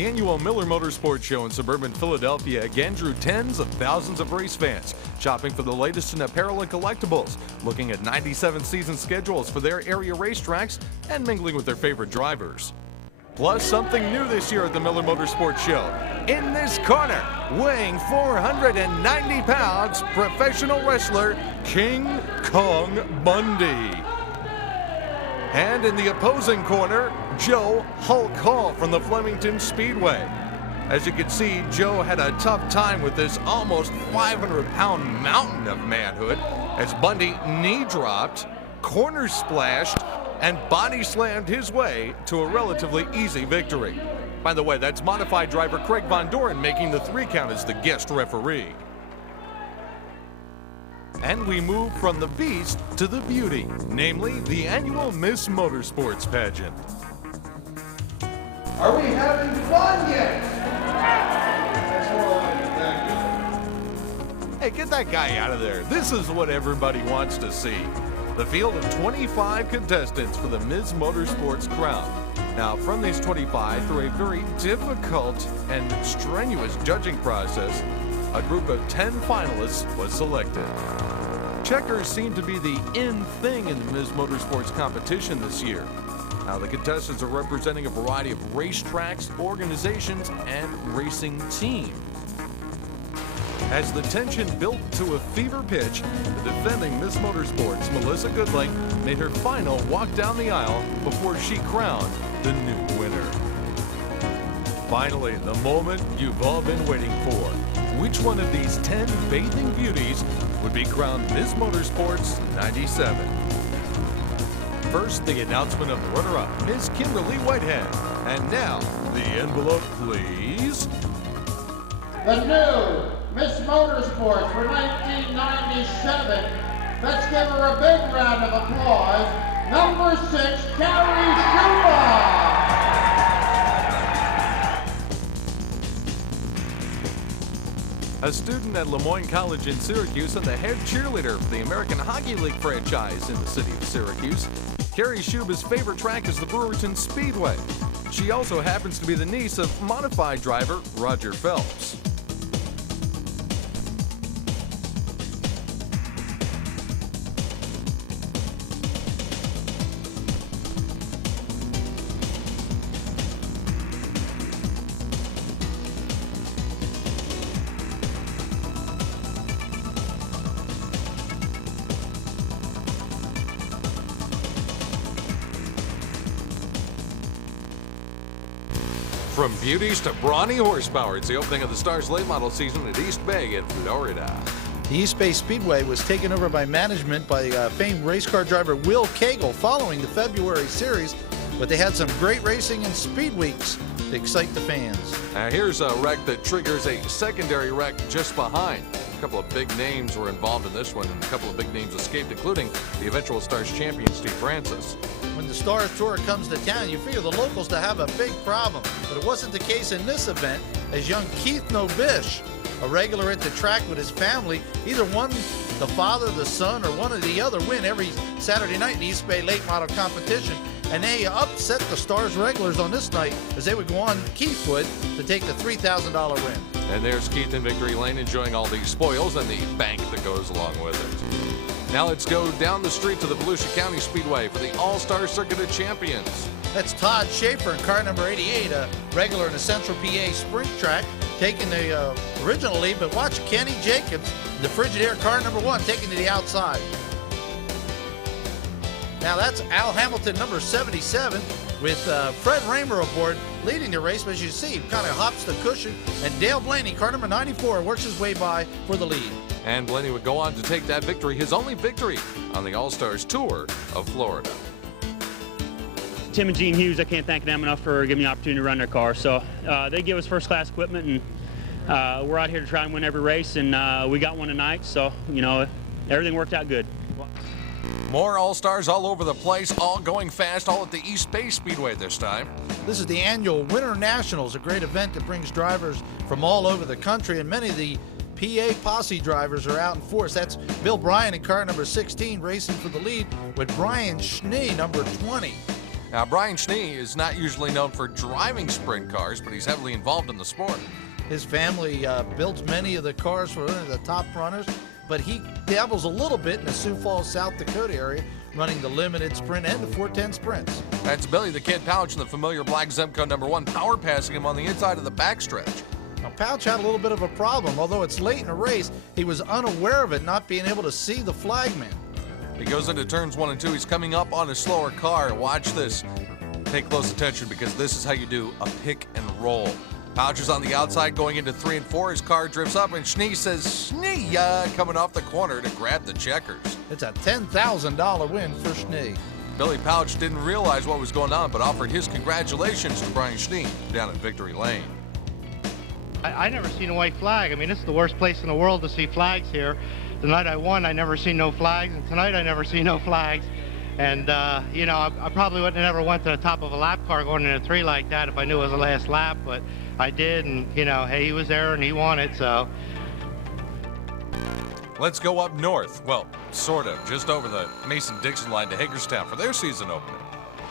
The annual Miller Motorsports Show in suburban Philadelphia again drew tens of thousands of race fans, shopping for the latest in apparel and collectibles, looking at 97 season schedules for their area racetracks, and mingling with their favorite drivers. Plus, something new this year at the Miller Motorsports Show. In this corner, weighing 490 pounds, professional wrestler King Kong Bundy. And in the opposing corner, Joe Hulk Hall from the Flemington Speedway. As you can see, Joe had a tough time with this almost 500-pound mountain of manhood as Bundy knee dropped, corner splashed, and body slammed his way to a relatively easy victory. By the way, that's modified driver Craig Von Doren making the 3 count as the guest referee. And we move from the beast to the beauty, namely the annual Miss Motorsports pageant. Are we having fun yet? Hey, get that guy out of there. This is what everybody wants to see. The field of 25 contestants for the Ms. Motorsports crown. Now, from these 25, through a very difficult and strenuous judging process, a group of 10 finalists was selected. Checkers seem to be the in thing in the Ms. Motorsports competition this year. Now, the contestants are representing a variety of racetracks, organizations, and racing teams. As the tension built to a fever pitch, the defending Miss Motorsports, Melissa Goodling, made her final walk down the aisle before she crowned the new winner. Finally, the moment you've all been waiting for. Which one of these 10 bathing beauties would be crowned Miss Motorsports 97? First, the announcement of the runner-up, Ms. Kimberly Whitehead. And now, the envelope, please. The new Miss Motorsports for 1997. Let's give her a big round of applause. Number 6, Carrie Schuba. A student at Lemoyne College in Syracuse and the head cheerleader for the American Hockey League franchise in the city of Syracuse. Carrie Schuba's favorite track is the Brewerton Speedway. She also happens to be the niece of modified driver Roger Phelps. From beauties to brawny horsepower, it's the opening of the Stars late model season at East Bay in Florida. The East Bay Speedway was taken over by management by famed race car driver Will Cagle following the February series, but they had some great racing and speed weeks to excite the fans. Now here's a wreck that triggers a secondary wreck just behind. A couple of big names were involved in this one, and a couple of big names escaped, including the eventual Stars champion, Steve Francis. When the Stars Tour comes to town, you figure the locals to have a big problem, but it wasn't the case in this event, as young Keith Novish, a regular at the track with his family, either one, the father, the son, or one or the other win every Saturday night in the East Bay late model competition, and they upset the Stars regulars on this night as they would go on, Keith would, to take the $3,000 win. And there's Keith in victory lane enjoying all these spoils and the bank that goes along with it. Now let's go down the street to the Volusia County Speedway for the All-Star Circuit of Champions. That's Todd Schaefer in car number 88, a regular in the Central PA Sprint Track, taking the original lead, but watch Kenny Jacobs, the Frigidaire car number 1, taking to the outside. Now that's Al Hamilton, number 77, with Fred Raymer aboard, leading the race, but as you see, he kind of hops the cushion, and Dale Blaney, car number 94, works his way by for the lead. And Blaney would go on to take that victory, his only victory on the All-Stars Tour of Florida. Tim and Gene Hughes, I can't thank them enough for giving me the opportunity to run their car. So they give us first-class equipment, and we're out here to try and win every race, and we got one tonight, so, you know, everything worked out good. More All-Stars all over the place, all going fast, all at the East Bay Speedway this time. This is the annual Winter Nationals, a great event that brings drivers from all over the country, and many of the PA Posse drivers are out in force. That's Bill Bryan in car number 16 racing for the lead with Brian Schnee, number 20. Now, Brian Schnee is not usually known for driving sprint cars, but he's heavily involved in the sport. His family builds many of the cars for the top runners, but he dabbles a little bit in the Sioux Falls, South Dakota area, running the limited sprint and the 410 sprints. That's Billy the Kid Pouch in the familiar black Zemco #1, power passing him on the inside of the backstretch. Now, Pouch had a little bit of a problem. Although it's late in the race, he was unaware of it, not being able to see the flagman. He goes into turns 1 and 2. He's coming up on a slower car. Watch this. Pay close attention because this is how you do a pick and roll. Pouch is on the outside going into 3 and 4. His car drifts up and Schnee says, Schnee, coming off the corner to grab the checkers. It's a $10,000 win for Schnee. Billy Pouch didn't realize what was going on, but offered his congratulations to Brian Schnee down at Victory Lane. I never seen a white flag. I mean, it's the worst place in the world to see flags here. The night I won, I never seen no flags, and tonight I never seen no flags. And, you know, I probably wouldn't have never went to the top of a lap car going in a 3 like that if I knew it was the last lap, but I did, and, you know, hey, he was there and he won it, so. Let's go up north. Well, sort of, just over the Mason-Dixon line to Hagerstown for their season opener.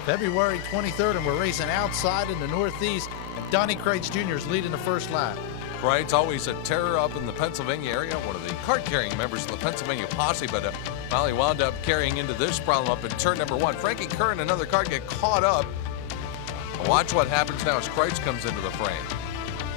February 23rd, and we're racing outside in the Northeast, and Donnie Kreitz Jr. is leading the first lap. Kreitz, always a terror up in the Pennsylvania area, one of the cart-carrying members of the Pennsylvania posse, but well, he wound up carrying into this problem up in turn #1. Frankie Kerr and another car get caught up. Watch what happens now as Kreitz comes into the frame.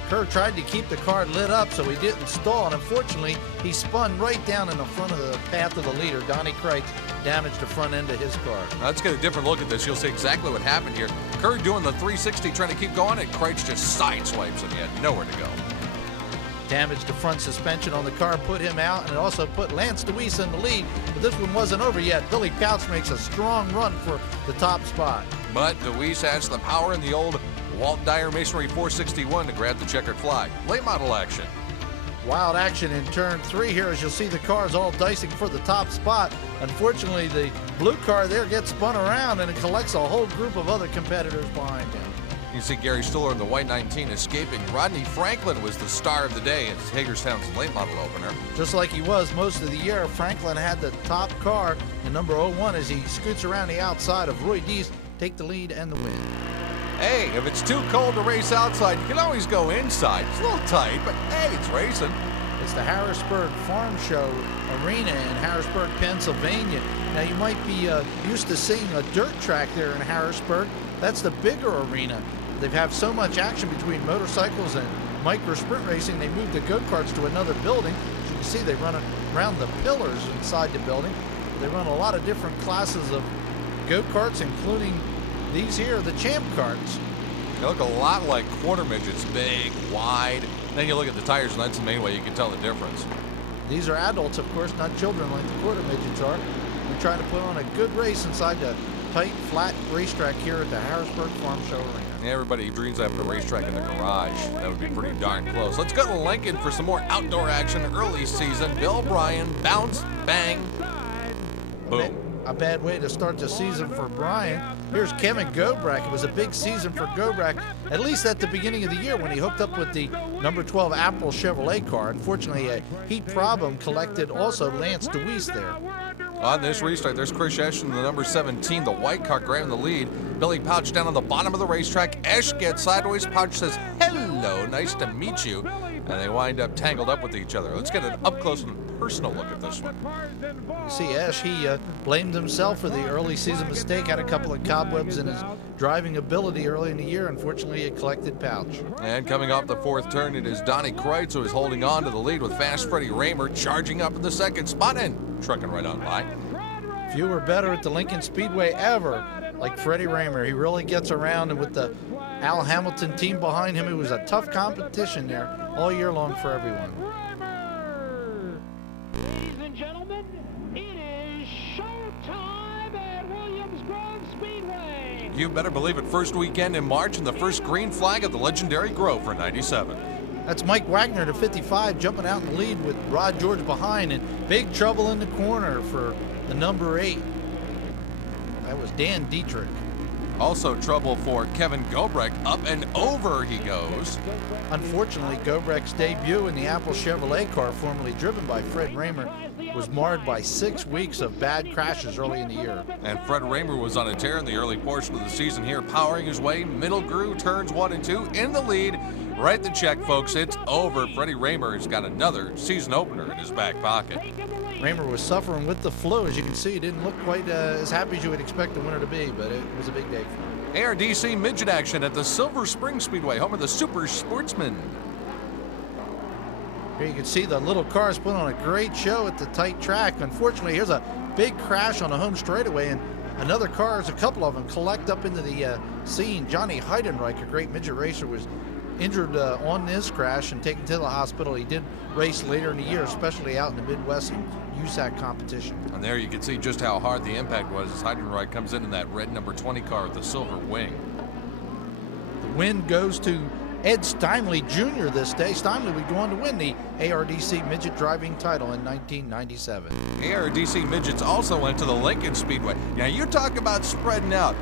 Kerr tried to keep the car lit up so he didn't stall, and unfortunately, he spun right down in the front of the path of the leader. Donnie Kreitz damaged the front end of his car. Now, let's get a different look at this. You'll see exactly what happened here. Kerr doing the 360, trying to keep going, and Kreitz just sideswipes him. He had nowhere to go. Damaged the front suspension on the car, put him out, and it also put Lance DeWeese in the lead. But this one wasn't over yet. Billy Pouch makes a strong run for the top spot. But DeWeese has the power in the old Walt Dyer Masonry 461 to grab the checkered flag. Late model action. Wild action in turn 3 here as you'll see the cars all dicing for the top spot. Unfortunately, the blue car there gets spun around and it collects a whole group of other competitors behind him. You see Gary Stuller in the white 19 escaping. Rodney Franklin was the star of the day at Hagerstown's late model opener. Just like he was most of the year, Franklin had the top car in number 01 as he scoots around the outside of Roy Dees, take the lead and the win. Hey, if it's too cold to race outside, you can always go inside. It's a little tight, but hey, it's racing. It's the Harrisburg Farm Show Arena in Harrisburg, Pennsylvania. Now, you might be used to seeing a dirt track there in Harrisburg. That's the bigger arena. They have so much action between motorcycles and micro sprint racing, they moved the go-karts to another building. As you can see, they run around the pillars inside the building. They run a lot of different classes of go-karts, including these here, the Champ Karts. They look a lot like quarter midgets, big, wide. Then you look at the tires, and that's the main way you can tell the difference. These are adults, of course, not children like the quarter midgets are. We're trying to put on a good race inside the tight, flat racetrack here at the Harrisburg Farm Show Arena. Everybody dreams of having a racetrack in the garage. That would be pretty darn close. Let's go to Lincoln for some more outdoor action early season. Bill Bryan, bounce, bang, boom. A bad way to start the season for Bryan. Here's Kevin Gobrak. It was a big season for Gobrak, at least at the beginning of the year when he hooked up with the number 12 Apple Chevrolet car. Unfortunately, a heat problem collected also Lance DeWeese there. On this restart, there's Chris Esch in the number 17, the white car grabbing the lead. Billy Pouch down on the bottom of the racetrack. Esch gets sideways. Pouch says, hello, nice to meet you. And they wind up tangled up with each other. Let's get an up-close and personal look at this one. You see Esch, he blamed himself for the early season mistake, had a couple of cobwebs in his driving ability early in the year. Unfortunately, it collected Pouch. And coming off the fourth turn, it is Donnie Kreitz who is holding on to the lead with fast Freddie Raymer charging up in the second spot and trucking right on by. Few were better at the Lincoln Speedway ever, like Freddie Raymer. He really gets around, and with the Al Hamilton team behind him, it was a tough competition there all year long for everyone. Ladies and gentlemen, it is showtime at Williams Grove Speedway. You better believe it, first weekend in March and the first green flag of the legendary Grove for 97. That's Mike Wagner to 55, jumping out in the lead with Rod George behind, and big trouble in the corner for the number 8. That was Dan Dietrich. Also trouble for Kevin Gobrecht. Up and over he goes. Unfortunately, Gobrecht's debut in the Apple Chevrolet car, formerly driven by Fred Raymer, was marred by 6 weeks of bad crashes early in the year. And Fred Raymer was on a tear in the early portion of the season here, powering his way. Middle groove, turns 1 and 2 in the lead. Write the check, folks. It's over. Freddie Raymer has got another season opener in his back pocket. Raymer was suffering with the flu. As you can see, he didn't look quite as happy as you would expect the winner to be, but it was a big day for him. ARDC midget action at the Silver Spring Speedway, home of the Super Sportsman. Here you can see the little cars put on a great show at the tight track. Unfortunately, here's a big crash on the home straightaway, and another car, a couple of them, collect up into the scene. Johnny Heidenreich, a great midget racer, was injured on this crash and taken to the hospital. He did race later in the year, especially out in the Midwest in USAC competition. And there you can see just how hard the impact was as Heidenreich comes in that red number 20 car with the silver wing. The win goes to Ed Steinley Jr. this day. Steinley would go on to win the ARDC midget driving title in 1997. ARDC midgets also went to the Lincoln Speedway. Now you talk about spreading out.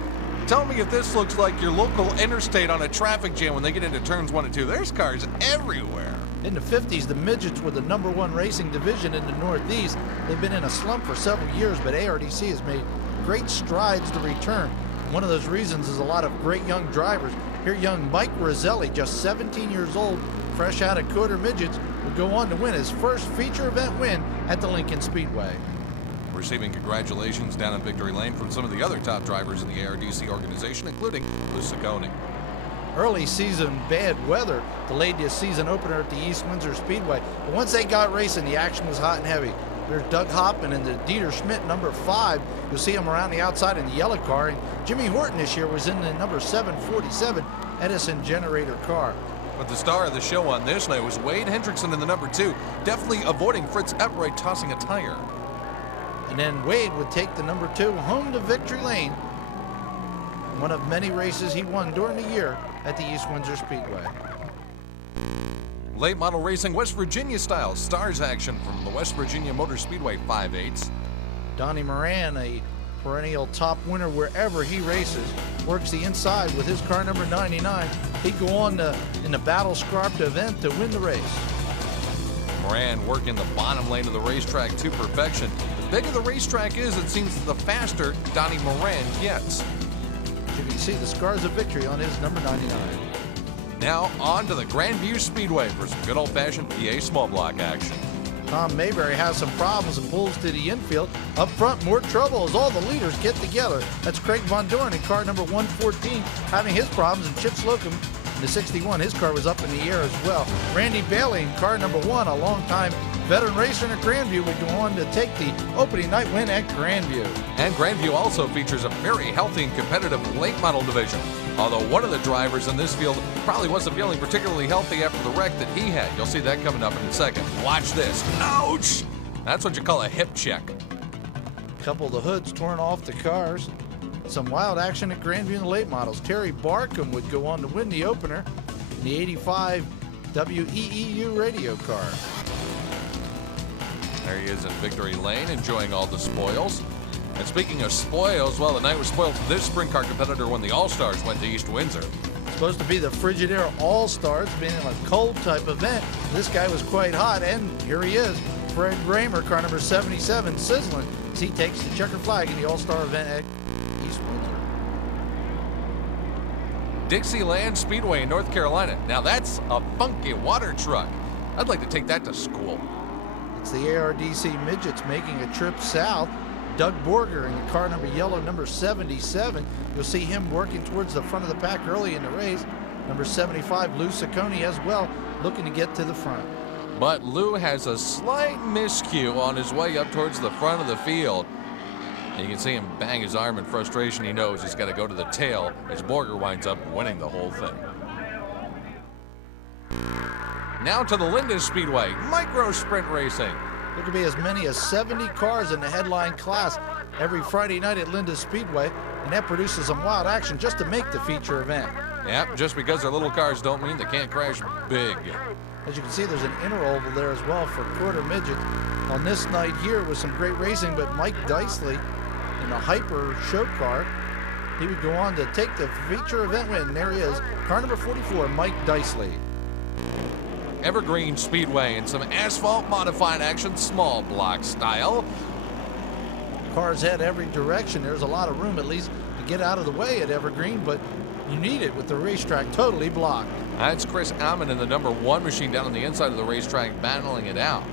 Tell me if this looks like your local interstate on a traffic jam when they get into turns 1 and 2. There's cars everywhere. In the 50s, the midgets were the #1 racing division in the Northeast. They've been in a slump for several years, but ARDC has made great strides to return. One of those reasons is a lot of great young drivers. Here, young Mike Roselli, just 17 years old, fresh out of quarter midgets, would go on to win his first feature event win at the Lincoln Speedway. Receiving congratulations down in Victory Lane from some of the other top drivers in the ARDC organization, including Lou Ciccone. Early season bad weather delayed the season opener at the East Windsor Speedway. But once they got racing, the action was hot and heavy. There's Doug Hoppman and the Dieter Schmidt number 5. You'll see him around the outside in the yellow car. And Jimmy Horton this year was in the number 747 Edison Generator car. But the star of the show on this night was Wade Hendrickson in the number 2, definitely avoiding Fritz Eppright tossing a tire. And then Wade would take the number 2 home to Victory Lane. One of many races he won during the year at the East Windsor Speedway. Late model racing, West Virginia style, stars action from the West Virginia Motor Speedway 5/8. Donnie Moran, a perennial top winner wherever he races, works the inside with his car number 99. He'd go on in the Battle Scarped event to win the race. Moran working the bottom lane of the racetrack to perfection. The bigger the racetrack is, it seems the faster Donnie Moran gets. You can see the scars of victory on his number 99. Now on to the Grandview Speedway for some good old-fashioned PA small block action. Tom Mayberry has some problems and pulls to the infield. Up front, more trouble as all the leaders get together. That's Craig Von Doren in car number 114 having his problems, and Chip Slocum in the 61, his car was up in the air as well. Randy Bailey in car number 1, a longtime veteran racer in Grandview, would go on to take the opening night win at Grandview. And Grandview also features a very healthy and competitive late model division. Although one of the drivers in this field probably wasn't feeling particularly healthy after the wreck that he had. You'll see that coming up in a second. Watch this. Ouch! That's what you call a hip check. A couple of the hoods torn off the cars. Some wild action at Grandview in the late models. Terry Barkham would go on to win the opener in the 85 WEEU radio car. There he is in Victory Lane, enjoying all the spoils. And speaking of spoils, well, the night was spoiled for this sprint car competitor when the All-Stars went to East Windsor. Supposed to be the Frigidaire All-Stars, being a cold type event. This guy was quite hot, and here he is. Fred Raymer, car number 77, sizzling as he takes the checker flag in the All-Star event at East Windsor. Dixieland Speedway in North Carolina. Now that's a funky water truck. I'd like to take that to school. It's the ARDC Midgets making a trip south. Doug Borger in the car number yellow, number 77. You'll see him working towards the front of the pack early in the race. Number 75, Lou Ciccone as well, looking to get to the front. But Lou has a slight miscue on his way up towards the front of the field. And you can see him bang his arm in frustration. He knows he's got to go to the tail as Borger winds up winning the whole thing. Now to the Lindis Speedway, micro sprint racing. There could be as many as 70 cars in the headline class every Friday night at Lindis Speedway, and that produces some wild action just to make the feature event. Yep, just because they're little cars don't mean they can't crash big. As you can see, there's an interoval there as well for quarter midget. On this night here was some great racing, but Mike Dicely in the Hyper show car he would go on to take the feature event win. And there he is, car number 44, Mike Dicely. Evergreen Speedway and some asphalt modified action, small block style. Cars head every direction. There's a lot of room, at least, to get out of the way at Evergreen, but you need it with the racetrack totally blocked. That's Chris Almond in the number 1 machine down on the inside of the racetrack, battling it out.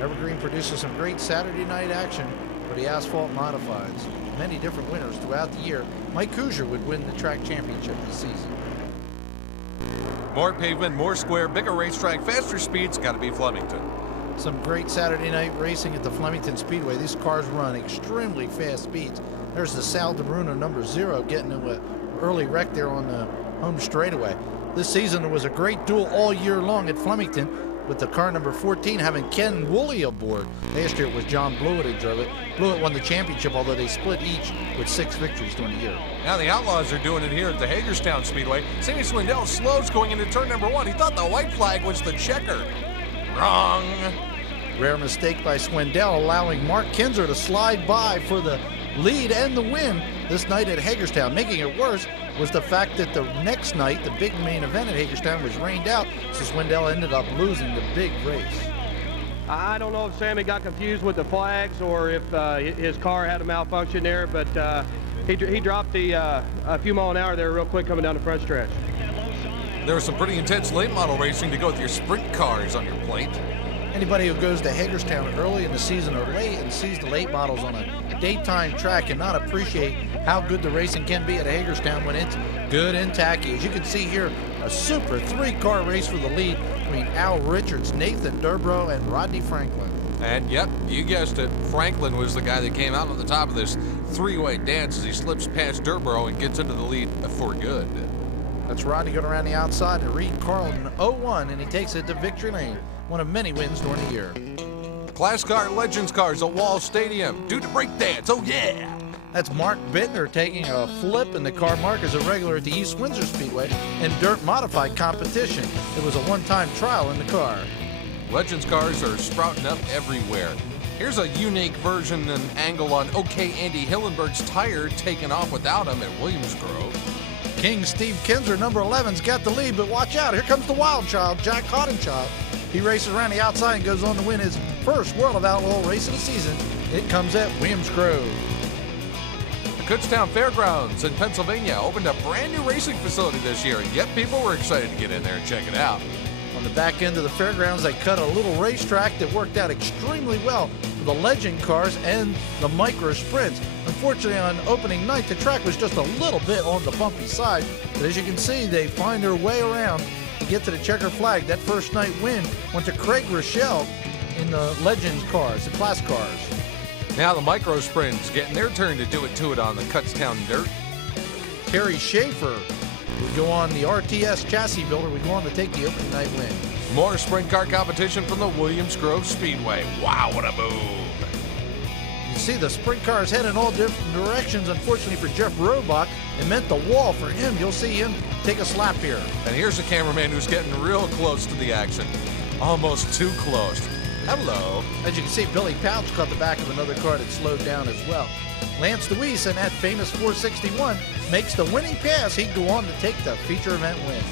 Evergreen produces some great Saturday night action for the asphalt modifieds. Many different winners throughout the year. Mike Kuzier would win the track championship this season. More pavement, more square, bigger racetrack, faster speeds, got to be Flemington. Some great Saturday night racing at the Flemington Speedway. These cars run extremely fast speeds. There's the Sal DeBruno number 0 getting into an early wreck there on the home straightaway. This season there was a great duel all year long at Flemington, with the car number 14 having Ken Woolley aboard. Last year it was John Blewett who drove it. Blewett won the championship, although they split each with 6 victories during the year. Now the Outlaws are doing it here at the Hagerstown Speedway. Sammy Swindell slows going into turn number 1. He thought the white flag was the checker. Wrong. Rare mistake by Swindell, allowing Mark Kinzer to slide by for the lead and the win this night at Hagerstown. Making it worse was the fact that the next night, the big main event at Hagerstown was rained out, so Swindell ended up losing the big race. I don't know if Sammy got confused with the flags or if his car had a malfunction there, but he dropped the a few mile an hour there real quick coming down the front stretch. There was some pretty intense late model racing to go with your sprint cars on your plate. Anybody who goes to Hagerstown early in the season or late and sees the late models on a daytime track cannot appreciate how good the racing can be at Hagerstown when it's good and tacky. As you can see here, a super 3-car race for the lead between Al Richards, Nathan Durbrow, and Rodney Franklin. And yep, you guessed it, Franklin was the guy that came out on the top of this 3-way dance as he slips past Durbrow and gets into the lead for good. That's Rodney going around the outside to Reed Carlton 0-1, and he takes it to victory lane. One of many wins during the year. Class Car Legends Cars at Wall Stadium. Do the break dance, oh yeah! That's Mark Bittner taking a flip in the car. Mark is a regular at the East Windsor Speedway in dirt modified competition. It was a one-time trial in the car. Legends cars are sprouting up everywhere. Here's a unique version and angle on OK Andy Hillenberg's tire taken off without him at Williams Grove. King Steve Kinzer, number 11's got the lead, but watch out, here comes the wild child, Jack Hottenchild. He races around the outside and goes on to win his first World of Outlaw race of the season. It comes at Williams Grove. The Kutztown Fairgrounds in Pennsylvania opened a brand new racing facility this year, and yet people were excited to get in there and check it out. On the back end of the fairgrounds, they cut a little racetrack that worked out extremely well for the legend cars and the micro sprints. Unfortunately, on opening night, the track was just a little bit on the bumpy side, but as you can see, they find their way around to get to the checker flag. That first night win went to Craig Rochelle in the Legends cars, the class cars. Now the micro sprints getting their turn to do it on the Kutztown dirt. Terry Schaefer would go on the RTS chassis builder, would go on to take the opening night win. More sprint car competition from the Williams Grove Speedway. Wow, what a move. You see the sprint cars head in all different directions. Unfortunately for Jeff Robach, it meant the wall for him. You'll see him take a slap here. And here's a cameraman who's getting real close to the action. Almost too close. Hello. As you can see, Billy Pouch caught the back of another car that slowed down as well. Lance DeWeese in that famous 461 makes the winning pass. He'd go on to take the feature event win.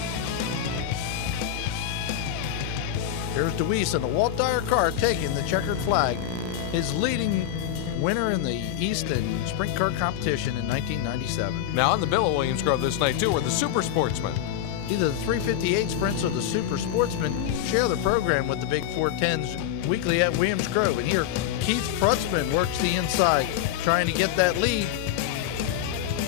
Here's DeWeese in the Walt Dyer car taking the checkered flag. His leading winner in the East and Sprint Car competition in 1997. Now on the bill of Williams Grove this night too were the Super Sportsmen. Either the 358 Sprints or the Super Sportsmen share the program with the Big 410s weekly at Williams Grove. And here, Keith Prutzman works the inside, trying to get that lead.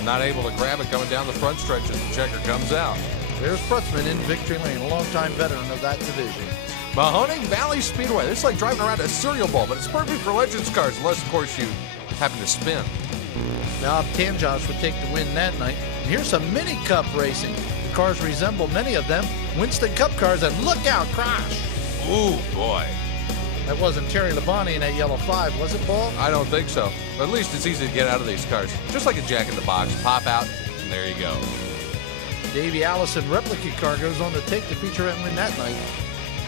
Not able to grab it coming down the front stretch as the checker comes out. There's Prutzman in victory lane, a longtime veteran of that division. Mahoning Valley Speedway. This is like driving around a cereal bowl, but it's perfect for Legends cars, unless, of course, you happen to spin. Now, Tanjosh would take the win that night. And here's some Mini Cup racing. The cars resemble many of them Winston Cup cars, and look out, crash! Ooh, boy. That wasn't Terry Labonte in that yellow 5, was it, Paul? I don't think so. But at least it's easy to get out of these cars. Just like a jack-in-the-box. Pop out, and there you go. Davey Allison replica car goes on to take the feature event win that night.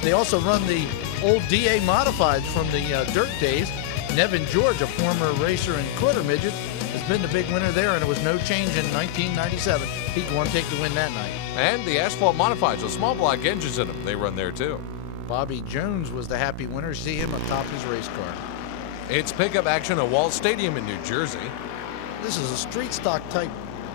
They also run the old DA modifieds from the dirt days. Nevin George, a former racer in quarter midget, is been the big winner there, and it was no change in 1997. He'd go on to take the win that night. And the Asphalt Modifieds with small block engines in them. They run there too. Bobby Jones was the happy winner. See him atop his race car. It's pickup action at Wall Stadium in New Jersey. This is a street stock type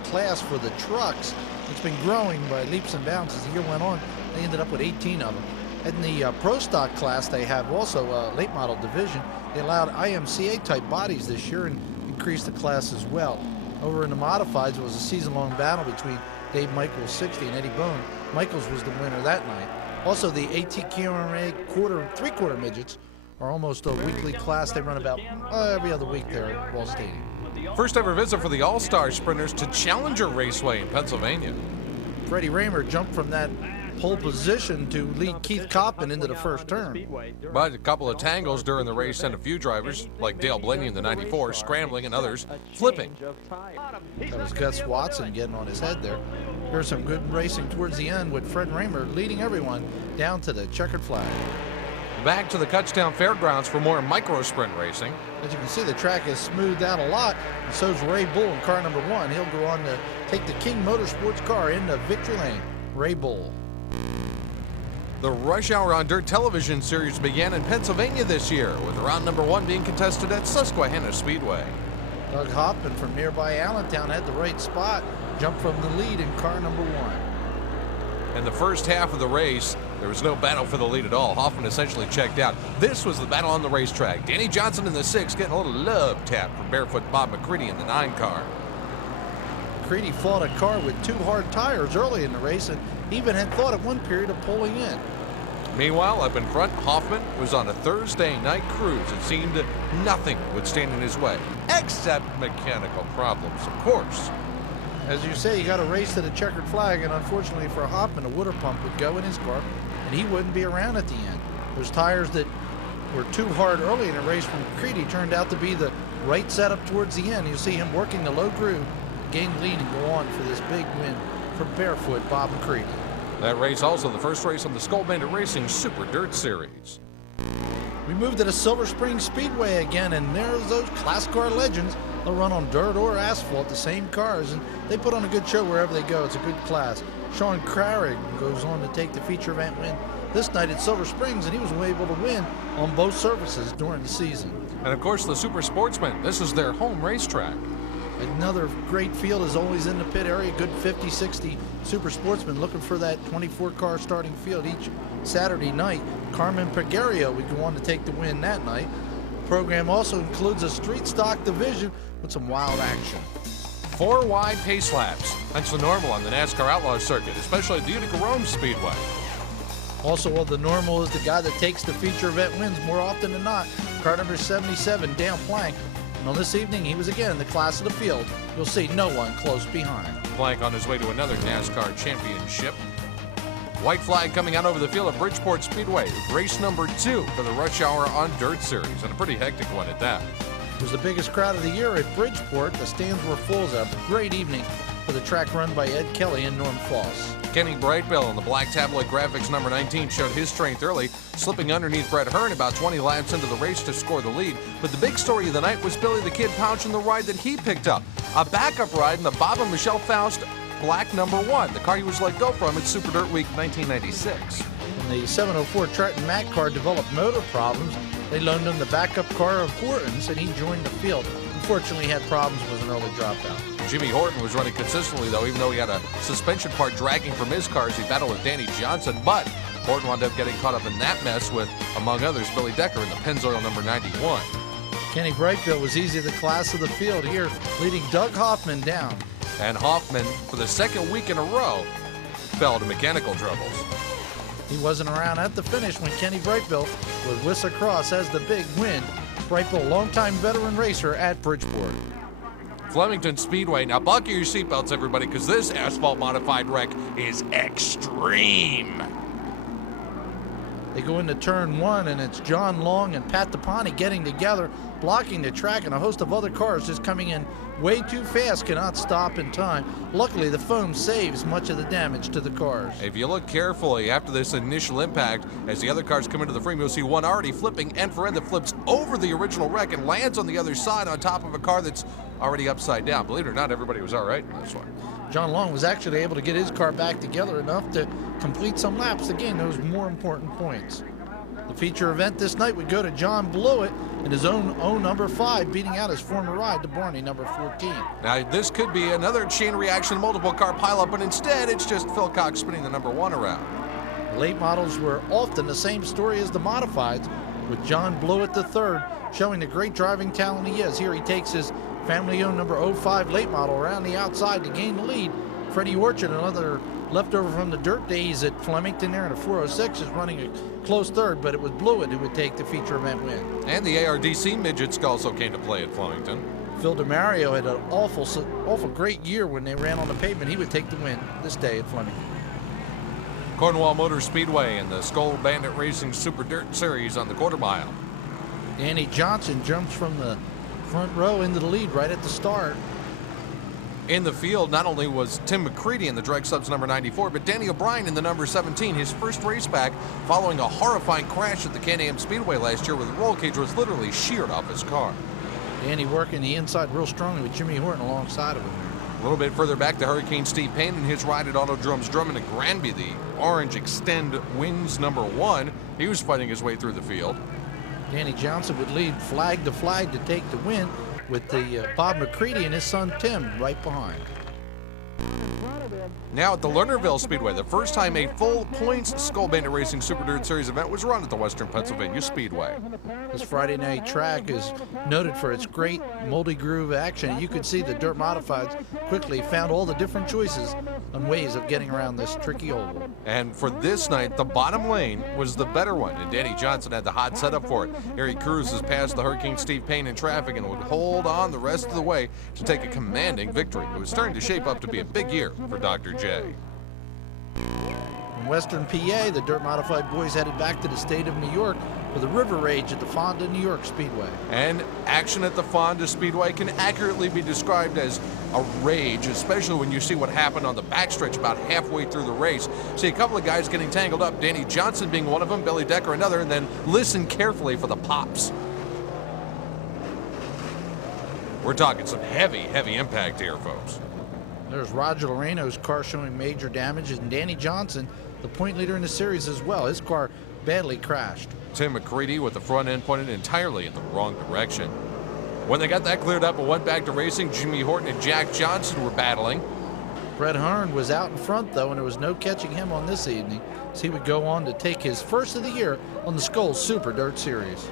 class for the trucks. It's been growing by leaps and bounds as the year went on. They ended up with 18 of them. In the Pro Stock class, they have also a late model division. They allowed IMCA type bodies this year and increased the class as well. Over in the Modifieds, it was a season-long battle between Dave Michaels 60 and Eddie Bone. Michaels was the winner that night. Also, the ATKMA three-quarter midgets are almost a weekly class. They run about every other week there at Wall Stadium. First ever visit for the All-Star Sprinters to Challenger Raceway in Pennsylvania. Freddie Raymer jumped from that pole position to lead Keith Coppin into the first turn. But a couple of tangles during the race sent a few drivers, like Dale Blaney in the 94, scrambling and others flipping. That was Gus Watson getting on his head there. There's some good racing towards the end with Fred Raymer leading everyone down to the checkered flag. Back to the Kutztown Fairgrounds for more micro sprint racing. As you can see, the track is smoothed out a lot, and so's Ray Bull in car number 1. He'll go on to take the King Motorsports car into victory lane. Ray Bull. The Rush Hour on Dirt television series began in Pennsylvania this year, with round number 1 being contested at Susquehanna Speedway. Doug Hoffman from nearby Allentown had the right spot, jumped from the lead in car number 1. In the first half of the race, there was no battle for the lead at all. Hoffman essentially checked out. This was the battle on the racetrack. Danny Johnson in the 6 getting a little love tap from barefoot Bob McCready in the 9 car. McCready fought a car with 2 hard tires early in the race and even had thought at one period of pulling in. Meanwhile, up in front, Hoffman was on a Thursday night cruise. It seemed that nothing would stand in his way, except mechanical problems, of course. As you say, you got to race to the checkered flag, and unfortunately for Hoffman, a water pump would go in his car, and he wouldn't be around at the end. Those tires that were too hard early in the race from McCready turned out to be the right setup towards the end. You'll see him working the low groove, gain lead, and go on for this big win for barefoot Bob McCready. That race also the first race on the Skull Bandit Racing Super Dirt Series. We moved to the Silver Spring Speedway again, and there's those class car legends. They'll run on dirt or asphalt, the same cars, and they put on a good show wherever they go. It's a good class. Sean Crarig goes on to take the feature event win this night at Silver Springs, and he was able to win on both surfaces during the season. And of course, the Super Sportsman. This is their home racetrack. Another great field is always in the pit area. Good 50-60 Super Sportsmen looking for that 24-car starting field each Saturday night. Carmen Peguero would go on to take the win that night. The program also includes a street stock division with some wild action. 4 wide pace laps. That's the normal on the NASCAR Outlaw circuit, especially at the Utica Rome Speedway. Also, the normal is the guy that takes the feature event wins more often than not. Car number 77, Dan Plank. And on this evening, he was again in the class of the field. You'll see no one close behind. Plank on his way to another NASCAR championship. White flag coming out over the field at Bridgeport Speedway. Race number 2 for the Rush Hour on Dirt Series, and a pretty hectic one at that. It was the biggest crowd of the year at Bridgeport. The stands were full. It was a great evening for the track run by Ed Kelly and Norm Foss. Kenny Brightbill in the black tabloid graphics number 19 showed his strength early, slipping underneath Brett Hearn about 20 laps into the race to score the lead. But the big story of the night was Billy the Kid Pouch and the ride that he picked up. A backup ride in the Bob and Michelle Faust black number 1, the car he was let go from at Super Dirt Week 1996. When the 704 Trenton Mack car developed motor problems, they loaned him the backup car of Horton's, and he joined the field. Unfortunately, he had problems with an early dropout. Jimmy Horton was running consistently, though, even though he had a suspension part dragging from his car as he battled with Danny Johnson. But Horton wound up getting caught up in that mess with, among others, Billy Decker in the Pennzoil number 91. Kenny Brightbill was easy the class of the field here, leading Doug Hoffman down. And Hoffman, for the second week in a row, fell to mechanical troubles. He wasn't around at the finish when Kenny Brightbill would whisk across as the big win. Brightbill, longtime veteran racer at Bridgeport. Flemington Speedway. Now buckle your seatbelts, everybody, because this asphalt modified wreck is extreme. They go into turn 1, and it's John Long and Pat DePonte getting together. blocking the track, and a host of other cars just coming in way too fast cannot stop in time. Luckily, the foam saves much of the damage to the cars. If you look carefully after this initial impact, as the other cars come into the frame, you'll see one already flipping end for end that flips over the original wreck and lands on the other side on top of a car that's already upside down. Believe it or not, everybody was all right in this one. John Long was actually able to get his car back together enough to complete some laps to gain those more important points. The feature event this night would go to John Blewett in his own number 5, beating out his former ride to Barney number 14. Now, this could be another chain reaction, multiple car pileup, but instead it's just Phil Cox spinning the number 1 around. Late models were often the same story as the modifieds, with John Blewett III showing the great driving talent he is. Here he takes his family-owned number 05 late model around the outside to gain the lead. Freddie Orchard, another leftover from the dirt days at Flemington there in a 406, is running a close third, but it was Blewett who would take the feature event win. And the ARDC midgets also came to play at Flemington. Phil DeMario had an awful great year when they ran on the pavement. He would take the win this day at Flemington. Cornwall Motor Speedway and the Skull Bandit Racing Super Dirt Series on the quarter mile. Danny Johnson jumps from the front row into the lead right at the start. In the field, not only was Tim McCready in the Drag Subs number 94, but Danny O'Brien in the number 17, his first race back following a horrifying crash at the Can-Am Speedway last year where the roll cage was literally sheared off his car. Danny working the inside real strongly with Jimmy Horton alongside of him. A little bit further back to Hurricane Steve Payne and his ride at Autodrome's Drummond and Granby, the Orange Extend wins number 1. He was fighting his way through the field. Danny Johnson would lead flag to flag to take the win, with the Bob McCready and his son Tim right behind. Now at the Lernerville Speedway, the first time a full points Skull Bandit Racing Super Dirt Series event was run at the Western Pennsylvania Speedway. This Friday night track is noted for its great multi-groove action. You could see the dirt modifieds quickly found all the different choices on ways of getting around this tricky oval. And for this night, the bottom lane was the better one, and Danny Johnson had the hot setup for it. Harry cruises past the Hurricane Steve Payne in traffic and would hold on the rest of the way to take a commanding victory. It was starting to shape up to be a big year for Dr. J. In Western PA, the dirt modified boys headed back to the state of New York for the River Rage at the Fonda New York Speedway. And action at the Fonda Speedway can accurately be described as a rage, especially when you see what happened on the backstretch about halfway through the race. See a couple of guys getting tangled up, Danny Johnson being one of them, Billy Decker another, and then listen carefully for the pops. We're talking some heavy impact here, folks. There's Roger Loreno's car showing major damage, and Danny Johnson, the point leader in the series as well. His car badly crashed. Tim McCready with the front end pointed entirely in the wrong direction. When they got that cleared up and went back to racing, Jimmy Horton and Jack Johnson were battling. Fred Hearn was out in front, though, and there was no catching him on this evening, as he would go on to take his first of the year on the Skull Super Dirt Series.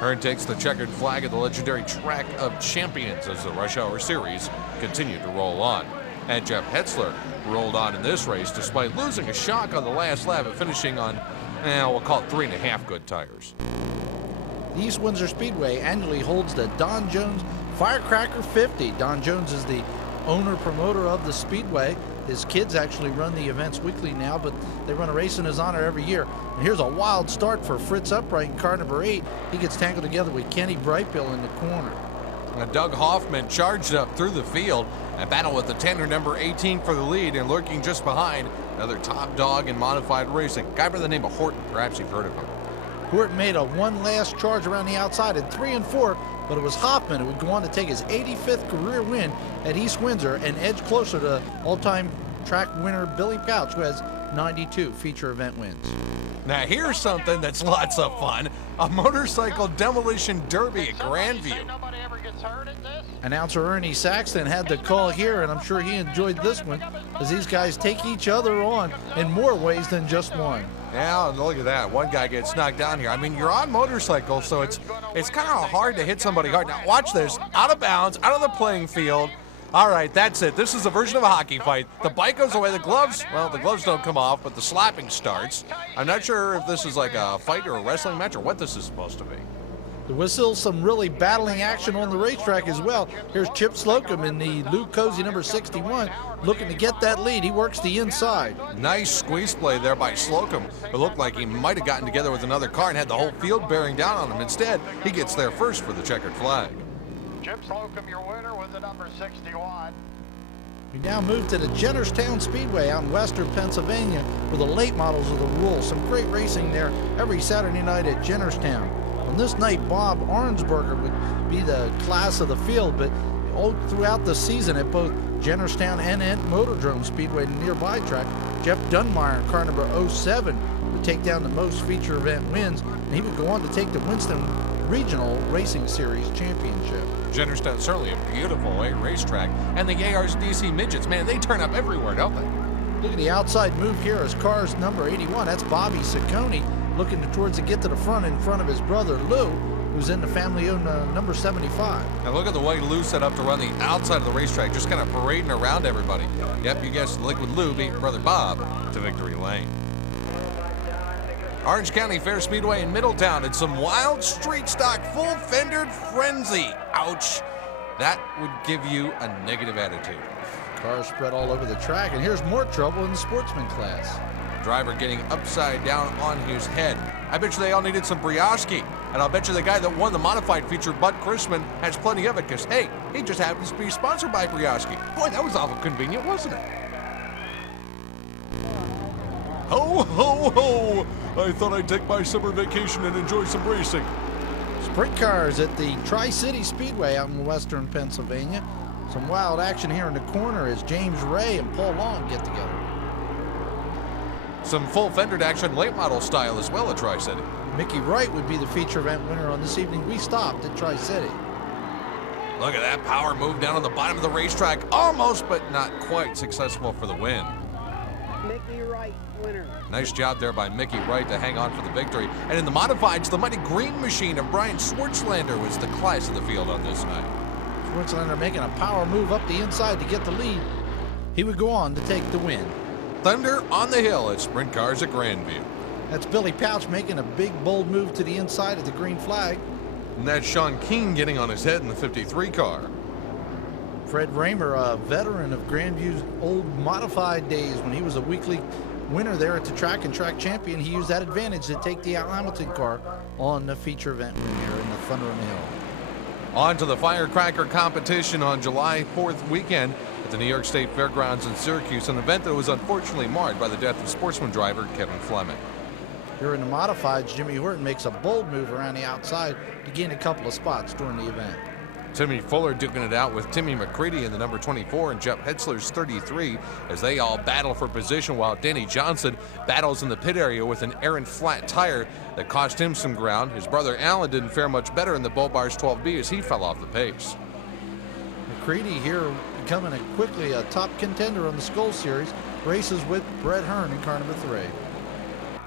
Hearn takes the checkered flag at the legendary Track of Champions as the Rush Hour Series continued to roll on. And Jeff Hetzler rolled on in this race despite losing a shock on the last lap and finishing on, we'll call it 3.5 good tires. The East Windsor Speedway annually holds the Don Jones Firecracker 50. Don Jones is the owner-promoter of the Speedway. His kids actually run the events weekly now, but they run a race in his honor every year. And here's a wild start for Fritz Upright in car number 8. He gets tangled together with Kenny Brightbill in the corner. And Doug Hoffman charged up through the field and battled with the tender number 18 for the lead, and lurking just behind, another top dog in modified racing, a guy by the name of Horton. Perhaps you've heard of him. Horton made a one last charge around the outside at 3 and 4, but it was Hoffman who would go on to take his 85th career win at East Windsor and edge closer to all-time track winner Billy Couch, who has 92 feature event wins. Now here's something that's lots of fun, a motorcycle demolition derby at Grandview. Announcer Ernie Saxton had the call here, and I'm sure he enjoyed this one, as these guys take each other on in more ways than just one. Now look at that, one guy gets knocked down here. I mean, you're on motorcycles, so it's kind of hard to hit somebody hard. Now watch this, out of bounds, out of the playing field. All right, that's it. This is a version of a hockey fight. The bike goes away, the gloves don't come off, but the slapping starts. I'm not sure if this is like a fight or a wrestling match or what this is supposed to be. There was still some really battling action on the racetrack as well. Here's Chip Slocum in the Lou Cozy number 61 looking to get that lead. He works the inside. Nice squeeze play there by Slocum. It looked like he might have gotten together with another car and had the whole field bearing down on him. Instead, he gets there first for the checkered flag. Chip Slocum, your winner with the number 61. We now move to the Jennerstown Speedway out in western Pennsylvania for the late models of the rule. Some great racing there every Saturday night at Jennerstown. On this night, Bob Arnsberger would be the class of the field, but all throughout the season at both Jennerstown and at Motordrome Speedway, the nearby track, Jeff Dunmeyer, car number 07, would take down the most feature event wins, and he would go on to take the Winston Regional Racing Series Championship. Jennerstown, certainly a beautiful racetrack. And the ARDC midgets, man, they turn up everywhere, don't they? Look at the outside move here as car's number 81. That's Bobby Ciccone looking towards to get to the front in front of his brother Lou, who's in the family-owned number 75. Now look at the way Lou set up to run the outside of the racetrack, just kind of parading around everybody. Yep, you guessed it, Liquid Lou beat brother Bob to victory lane. Orange County Fair Speedway in Middletown and some wild street stock full-fendered frenzy. Ouch. That would give you a negative attitude. Cars spread all over the track, and here's more trouble in the sportsman class. Driver getting upside down on his head. I bet you they all needed some brioche, and I'll bet you the guy that won the modified feature, Bud Chrisman, has plenty of it because, hey, he just happens to be sponsored by brioche. Boy, that was awful convenient, wasn't it? Ho, ho, ho! I thought I'd take my summer vacation and enjoy some racing. Sprint cars at the Tri-City Speedway out in western Pennsylvania. Some wild action here in the corner as James Ray and Paul Long get together. Some full-fendered action late model style as well at Tri-City. Mickey Wright would be the feature event winner on this evening. We stopped at Tri-City. Look at that power move down on the bottom of the racetrack. Almost, but not quite successful for the win. Mickey Wright, winner. Nice job there by Mickey Wright to hang on for the victory. And in the modifieds, the mighty green machine of Brian Schwartzlander was the class of the field on this night. Schwartzlander making a power move up the inside to get the lead. He would go on to take the win. Thunder on the hill at Sprint Cars at Grandview. That's Billy Pouch making a big, bold move to the inside of the green flag. And that's Sean Keane getting on his head in the 53 car. Fred Raymer, a veteran of Grandview's old modified days when he was a weekly winner there at the track and track champion, he used that advantage to take the Al Hamilton car on the feature event win here in the Thunder on the Hill. On to the firecracker competition on July 4th weekend at the New York State Fairgrounds in Syracuse, an event that was unfortunately marred by the death of sportsman driver Kevin Fleming. Here in the modifieds, Jimmy Horton makes a bold move around the outside to gain a couple of spots during the event. Timmy Fuller duking it out with Timmy McCready in the number 24 and Jeff Hetzler's 33 as they all battle for position while Danny Johnson battles in the pit area with an errant flat tire that cost him some ground. His brother Alan didn't fare much better in the Bull Bars 12B as he fell off the pace. McCready here becoming quickly a top contender on the Skull Series, races with Brett Hearn in car number 3.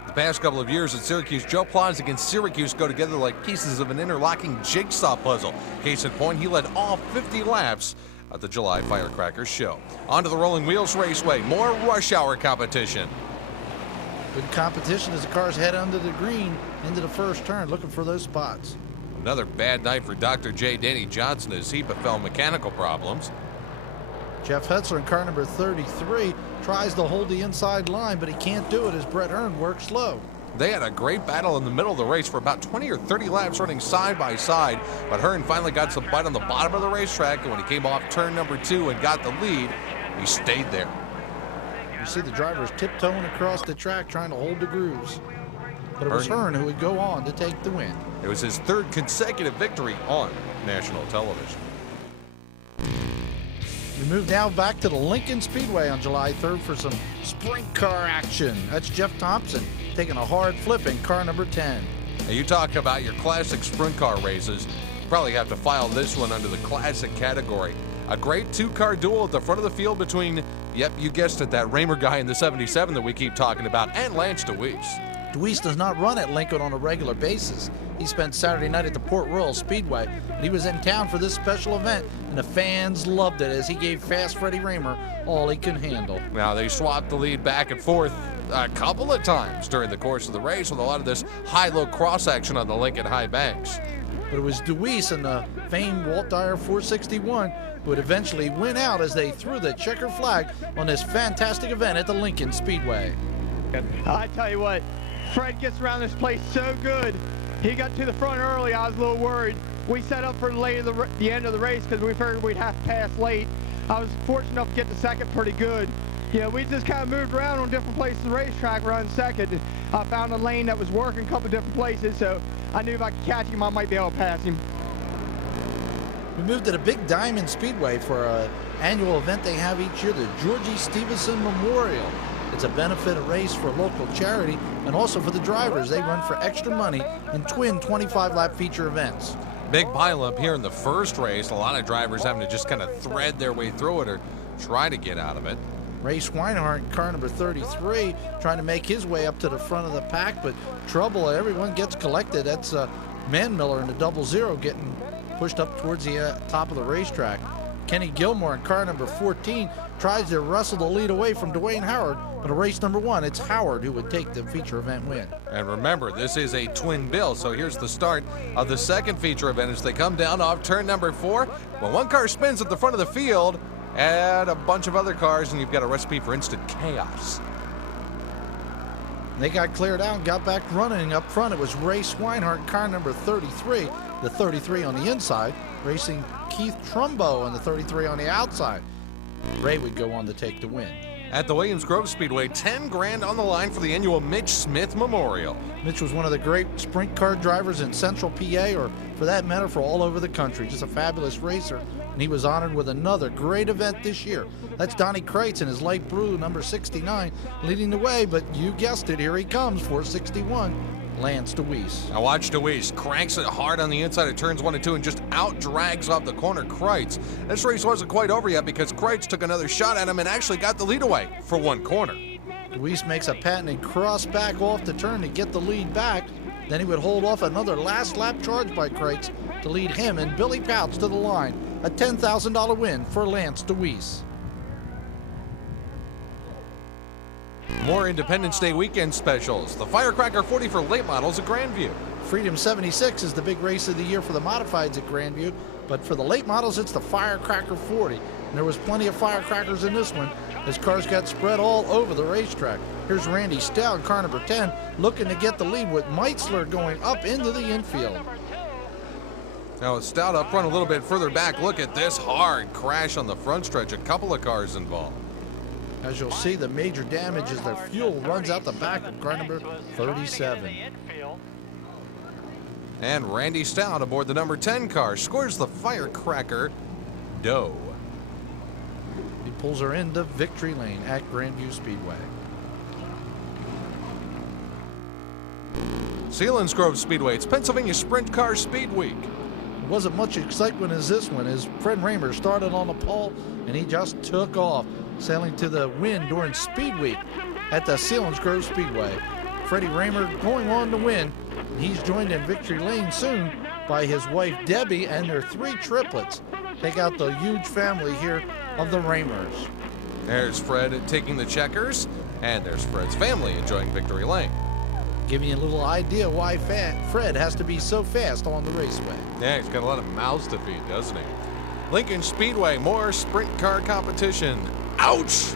The past couple of years at Syracuse, Joe Plaza against Syracuse go together like pieces of an interlocking jigsaw puzzle. Case in point, he led all 50 laps at the July Firecracker show. On to the Rolling Wheels Raceway, more rush hour competition. Good competition as the cars head under the green into the first turn, looking for those spots. Another bad night for Dr. J. Danny Johnson as he befell mechanical problems. Jeff Hetzler in car number 33 tries to hold the inside line, but he can't do it as Brett Hearn works slow. They had a great battle in the middle of the race for about 20 or 30 laps running side by side, but Hearn finally got some bite on the bottom of the racetrack, and when he came off turn number 2 and got the lead, he stayed there. You see the drivers tiptoeing across the track trying to hold the grooves. But it was Hearn who would go on to take the win. It was his third consecutive victory on national television. We move now back to the Lincoln Speedway on July 3rd for some sprint car action. That's Jeff Thompson taking a hard flip in car number 10. Now you talk about your classic sprint car races, you probably have to file this one under the classic category. A great two-car duel at the front of the field between, yep, you guessed it, that Raymer guy in the 77 that we keep talking about, and Lance Deweese. Deweese does not run at Lincoln on a regular basis. He spent Saturday night at the Port Royal Speedway, and he was in town for this special event, and the fans loved it as he gave Fast Freddie Raymer all he could handle. Now, they swapped the lead back and forth a couple of times during the course of the race with a lot of this high-low cross action on the Lincoln High Banks. but it was Deweese and the famed Walt Dyer 461 who would eventually win out as they threw the checker flag on this fantastic event at the Lincoln Speedway. I tell you what, Fred gets around this place so good. He got to the front early. I was a little worried. We set up for the end of the race because we figured we'd have to pass late. I was fortunate enough to get the second pretty good. You know, we just kind of moved around on different places of the racetrack running second. I found a lane that was working a couple different places, so I knew if I could catch him, I might be able to pass him. We moved to the Big Diamond Speedway for an annual event they have each year, the Georgie Stevenson Memorial. It's a benefit race for a local charity and also for the drivers. They run for extra money in twin 25-lap feature events. Big pileup here in the first race. A lot of drivers having to just kind of thread their way through it or try to get out of it. Ray Swinehart, car number 33, trying to make his way up to the front of the pack, but trouble. Everyone gets collected. That's Manmiller in the 00 getting pushed up towards the top of the racetrack. Kenny Gilmore in car number 14 tries to wrestle the lead away from Dwayne Howard, but in race number 1, it's Howard who would take the feature event win. And remember, this is a twin bill, so here's the start of the second feature event as they come down off turn number 4. Well, one car spins at the front of the field, and a bunch of other cars, and you've got a recipe for instant chaos. They got cleared out and got back running up front. It was Ray Swinehart, car number 33, the 33 on the inside, racing Keith Trumbo on the 33 on the outside. Ray would go on to take the win. At the Williams Grove Speedway, 10 grand on the line for the annual Mitch Smith Memorial. Mitch was one of the great sprint car drivers in Central PA, or for that matter, for all over the country. Just a fabulous racer, and he was honored with another great event this year. That's Donnie Kreitz in his light blue, number 69, leading the way, but you guessed it, here he comes, 461. Lance Deweese. Now watch Deweese, cranks it hard on the inside of turns 1 and 2 and just out-drags off the corner Kreitz. This race wasn't quite over yet because Kreitz took another shot at him and actually got the lead away for one corner. Deweese makes a patented cross back off the turn to get the lead back. Then he would hold off another last lap charge by Kreitz to lead him and Billy Pouch to the line. A $10,000 win for Lance Deweese. More Independence Day weekend specials. The Firecracker 40 for late models at Grandview. Freedom 76 is the big race of the year for the modifieds at Grandview, but for the late models, it's the Firecracker 40. And there was plenty of firecrackers in this one as cars got spread all over the racetrack. Here's Randy Stout, car number 10, looking to get the lead with Meitzler going up into the infield. Now it's Stout up front a little bit further back. Look at this hard crash on the front stretch. A couple of cars involved. As you'll see, the major damage is their fuel runs out the back of car number 37. And Randy Stout aboard the number 10 car scores the Firecracker Doe. He pulls her into victory lane at Grandview Speedway. Selinsgrove Speedway, it's Pennsylvania Sprint Car Speed Week. It wasn't much excitement as this one, as Fred Raymer started on the pole and he just took off, sailing to the win during Speed Week at the Selinsgrove Speedway. Freddie Raymer going on to win. He's joined in victory lane soon by his wife Debbie and their 3 triplets. Take out the huge family here of the Raymers. There's Fred taking the checkers, and there's Fred's family enjoying victory lane. Giving you a little idea why Fred has to be so fast on the raceway. Yeah, he's got a lot of mouths to feed, doesn't he? Lincoln Speedway, more sprint car competition. Ouch!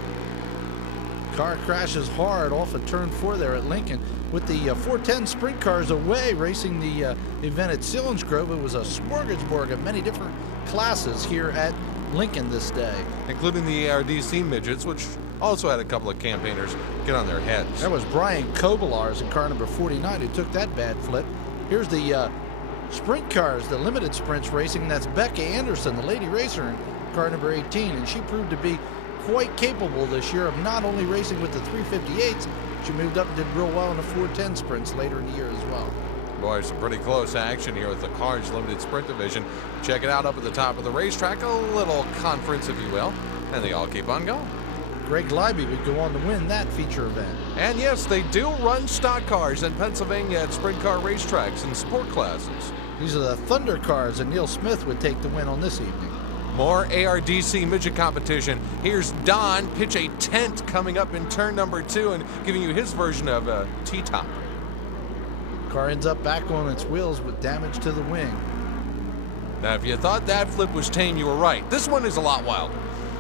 Car crashes hard off of turn 4 there at Lincoln. With the 410 sprint cars away racing the event at Selinsgrove, it was a smorgasbord of many different classes here at Lincoln this day. Including the ARDC midgets, which also had a couple of campaigners get on their heads. That was Brian Kobalars in car number 49 who took that bad flip. Here's the sprint cars, the limited sprints racing. That's Becca Anderson, the lady racer in car number 18, and she proved to be quite capable this year of not only racing with the 358s, she moved up and did real well in the 410 sprints later in the year as well. Boy, some pretty close action here with the Cars Limited Sprint Division. Check it out up at the top of the racetrack, a little conference, if you will, and they all keep on going. Greg Leiby would go on to win that feature event. And yes, they do run stock cars in Pennsylvania at sprint car racetracks and sport classes. These are the Thunder cars, and Neil Smith would take the win on this evening. More ARDC midget competition. Here's Don pitch a tent coming up in turn number 2 and giving you his version of a T-top. Car ends up back on its wheels with damage to the wing. Now, if you thought that flip was tame, you were right. This one is a lot wilder.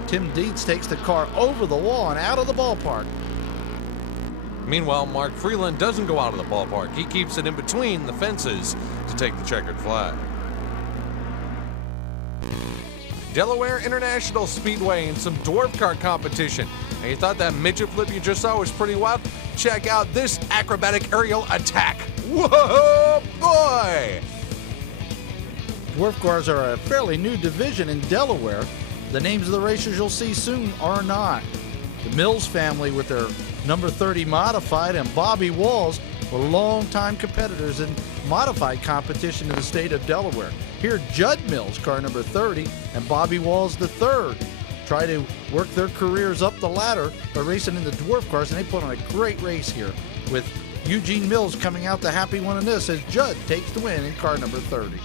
Tim Dietz takes the car over the wall and out of the ballpark. Meanwhile, Mark Freeland doesn't go out of the ballpark. He keeps it in between the fences to take the checkered flag. Delaware International Speedway in some dwarf car competition. And you thought that midget flip you just saw was pretty wild? Check out this acrobatic aerial attack. Whoa, boy! Dwarf cars are a fairly new division in Delaware. The names of the racers you'll see soon are not. The Mills family with their number 30 modified and Bobby Walls were longtime competitors in modified competition in the state of Delaware. Here, Judd Mills, car number 30, and Bobby Walls, the third, try to work their careers up the ladder by racing in the dwarf cars, and they put on a great race here with Eugene Mills coming out the happy one in this as Judd takes the win in car number 30.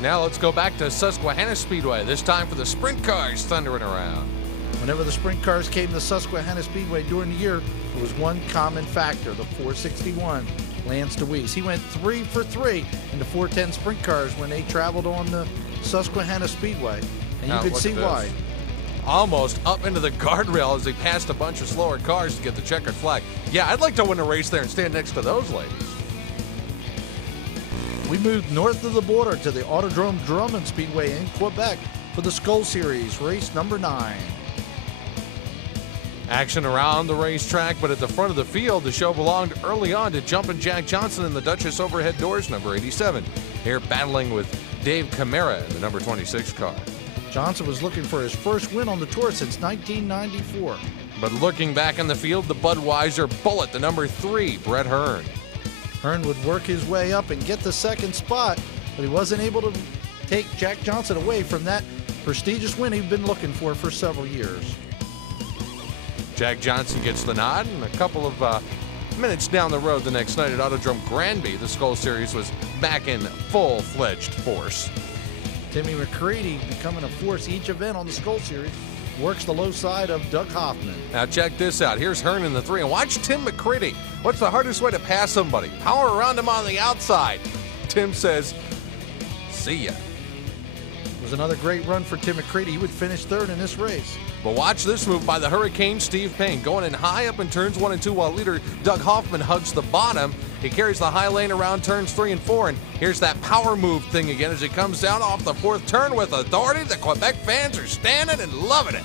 Now let's go back to Susquehanna Speedway, this time for the sprint cars thundering around. Whenever the sprint cars came to Susquehanna Speedway during the year, there was one common factor, the 461, Lance DeWeese. He went 3 for 3 in the 410 sprint cars when they traveled on the Susquehanna Speedway. And you could see why. Almost up into the guardrail as they passed a bunch of slower cars to get the checkered flag. Yeah, I'd like to win a race there and stand next to those ladies. We moved north of the border to the Autodrome Drummond Speedway in Quebec for the Skull Series, race number 9. Action around the racetrack, but at the front of the field, the show belonged early on to Jumpin' Jack Johnson in the Duchess Overhead Doors, number 87. Here battling with Dave Camara in the number 26 car. Johnson was looking for his first win on the tour since 1994. But looking back in the field, the Budweiser Bullet, the number 3, Brett Hearn. Hearn would work his way up and get the second spot, but he wasn't able to take Jack Johnson away from that prestigious win he'd been looking for several years. Jack Johnson gets the nod, and a couple of minutes down the road the next night at Autodrome Granby, the Skull Series was back in full-fledged force. Timmy McCready, becoming a force each event on the Skull Series, works the low side of Doug Hoffman. Now check this out. Here's Hearn in the 3, and watch Tim McCready. What's the hardest way to pass somebody? Power around him on the outside. Tim says, see ya. It was another great run for Tim McCready. He would finish third in this race. But watch this move by the Hurricane Steve Payne, going in high up in turns 1 and 2 while leader Doug Hoffman hugs the bottom. He carries the high lane around turns 3 and 4, and here's that power move thing again as he comes down off the 4th turn with authority. The Quebec fans are standing and loving it.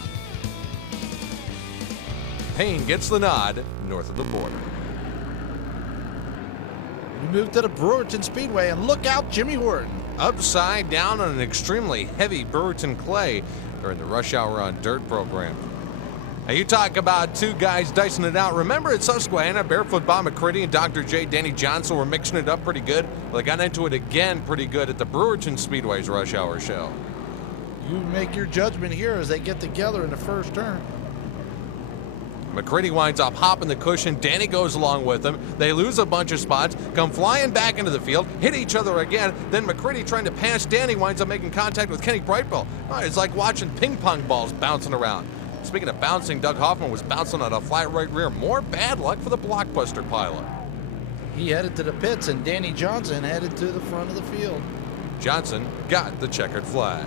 Payne gets the nod north of the border. We move to the Brewerton Speedway, and look out, Jimmy Horton. Upside down on an extremely heavy Brewerton clay during the Rush Hour on Dirt program. Now you talk about two guys dicing it out. Remember at Susquehanna, Barefoot Bob McCready and Dr. J. Danny Johnson were mixing it up pretty good? Well, they got into it again pretty good at the Brewerton Speedway's Rush Hour show. You make your judgment here as they get together in the first turn. McCready winds up hopping the cushion. Danny goes along with him. They lose a bunch of spots, come flying back into the field, hit each other again. Then McCready, trying to pass Danny, winds up making contact with Kenny Brightbill. It's like watching ping pong balls bouncing around. Speaking of bouncing, Doug Hoffman was bouncing on a flat right rear. More bad luck for the Blockbuster pilot. He headed to the pits, and Danny Johnson headed to the front of the field. Johnson got the checkered flag.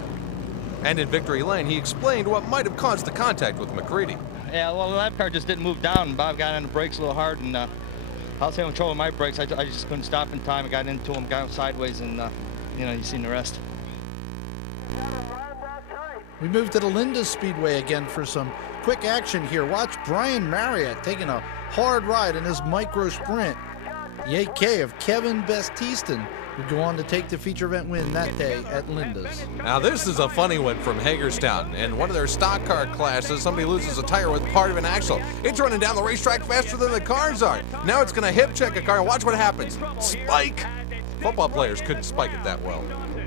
And in Victory Lane, he explained what might have caused the contact with McCready. Yeah, well, the lap car just didn't move down. Bob got on the brakes a little hard, and I was having trouble with my brakes. I just couldn't stop in time. I got into him, got him sideways, and, you've seen the rest. We move to the Linda Speedway again for some quick action here. Watch Brian Marriott taking a hard ride in his micro sprint. The 8K of Kevin Baptiston would go on to take the feature event win that day at Linda's. Now this is a funny one from Hagerstown. In one of their stock car classes, somebody loses a tire with part of an axle. It's running down the racetrack faster than the cars are. Now it's going to hip check a car, and watch what happens. Spike! Football players couldn't spike it that well.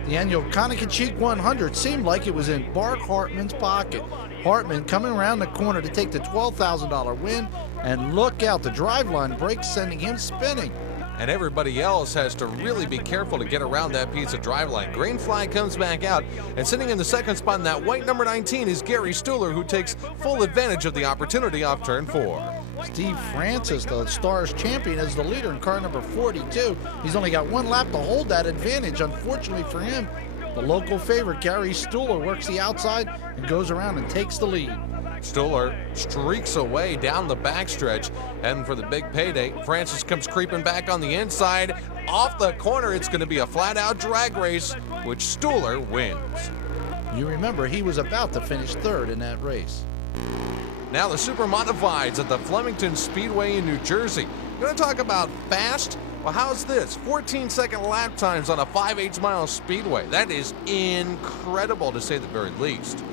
The annual Conococheague 100 seemed like it was in Bart Hartman's pocket. Hartman coming around the corner to take the $12,000 win, and look out, the driveline brakes sending him spinning. And everybody else has to really be careful to get around that piece of driveline. Green flag comes back out, and sitting in the second spot in that white number 19 is Gary Stuhler, who takes full advantage of the opportunity off turn 4. Steve Francis, the Stars champion, is the leader in car number 42. He's only got one lap to hold that advantage. Unfortunately for him, the local favorite, Gary Stuhler, works the outside and goes around and takes the lead. Stuhler streaks away down the backstretch, heading for the big payday. Francis comes creeping back on the inside. Off the corner, it's going to be a flat-out drag race, which Stuhler wins. You remember, he was about to finish third in that race. Now the Super Modifieds at the Flemington Speedway in New Jersey. Going to talk about fast? Well, how's this? 14-second lap times on a 5/8 mile speedway. That is incredible, to say the very least.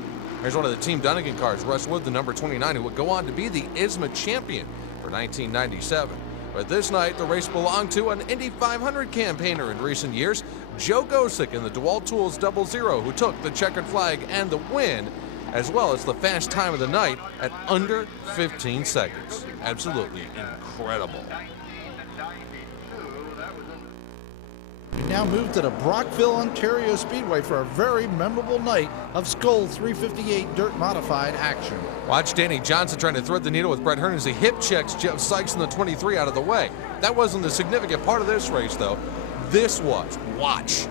Here's one of the Team Dunnigan cars, Russ Wood, the number 29, who would go on to be the ISMA champion for 1997. But this night, the race belonged to an Indy 500 campaigner in recent years, Joe Gosick in the DeWalt Tools 00, who took the checkered flag and the win, as well as the fast time of the night at under 15 seconds. Absolutely incredible. We now move to the Brockville, Ontario Speedway for a very memorable night of Skoal 358 dirt modified action. Watch Danny Johnson trying to thread the needle with Brett Hearn as he hip checks Jeff Sykes in the 23 out of the way. That wasn't the significant part of this race, though. This was. Watch.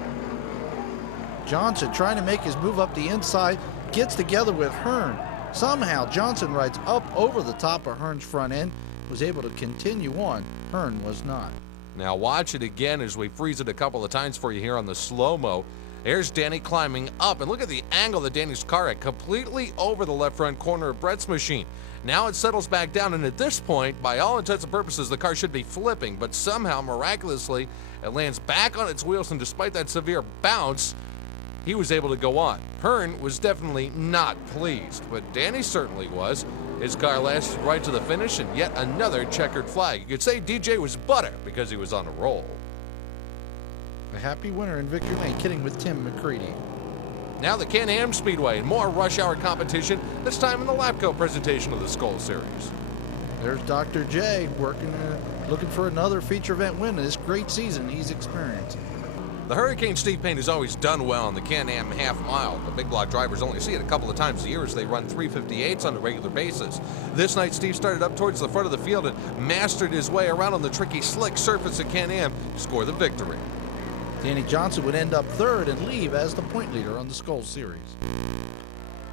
Johnson trying to make his move up the inside, gets together with Hearn. Somehow Johnson rides up over the top of Hearn's front end, was able to continue on. Hearn was not. Now watch it again as we freeze it a couple of times for you here on the slow-mo. There's Danny climbing up, and look at the angle that Danny's car had, completely over the left front corner of Brett's machine. Now it settles back down, and at this point, by all intents and purposes, the car should be flipping, but somehow, miraculously, it lands back on its wheels, and despite that severe bounce, he was able to go on. Hearn was definitely not pleased, but Danny certainly was. His car lasted right to the finish, and yet another checkered flag. You could say DJ was butter because he was on a roll. A happy winner in victory lane, kidding with Tim McCready. Now the Can-Am Speedway and more rush hour competition, this time in the Lapco presentation of the Skoal Series. There's Dr. J working, looking for another feature event win in this great season he's experienced. The Hurricane Steve Payne has always done well on the Can-Am half mile. The big block drivers only see it a couple of times a year as they run 358s on a regular basis. This night, Steve started up towards the front of the field and mastered his way around on the tricky slick surface of Can-Am to score the victory. Danny Johnson would end up third and leave as the point leader on the Skoal Series.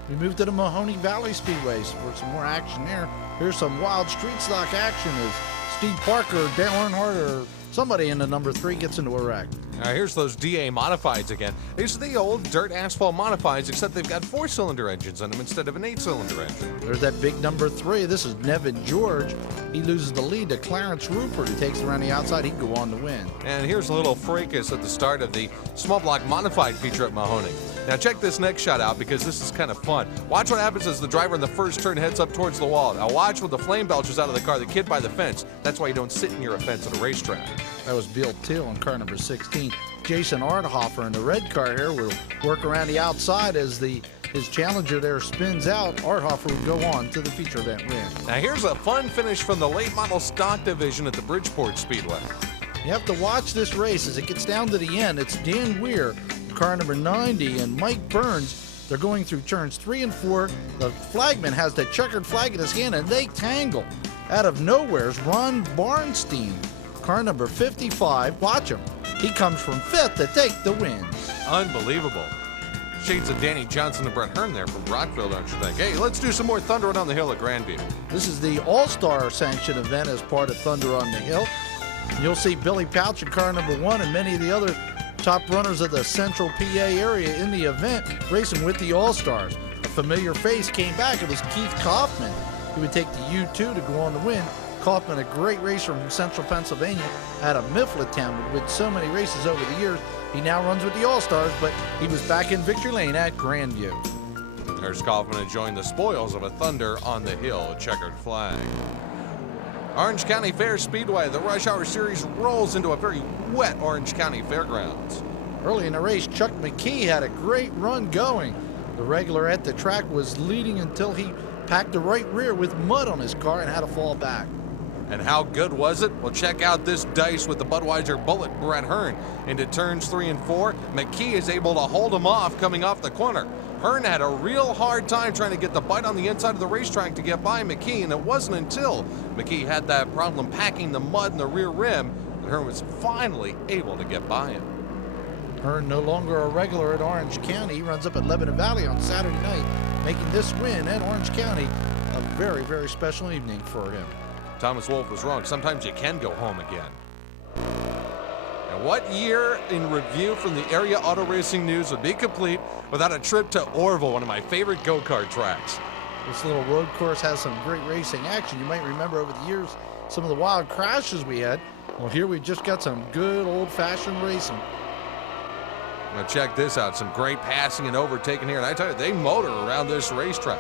We move to the Mahoney Valley Speedways for some more action there. Here's some wild street stock action as Steve Parker, Dale Earnhardt, or somebody in the number 3 gets into a wreck. Now here's those DA Modifieds again. These are the old dirt asphalt Modifieds, except they've got 4-cylinder engines on them instead of an 8-cylinder engine. There's that big number 3. This is Nevin George. He loses the lead to Clarence Rupert, who takes around the outside. He'd go on to win. And here's a little fracas at the start of the small block modified feature at Mahoney. Now check this next shot out because this is kind of fun. Watch what happens as the driver in the first turn heads up towards the wall. Now watch when the flame belches out of the car, the kid by the fence. That's why you don't sit near a fence at a racetrack. That was Bill Till in car number 16. Jason Arthofer in the red car here will work around the outside as his challenger there spins out. Arthofer will go on to the feature event win. Now here's a fun finish from the late model stock division at the Bridgeport Speedway. You have to watch this race as it gets down to the end. It's Dan Weir, car number 90, and Mike Burns. They're going through turns 3 and 4. The flagman has the checkered flag in his hand, and they tangle. Out of nowhere's Ron Barnstein, car number 55. Watch him. He comes from 5th to take the win. Unbelievable. Shades of Danny Johnson and Brett Hearn there from Brockville, don't you think? Hey, let's do some more Thunder on the Hill at Grandview. This is the All-Star Sanction event as part of Thunder on the Hill. You'll see Billy Pouch in car number 1 and many of the other top runners of the central PA area in the event racing with the All-Stars. A familiar face came back. It was Keith Kaufman. He would take the U2 to go on to win. Kaufman, a great racer from central Pennsylvania, out of Mifflintown with so many races over the years. He now runs with the All-Stars, but he was back in victory lane at Grandview. There's Kaufman enjoying the spoils of a Thunder on the Hill checkered flag. Orange County Fair Speedway, the Rush Hour Series rolls into a very wet Orange County Fairgrounds. Early in the race, Chuck McKee had a great run going. The regular at the track was leading until he packed the right rear with mud on his car and had to fall back. And how good was it? Well, check out this dice with the Budweiser Bullet, Brett Hearn. Into turns 3 and 4, McKee is able to hold him off coming off the corner. Hearn had a real hard time trying to get the bite on the inside of the racetrack to get by McKee, and it wasn't until McKee had that problem packing the mud in the rear rim that Hearn was finally able to get by him. Hearn no longer a regular at Orange County. He runs up at Lebanon Valley on Saturday night, making this win at Orange County a very, very special evening for him. Thomas Wolfe was wrong. Sometimes you can go home again. And what year in review from the area auto racing news would be complete without a trip to Orville, one of my favorite go-kart tracks? This little road course has some great racing action. You might remember over the years some of the wild crashes we had. Well, here we just got some good old-fashioned racing. Now check this out, some great passing and overtaking here. And I tell you, they motor around this racetrack.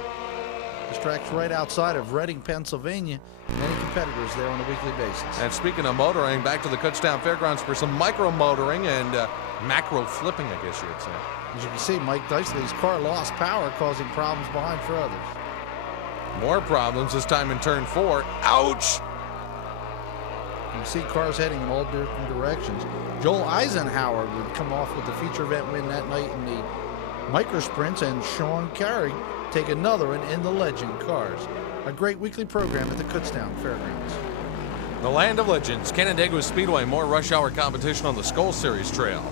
This track's right outside of Reading, Pennsylvania. Many competitors there on a weekly basis. And speaking of motoring, back to the Kutztown Fairgrounds for some micro motoring and macro flipping, I guess you would say. As you can see, Mike Dicely's car lost power, causing problems behind for others. More problems, this time in turn 4. Ouch! You can see cars heading in all different directions. Joel Eisenhower would come off with the feature event win that night in the micro sprints, and Sean Carey take another one in the Legend cars. A great weekly program at the Kutztown Fairgrounds. The Land of Legends, Canandaigua Speedway, more rush hour competition on the Skull Series trail.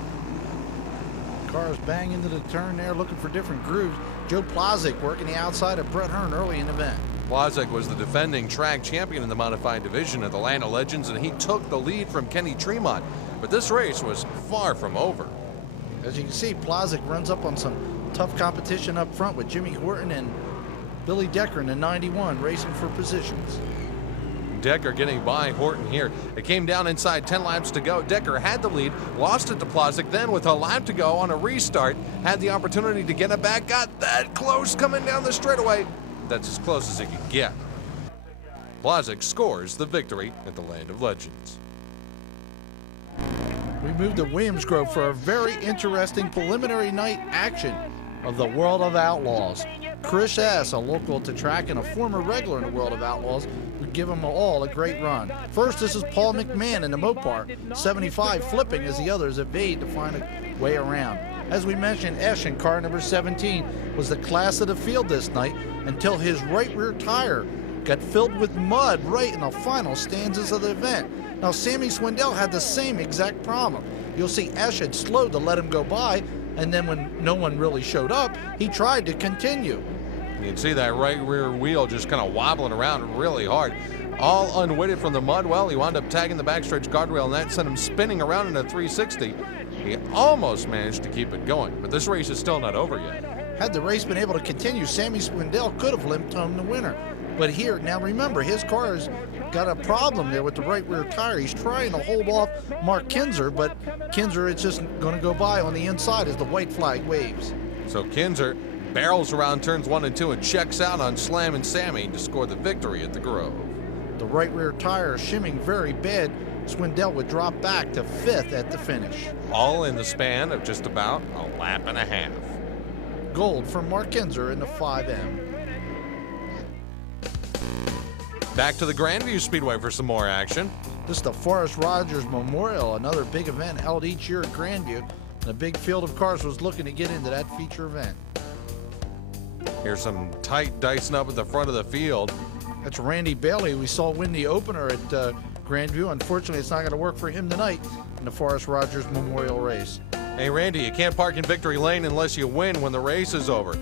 Cars bang into the turn there, looking for different grooves. Joe Plazik working the outside of Brett Hearn early in the event. Plazik was the defending track champion in the modified division of the Land of Legends, and he took the lead from Kenny Tremont. But this race was far from over. As you can see, Plazik runs up on some tough competition up front with Jimmy Horton and Billy Decker in the 91 racing for positions. Decker getting by Horton here. It came down inside 10 laps to go. Decker had the lead, lost it to Plazik, then with a lap to go on a restart, had the opportunity to get it back, got that close coming down the straightaway. That's as close as it could get. Plazik scores the victory at the Land of Legends. We moved to Williams Grove for a very interesting preliminary night action of the World of Outlaws. Chris S., a local at the track and a former regular in the World of Outlaws, would give them all a great run. First, this is Paul McMahon in the Mopar, 75, flipping as the others evade to find a way around. As we mentioned, Esch in car number 17 was the class of the field this night until his right rear tire got filled with mud right in the final stanzas of the event. Now, Sammy Swindell had the same exact problem. You'll see Esch had slowed to let him go by, and then when no one really showed up, he tried to continue. You can see that right rear wheel just kind of wobbling around really hard. All unwitted from the mud. Well, he wound up tagging the backstretch guardrail, and that sent him spinning around in a 360. He almost managed to keep it going, but this race is still not over yet. Had the race been able to continue, Sammy Swindell could have limped home the winner. But here, now remember, his car's got a problem there with the right rear tire. He's trying to hold off Mark Kinzer, but Kinzer is just going to go by on the inside as the white flag waves. So Kinzer barrels around turns 1 and 2 and checks out on Slam and Sammy to score the victory at the Grove. The right rear tire shimming very bad. Swindell would drop back to 5th at the finish. All in the span of just about a lap and a half. Gold for Mark Kinzer in the 5M. Back to the Grandview Speedway for some more action. This is the Forrest Rogers Memorial, another big event held each year at Grandview. And a big field of cars was looking to get into that feature event. Here's some tight dicing up at the front of the field. That's Randy Bailey, we saw win the opener at Grandview. Unfortunately, it's not going to work for him tonight in the Forrest Rogers Memorial race. Hey, Randy, you can't park in victory lane unless you win when the race is over.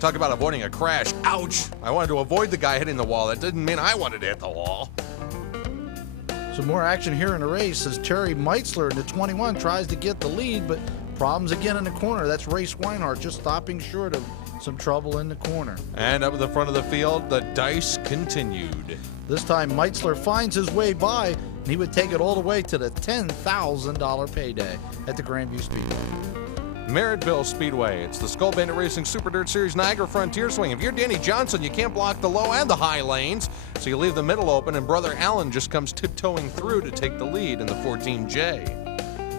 Talk about avoiding a crash. Ouch! I wanted to avoid the guy hitting the wall. That didn't mean I wanted to hit the wall. Some more action here in the race as Terry Meitzler in the 21 tries to get the lead, but problems again in the corner. That's Race Weinhardt just stopping short of some trouble in the corner. And up at the front of the field, the dice continued. This time Meitzler finds his way by, and he would take it all the way to the $10,000 payday at the Grandview Speedway. Merrittville Speedway. It's the Skull Bandit Racing Super Dirt Series Niagara Frontier Swing. If you're Danny Johnson, you can't block the low and the high lanes, so you leave the middle open, and Brother Allen just comes tiptoeing through to take the lead in the 14J.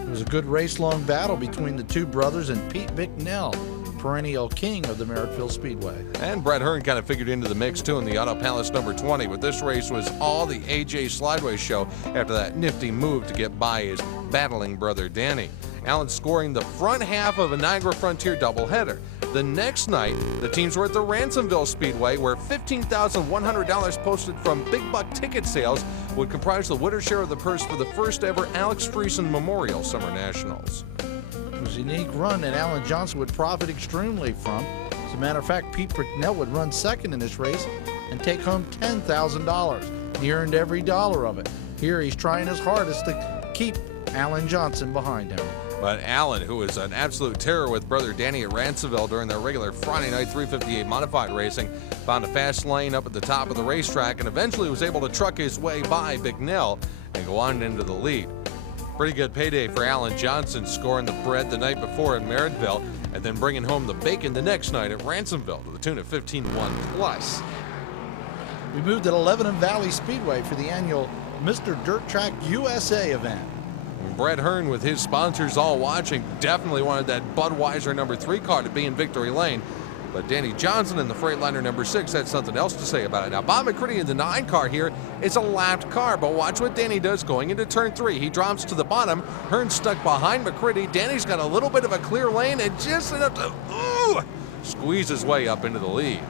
It was a good race-long battle between the two brothers and Pete McNell, perennial king of the Merrittville Speedway. And Brett Hearn kind of figured into the mix too in the Auto Palace number 20, but this race was all the AJ Slideway show after that nifty move to get by his battling brother Danny. Allen scoring the front half of a Niagara Frontier doubleheader. The next night, the teams were at the Ransomville Speedway, where $15,100 posted from big buck ticket sales would comprise the winner's share of the purse for the first ever Alex Friesen Memorial Summer Nationals. It was a unique run that Alan Johnson would profit extremely from. As a matter of fact, Pete Bricknell would run second in this race and take home $10,000. He earned every dollar of it. Here he's trying his hardest to keep Alan Johnson behind him. But Alan, who was an absolute terror with brother Danny at Ransomville during their regular Friday night 358 modified racing, found a fast lane up at the top of the racetrack and eventually was able to truck his way by Bicknell and go on into the lead. Pretty good payday for Alan Johnson, scoring the bread the night before at Merrittville and then bringing home the bacon the next night at Ransomville to the tune of 15-1 plus. We moved at Lebanon Valley Speedway for the annual Mr. Dirt Track USA event. Brett Hearn, with his sponsors all watching, definitely wanted that Budweiser number 3 car to be in victory lane. But Danny Johnson in the Freightliner number 6 had something else to say about it. Now, Bob McCready in the 9 car here is a lapped car, but watch what Danny does going into turn 3. He drops to the bottom. Hearn stuck behind McCready. Danny's got a little bit of a clear lane and just enough to squeeze his way up into the lead.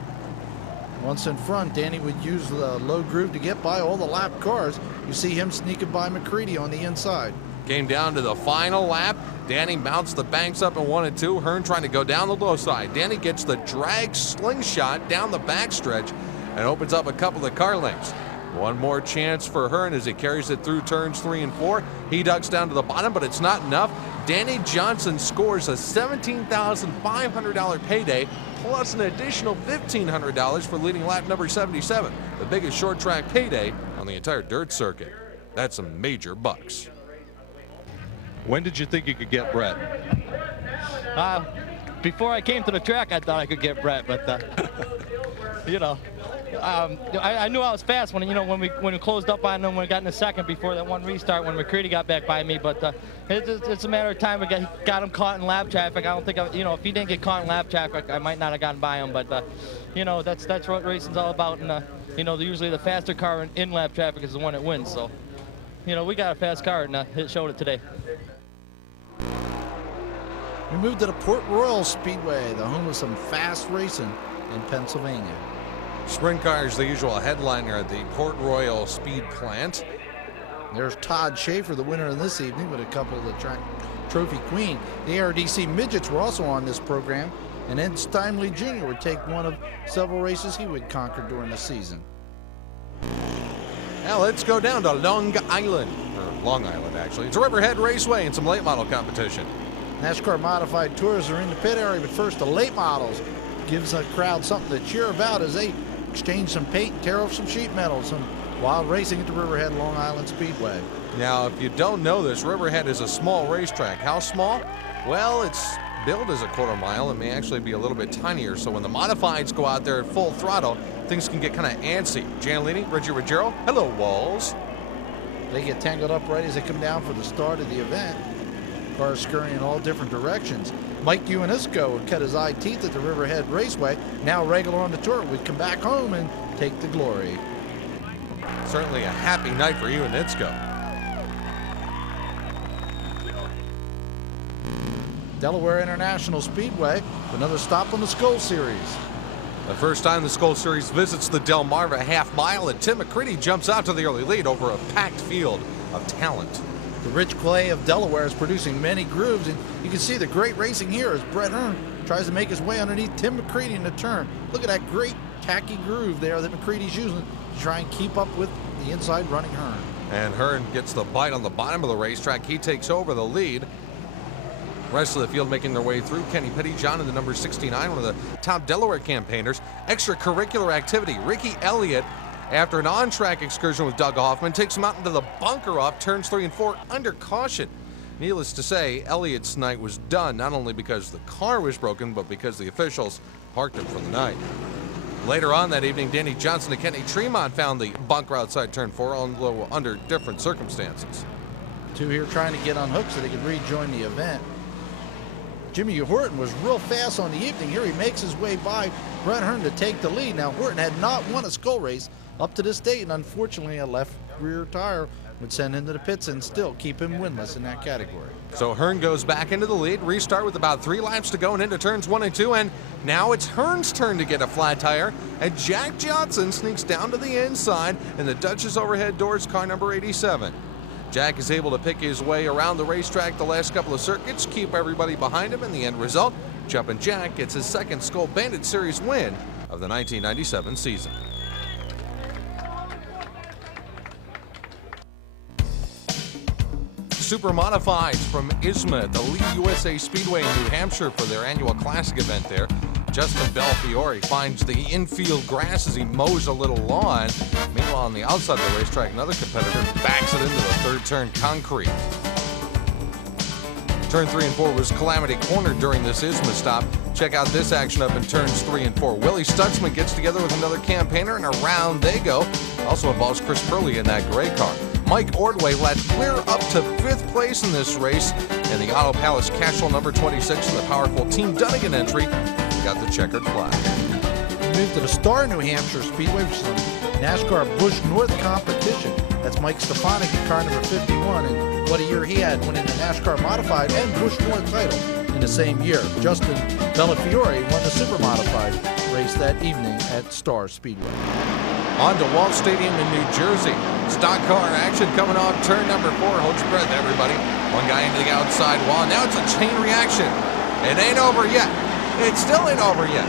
Once in front, Danny would use the low groove to get by all the lapped cars. You see him sneaking by McCready on the inside. Came down to the final lap. Danny mounts the banks up in 1 and 2. Hearn trying to go down the low side. Danny gets the drag slingshot down the backstretch and opens up a couple of car lengths. One more chance for Hearn as he carries it through turns 3 and 4. He ducks down to the bottom, but it's not enough. Danny Johnson scores a $17,500 payday plus an additional $1,500 for leading lap number 77, the biggest short track payday on the entire dirt circuit. That's some major bucks. When did you think you could get Brett? Before I came to the track, I thought I could get Brett, but you know, I knew I was fast when we closed up on them when we got in the second before that one restart when McCready got back by me. But it's a matter of time. We got him caught in lap traffic. I don't think if he didn't get caught in lap traffic, I might not have gotten by him. But that's what racing's all about. And usually the faster car in lap traffic is the one that wins. So we got a fast car and it showed it today. We moved to the Port Royal Speedway, the home of some fast racing in Pennsylvania. Sprint cars, the usual headliner at the Port Royal Speed Plant. There's Todd Schaefer, the winner this evening, with a couple of the track trophy queen. The ARDC midgets were also on this program, and Ed Steinley Jr. would take one of several races he would conquer during the season. Now let's go down to Long Island, actually. It's a Riverhead Raceway and some late model competition. NASCAR Modified Tours are in the pit area, but first the late models gives the crowd something to cheer about as they exchange some paint and tear off some sheet metal. Some wild racing at the Riverhead Long Island Speedway. Now, if you don't know this, Riverhead is a small racetrack. How small? Well, it's billed as a quarter mile and may actually be a little bit tinier. So when the modifieds go out there at full throttle, things can get kind of antsy. Giannolini, Reggie Ruggiero, hello, Walls. They get tangled up right as they come down for the start of the event. Cars scurrying in all different directions. Mike Ionesco would cut his eye teeth at the Riverhead Raceway. Now regular on the tour, would come back home and take the glory. Certainly a happy night for Ionesco. Delaware International Speedway, another stop on the Skull Series. The first time the Skull Series visits the Delmarva half mile, and Tim McCready jumps out to the early lead over a packed field of talent. The rich clay of Delaware is producing many grooves, and you can see the great racing here as Brett Hearn tries to make his way underneath Tim McCready in the turn. Look at that great tacky groove there that McCready's using to try and keep up with the inside running Hearn. And Hearn gets the bite on the bottom of the racetrack. He takes over the lead. Rest of the field making their way through. Kenny Pettyjohn in the number 69, one of the top Delaware campaigners. Extracurricular activity. Ricky Elliott, after an on-track excursion with Doug Hoffman, takes him out into the bunker off turns 3 and 4 under caution. Needless to say, Elliott's night was done, not only because the car was broken, but because the officials parked him for the night. Later on that evening, Danny Johnson and Kenny Tremont found the bunker outside turn 4, although under different circumstances. Two here trying to get unhooked so they could rejoin the event. Jimmy Horton was real fast on the evening. Here he makes his way by Brett Hearn to take the lead. Now, Horton had not won a Skull race up to this date, and unfortunately a left rear tire would send him to the pits and still keep him winless in that category. So Hearn goes back into the lead. Restart with about 3 laps to go and into turns 1 and 2. And now it's Hearn's turn to get a flat tire. And Jack Johnson sneaks down to the inside in the Dutchess overhead doors, car number 87. Jack is able to pick his way around the racetrack the last couple of circuits, keep everybody behind him, and the end result, Jumpin' Jack gets his second Skull Bandit Series win of the 1997 season. Super Modifieds from ISMA at the Lee USA Speedway in New Hampshire for their annual classic event there. Justin Belfiore finds the infield grass as he mows a little lawn. Meanwhile, on the outside of the racetrack, another competitor backs it into the third turn concrete. Turn 3 and 4 was Calamity Corner during this ISMA stop. Check out this action up in turns 3 and 4. Willie Stutzman gets together with another campaigner, and around they go. Also involves Chris Purley in that gray car. Mike Ordway led clear up to 5th place in this race, and the Auto Palace Casual number 26 in the powerful Team Dunnigan entry got the checkered flag. We move to the Star New Hampshire Speedway, which is a NASCAR Busch North competition. That's Mike Stefanik in car number 51, and what a year he had, winning the NASCAR Modified and Busch North title in the same year. Justin Bellafiore won the Super Modified race that evening at Star Speedway. On to Wall Stadium in New Jersey. Stock car action coming off turn number 4. Hold your breath, everybody. One guy into the outside wall. Now it's a chain reaction. It ain't over yet. It still ain't over yet.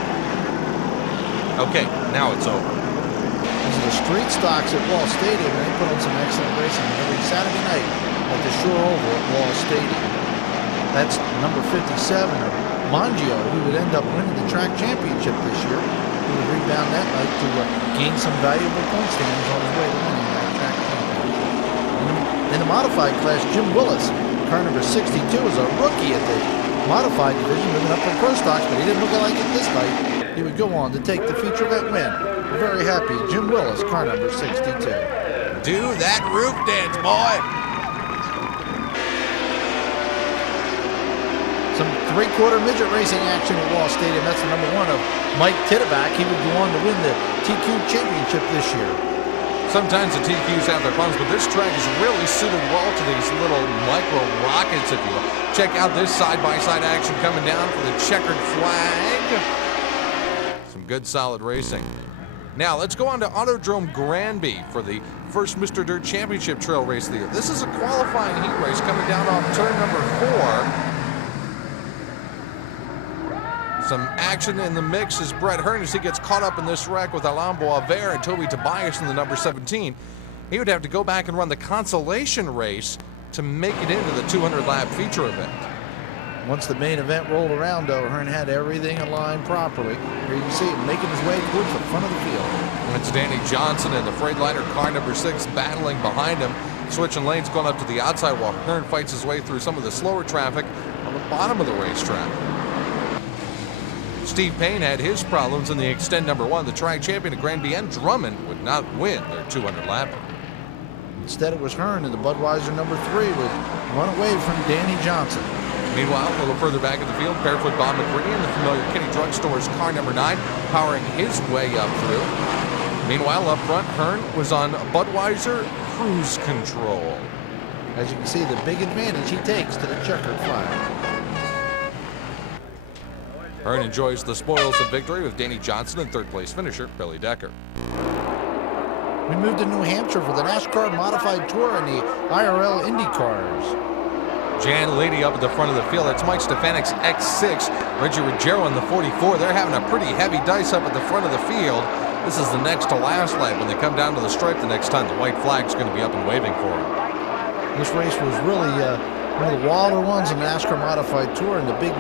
Okay, now it's over. These are the street stocks at Wall Stadium, and they put on some excellent racing every Saturday night at the Shore Oval at Wall Stadium. That's number 57, Mangio, who would end up winning the track championship this year. He would rebound that night to gain some valuable point standings on his way to winning that track championship. In the modified class, Jim Willis, car number 62, is a rookie at the modified division, moving up from pro stocks, but he didn't look like it this night. He would go on to take the feature event win. We're very happy. Jim Willis, car number 62. Do that roof dance, boy. Some three-quarter midget racing action at Wall Stadium. That's the number 1 of Mike Titteback. He would go on to win the TQ championship this year. Sometimes the TQs have their problems, but this track is really suited well to these little micro rockets, if you will. Check out this side-by-side action coming down for the checkered flag. Some good, solid racing. Now, let's go on to Autodrome Granby for the first Mr. Dirt Championship trail race of the year. This is a qualifying heat race coming down off turn number 4. Some action in the mix as Brett Hearn, as he gets caught up in this wreck with Alain Boisvert and Toby Tobias in the number 17. He would have to go back and run the consolation race to make it into the 200-lap feature event. Once the main event rolled around, though, Hearn had everything aligned properly. Here you can see him making his way towards the front of the field. And it's Danny Johnson and the Freightliner car number 6 battling behind him. Switching lanes going up to the outside while Hearn fights his way through some of the slower traffic on the bottom of the racetrack. Steve Payne had his problems in the Extend number 1. The track champion of Granby and Drummond would not win their 200-lapper. Instead, it was Hearn, and the Budweiser number 3 would run away from Danny Johnson. Meanwhile, a little further back in the field, Barefoot Bob McCready and the familiar Kenny Drugstore's car number 9 powering his way up through. Meanwhile, up front, Hearn was on Budweiser cruise control. As you can see, the big advantage he takes to the checkered flag. Hearn enjoys the spoils of victory with Danny Johnson and third-place finisher Billy Decker. We moved to New Hampshire for the NASCAR Modified Tour and the IRL Indy cars. Jan Lady up at the front of the field. That's Mike Stefanik's X6. Reggie Ruggiero in the 44. They're having a pretty heavy dice up at the front of the field. This is the next to last lap when they come down to the stripe the next time. The white flag's going to be up and waving for them. This race was really one of the wilder ones in the NASCAR Modified Tour, and the big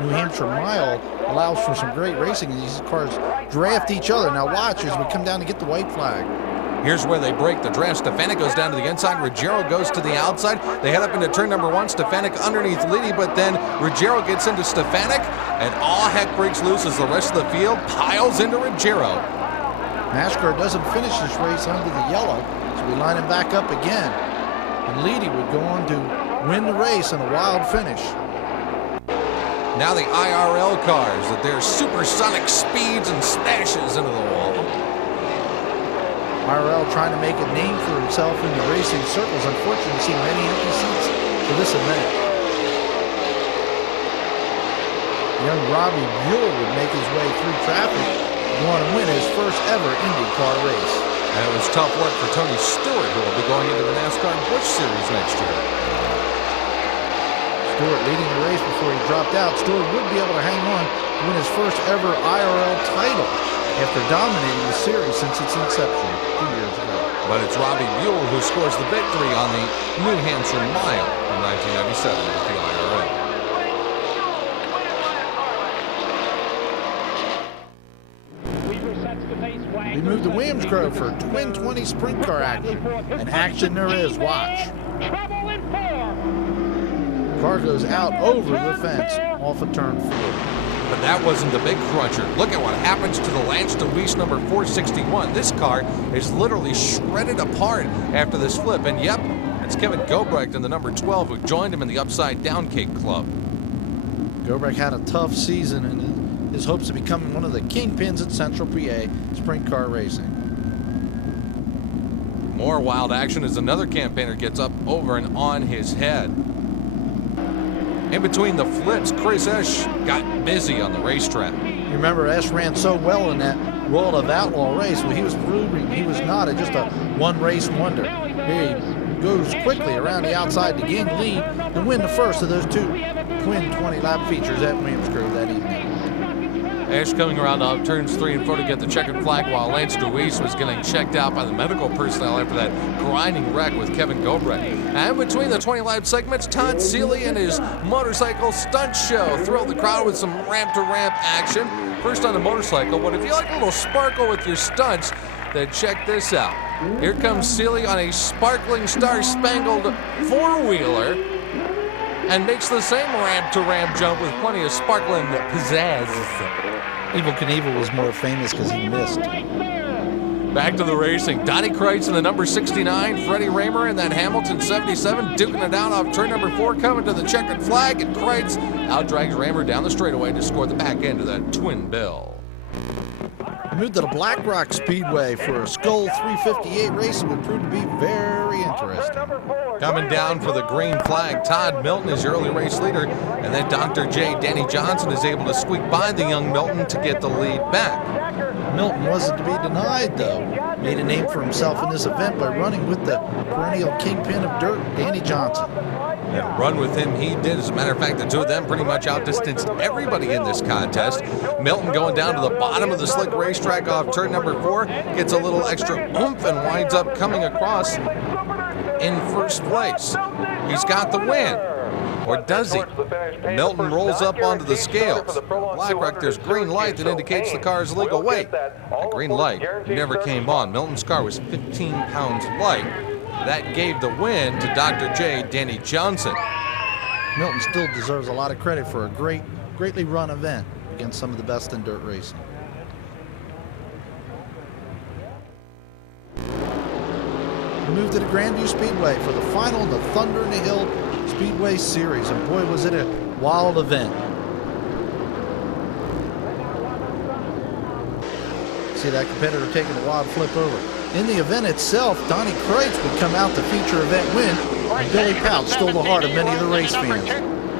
New Hampshire Mile allows for some great racing. These cars draft each other. Now watch as we come down to get the white flag. Here's where they break the draft. Stefanik goes down to the inside. Ruggiero goes to the outside. They head up into turn number 1. Stefanik underneath Leedy, but then Ruggiero gets into Stefanik, and all heck breaks loose as the rest of the field piles into Ruggiero. NASCAR doesn't finish this race under the yellow, so we line him back up again. And Leedy would go on to win the race in a wild finish. Now the IRL cars at their supersonic speeds and smashes into the wall. IRL trying to make a name for himself in the racing circles. Unfortunately, we've seen many empty seats for this event. Young Robbie Buell would make his way through traffic and want to win his first ever IndyCar race. And it was tough work for Tony Stewart, who will be going into the NASCAR Busch Series next year. Stewart leading the race before he dropped out. Stewart would be able to hang on to win his first ever IRL title after dominating the series since its inception 2 years ago. But it's Robbie Buell who scores the victory on the New Hampshire Mile in 1997 with the IRL. We move to Williams Grove for Twin 20 sprint car action. And action there is, watch. Car goes out over the fence off of turn 4. But that wasn't the big cruncher. Look at what happens to the Lance Dewease number 461. This car is literally shredded apart after this flip. And yep, it's Kevin Gobrecht in the number 12 who joined him in the Upside Down Cake Club. Gobrecht had a tough season and his hopes of becoming one of the kingpins at Central PA sprint car racing. More wild action as another campaigner gets up over and on his head. In between the flips, Chris Esch got busy on the racetrack. You remember Esch ran so well in that World of Outlaw race. Well, he was proving he was not just a one-race wonder. He goes quickly around the outside to gain the lead and win the first of those two twin 20-lap features at Williams Grove that evening. Esch coming around off turns 3 and 4 to get the checkered flag while Lance Dewease was getting checked out by the medical personnel after that grinding wreck with Kevin Gobrecht. And between the 20-lap segments, Todd Seeley and his motorcycle stunt show thrilled the crowd with some ramp-to-ramp action. First on the motorcycle, but if you like a little sparkle with your stunts, then check this out. Here comes Seeley on a sparkling star-spangled four-wheeler and makes the same ramp-to-ramp jump with plenty of sparkling pizzazz. Evel Knievel was more famous because he missed. Back to the racing. Donnie Kreitz in the number 69, Freddie Raymer in that Hamilton 77, duking it down off turn number 4, coming to the checkered flag, and Kreitz outdrags Raymer down the straightaway to score the back end of that twin bill. We moved to the Black Rock Speedway for a Skull 358 race that would prove to be very interesting. Coming down for the green flag, Todd Milton is your early race leader, and then Dr. J. Danny Johnson is able to squeak by the young Milton to get the lead back. Milton wasn't to be denied, though. Made a name for himself in this event by running with the perennial kingpin of dirt, Danny Johnson. And run with him he did. As a matter of fact, the two of them pretty much outdistanced everybody in this contest. Milton going down to the bottom of the slick racetrack off turn number 4, gets a little extra oomph and winds up coming across in first place. He's got the win. Or does he? Milton rolls up onto the scales. Black Rock, there's green light that indicates the car's legal weight. The green light never came on. Milton's car was 15 pounds light. That gave the win to Dr. J. Danny Johnson. Milton still deserves a lot of credit for a greatly run event against some of the best in dirt racing. We move to the Grandview Speedway for the final of the Thunder in the Hill Speedway Series, and boy, was it a wild event. See that competitor taking a wild flip over. In the event itself, Donnie Kreitz would come out to feature event win, and Billy Pouch stole the heart of many of the race fans.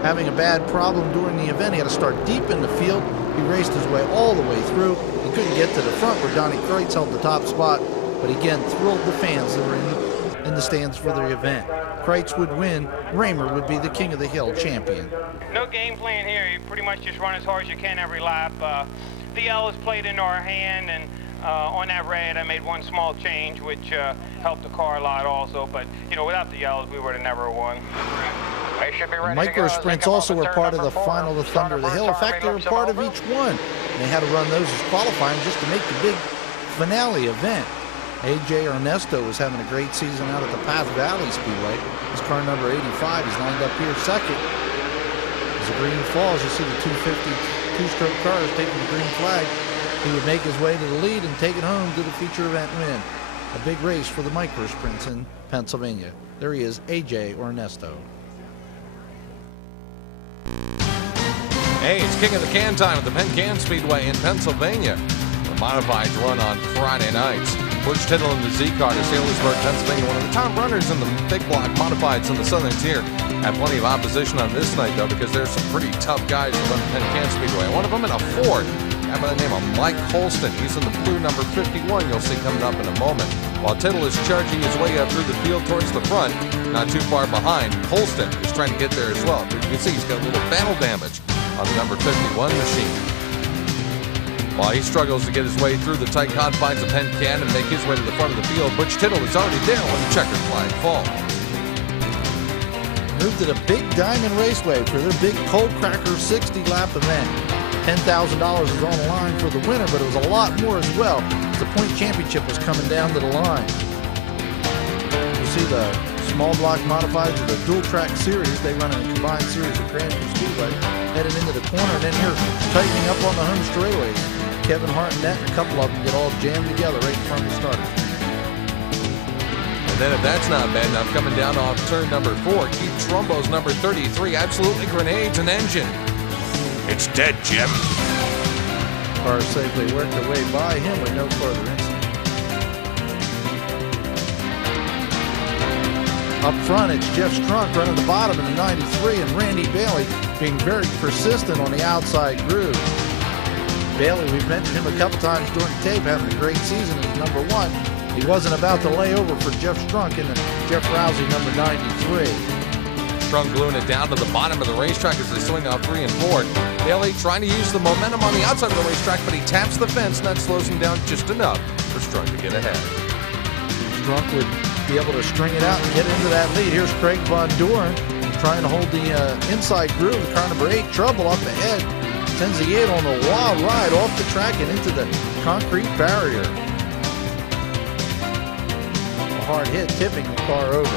Having a bad problem during the event, he had to start deep in the field. He raced his way all the way through. He couldn't get to the front where Donnie Kreitz held the top spot, but again thrilled the fans that were in the stands for the event. Kreitz would win. Raymer would be the King of the Hill champion. No game plan here. You pretty much just run as hard as you can every lap. The L is played into our hand, and on that red I made one small change, which helped the car a lot also. But, you know, without the yells, we would have never won. Micro sprints also were part of the final of Thunder of the Hill. In fact, they were part of each one. They had to run those as qualifying just to make the big finale event. A.J. Ernesto was having a great season out at the Path Valley Speedway. His car number 85, he's lined up here second. As the green falls, you see the 250 two-stroke cars taking the green flag. He would make his way to the lead and take it home to the feature event win. A big race for the micro sprints in Pennsylvania. There he is, A.J. Ernesto. Hey, it's King of the Can time at the Penn Can Speedway in Pennsylvania. The modifieds run on Friday nights. Butch Tittle in the Z car to Sailorsburg, Pennsylvania, one of the top runners in the big block modifieds in the Southern Tier. Had plenty of opposition on this night, though, because there's some pretty tough guys who run Penn Can Speedway. One of them in a Ford, a guy by the name of Mike Holston. He's in the blue number 51 you'll see coming up in a moment. While Tittle is charging his way up through the field towards the front, not too far behind, Holston is trying to get there as well. You can see he's got a little battle damage on the number 51 machine. While he struggles to get his way through the tight confines of Penn Can and make his way to the front of the field, Butch Tittle is already there when the checkered flag falls. Moved to the Big Diamond Raceway for their big Cold Cracker 60-lap event. $10,000 is on the line for the winner, but it was a lot more as well. The point championship was coming down to the line. You see the small block modifieds of the dual track series. They run a combined series of Cranston Speedway, heading into the corner, and then here tightening up on the home straightaways. Kevin Hartnett and a couple of them get all jammed together right in front of the starters. And then if that's not bad enough, coming down off turn number 4, Keith Trumbo's number 33 absolutely grenades an engine. It's dead, Jim. Cars safely worked their way by him with no further incident. Up front, it's Jeff Strunk running the bottom in the 93, and Randy Bailey being very persistent on the outside groove. Bailey, we've mentioned him a couple times during the tape, having a great season as number 1. He wasn't about to lay over for Jeff Strunk in the Jeff Rousey number 93. Strunk gluing it down to the bottom of the racetrack as they swing off 3 and 4. Bailey trying to use the momentum on the outside of the racetrack, but he taps the fence, and that slows him down just enough for Strunk to get ahead. Strunk would be able to string it out and get into that lead. Here's Craig Von Doren trying to hold the inside groove. Car number 8, Trouble up ahead. Sends the 8 on a wild ride off the track and into the concrete barrier. A hard hit, tipping the car over.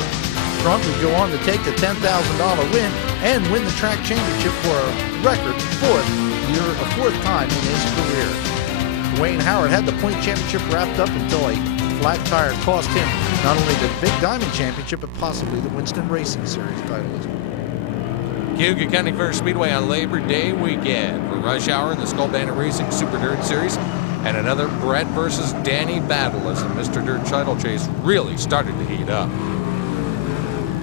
Strunk would go on to take the $10,000 win and win the track championship for a record fourth time in his career. Wayne Howard had the point championship wrapped up until a flat tire cost him not only the Big Diamond Championship, but possibly the Winston Racing Series title as well. Cayuga County Fair Speedway on Labor Day weekend for Rush Hour in the Skull Bandit Racing Super Dirt Series, and another Brett versus Danny battle as the Mr. Dirt title chase really started to heat up.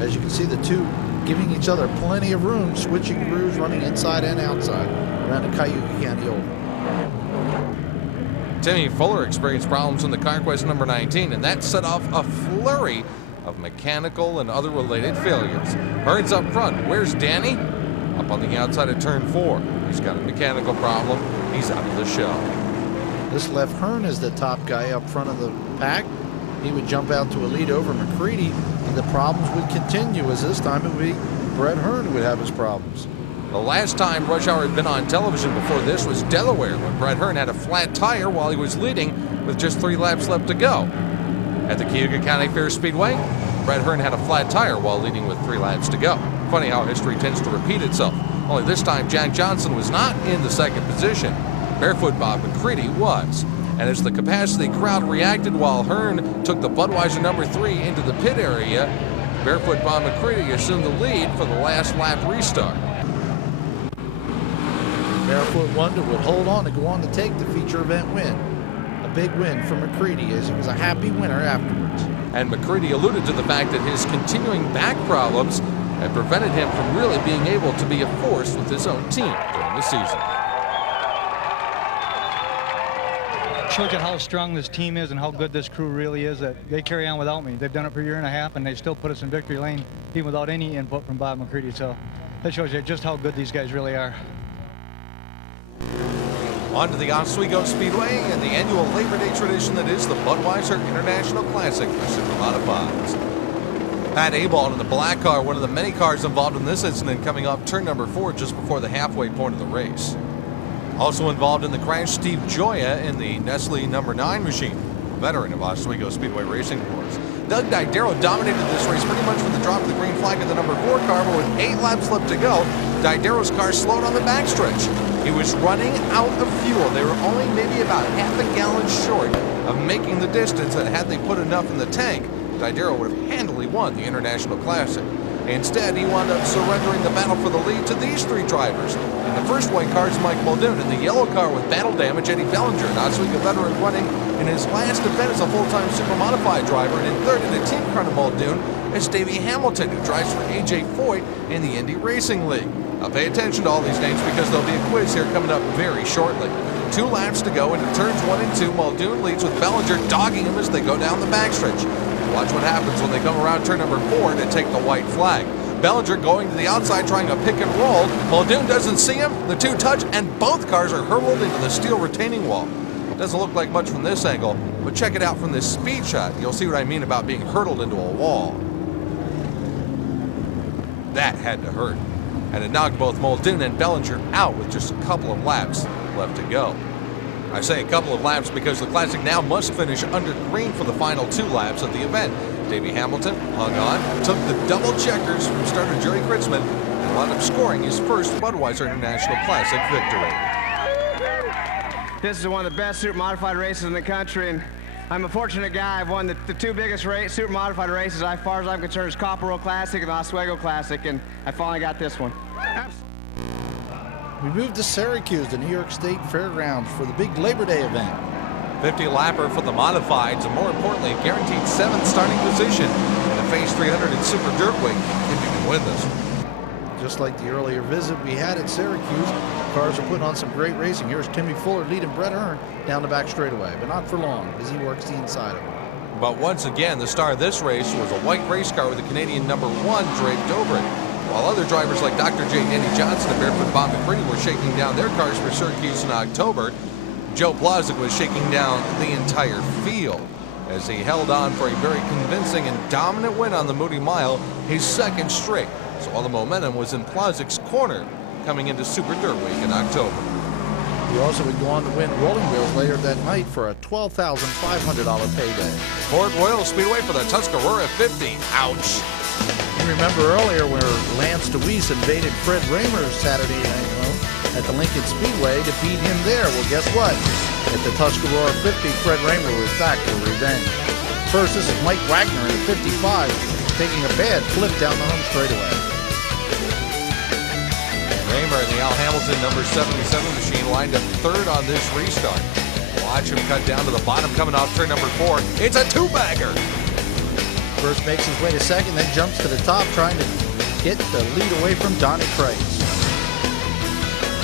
As you can see, the two giving each other plenty of room, switching grooves, running inside and outside around the Cayuga County Oval. Timmy Fuller experienced problems in the CarQuest number 19, and that set off a flurry of mechanical and other related failures. Hearn's up front. Where's Danny? Up on the outside of turn 4. He's got a mechanical problem. He's out of the show. This left Hearn is the top guy up front of the pack. He would jump out to a lead over McCready, and the problems would continue, as this time it would be Brett Hearn who would have his problems. The last time Rush Hour had been on television before this was Delaware, when Brett Hearn had a flat tire while he was leading with just 3 laps left to go. At the Cayuga County Fair Speedway, Brett Hearn had a flat tire while leading with 3 laps to go. Funny how history tends to repeat itself. Only this time, Jack Johnson was not in the second position. Barefoot Bob McCready was. And as the capacity crowd reacted while Hearn took the Budweiser number 3 into the pit area, Barefoot Bob McCready assumed the lead for the last lap restart. Barefoot Wonder would hold on to go on to take the feature event win. A big win for McCready, as he was a happy winner afterwards. And McCready alluded to the fact that his continuing back problems had prevented him from really being able to be a force with his own team during the season. Shows you how strong this team is and how good this crew really is, that they carry on without me. They've done it for a year and a half, and they still put us in victory lane even without any input from Bob McCready. So that shows you just how good these guys really are. On to the Oswego Speedway and the annual Labor Day tradition that is the Budweiser International Classic for Super Modifieds. Pat Abald in the black car, one of the many cars involved in this incident, coming off turn number 4 just before the halfway point of the race. Also involved in the crash, Steve Gioia in the Nestle number 9 machine, veteran of Oswego Speedway Racing, of course. Doug Didero dominated this race pretty much from the drop of the green flag in the number 4 car, but with 8 laps left to go, Didero's car slowed on the backstretch. He was running out of fuel. They were only maybe about half a gallon short of making the distance, and had they put enough in the tank, Didero would have handily won the International Classic. Instead, he wound up surrendering the battle for the lead to these three drivers. In the first white car is Mike Muldoon. In the yellow car with battle damage, Eddie Bellinger, an Oswego veteran running in his last event as a full-time Supermodified driver. And in third in the team car to Muldoon is Davey Hamilton, who drives for A.J. Foyt in the Indy Racing League. Now pay attention to all these names because there'll be a quiz here coming up very shortly. 2 laps to go into turns 1 and 2. Muldoon leads with Bellinger dogging him as they go down the backstretch. Watch what happens when they come around turn number 4 to take the white flag. Bellinger going to the outside trying a pick and roll. Muldoon doesn't see him. The two touch and both cars are hurled into the steel retaining wall. Doesn't look like much from this angle, but check it out from this speed shot. You'll see what I mean about being hurtled into a wall. That had to hurt. And it knocked both Muldoon and Bellinger out with just a couple of laps left to go. I say a couple of laps because the Classic now must finish under green for the final 2 laps of the event. Davey Hamilton hung on, took the double checkers from starter Jerry Kritzman, and wound up scoring his first Budweiser International Classic victory. This is one of the best super modified races in the country, and I'm a fortunate guy. I've won the 2 biggest super modified races, as far as I'm concerned, is Copper World Classic and the Oswego Classic, and I finally got this one. We moved to Syracuse, the New York State Fairgrounds, for the big Labor Day event. 50-lapper for the modifieds, and more importantly, a guaranteed 7th starting position in the Phase 300 in Super Dirtwing if you can win this. Just like the earlier visit we had at Syracuse, cars are putting on some great racing. Here's Timmy Fuller leading Brett Hearn down the back straightaway, but not for long as he works the inside of him. But once again, the star of this race was a white race car with a Canadian number 1 draped over it. While other drivers like Dr. J. Danny Johnson and Barefoot Bob McCready were shaking down their cars for Syracuse in October, Joe Plazik was shaking down the entire field as he held on for a very convincing and dominant win on the Moody Mile, his 2nd straight. So all the momentum was in Plazik's corner coming into Super Dirt Week in October. He also would go on to win Rolling Wheels later that night for a $12,500 payday. Port Royal Speedway for the Tuscarora 50. Ouch. You remember earlier where Lance DeWeese invaded Fred Raymer's Saturday night home at the Lincoln Speedway to beat him there. Well, guess what? At the Tuscarora 50, Fred Raymer was back for revenge. First, this is Mike Wagner in 55, taking a bad flip down the home straightaway. Raymer in the Al Hamilton number 77 machine lined up 3rd on this restart. Watch him cut down to the bottom coming off turn number 4. It's a 2-bagger. First makes his way to 2nd, then jumps to the top trying to get the lead away from Donnie Price.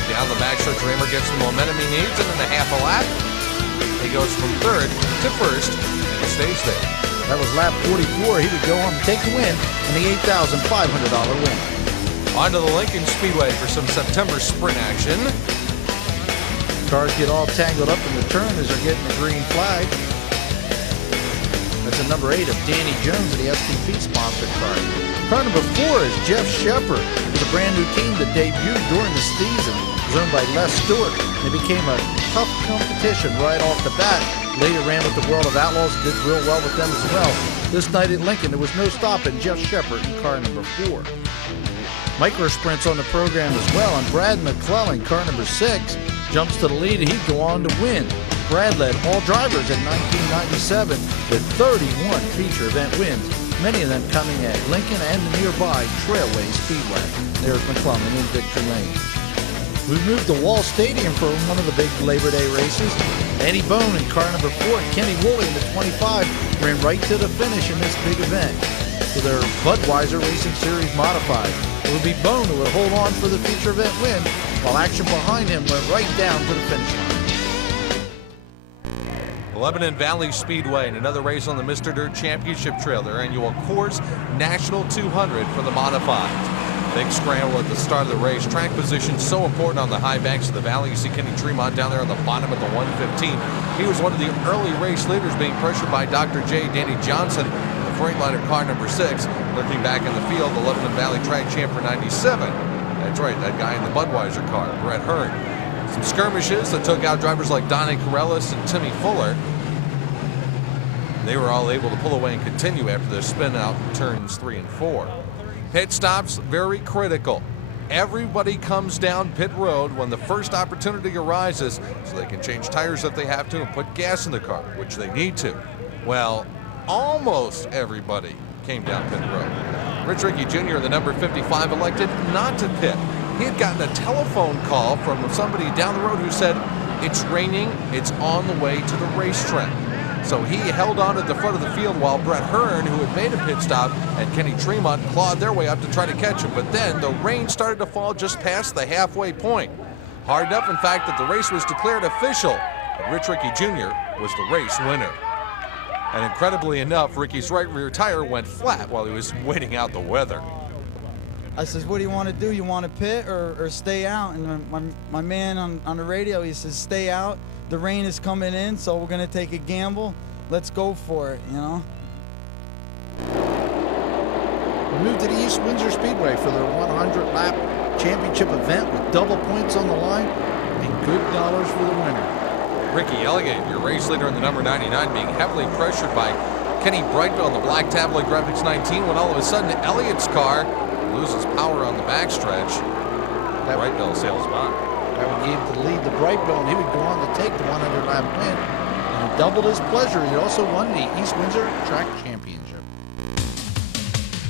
Down the backstretch, Raymer gets the momentum he needs, and in a half a lap, he goes from 3rd to 1st, and he stays there. That was lap 44. He would go on to take the win in the $8,500 win. On to the Lincoln Speedway for some September sprint action. Cars get all tangled up in the turn as they're getting the green flag. That's a number 8 of Danny Jones of the STP sponsored car. Car number 4 is Jeff Shepard. It was a brand new team that debuted during the season. It was owned by Les Stewart. It became a tough competition right off the bat. Later ran with the World of Outlaws, did real well with them as well. This night at Lincoln, there was no stopping Jeff Shepard in car number 4. Micro sprints on the program as well, and Brad McClellan, car number 6, jumps to the lead and he'd go on to win. Brad led all drivers in 1997 with 31 feature event wins, many of them coming at Lincoln and the nearby Trailway Speedway. There's McClellan in victory lane. We moved to Wall Stadium for one of the big Labor Day races. Eddie Bone in car number 4 and Kenny Woolley in the 25 ran right to the finish in this big event for their Budweiser Racing Series Modified. It would be Bone who would hold on for the feature event win, while action behind him went right down to the finish line. Lebanon Valley Speedway and another race on the Mr. Dirt Championship Trail, their annual Coors National 200 for the Modifieds. Big scramble at the start of the race. Track position so important on the high banks of the valley. You see Kenny Tremont down there on the bottom of the 115. He was one of the early race leaders, being pressured by Dr. J. Danny Johnson, the Freightliner car number 6. Looking back in the field, the Lebanon Valley track champ for 97. That's right, that guy in the Budweiser car, Brett Hearn. Some skirmishes that took out drivers like Donnie Corellis and Timmy Fuller. They were all able to pull away and continue after their spin out in turns 3 and 4. Pit stops, very critical. Everybody comes down pit road when the first opportunity arises so they can change tires if they have to and put gas in the car, which they need to. Well, almost everybody came down pit road. Rich Rickey Jr., the number 55, elected not to pit. He had gotten a telephone call from somebody down the road who said, "It's raining, it's on the way to the racetrack." So he held on at the front of the field while Brett Hearn, who had made a pit stop, and Kenny Tremont clawed their way up to try to catch him. But then the rain started to fall just past the halfway point. Hard enough, in fact, that the race was declared official. And Rich Rickey Jr. was the race winner. And incredibly enough, Ricky's right rear tire went flat while he was waiting out the weather. I says, "What do you want to do? You want to pit or stay out?" And my man on the radio, he says, "Stay out. The rain is coming in, so we're going to take a gamble. Let's go for it, you know." We moved to the East Windsor Speedway for their 100-lap championship event with double points on the line and good dollars for the winner. Ricky Elliott, your race leader in the number 99, being heavily pressured by Kenny Brightbill in the black tabloid graphics 19, when all of a sudden Elliott's car loses power on the backstretch. Brightbill sails by. That would give the lead to Brightbill, and he would go on to take the 100-lap win. And he doubled his pleasure. He also won the East Windsor Track Championship.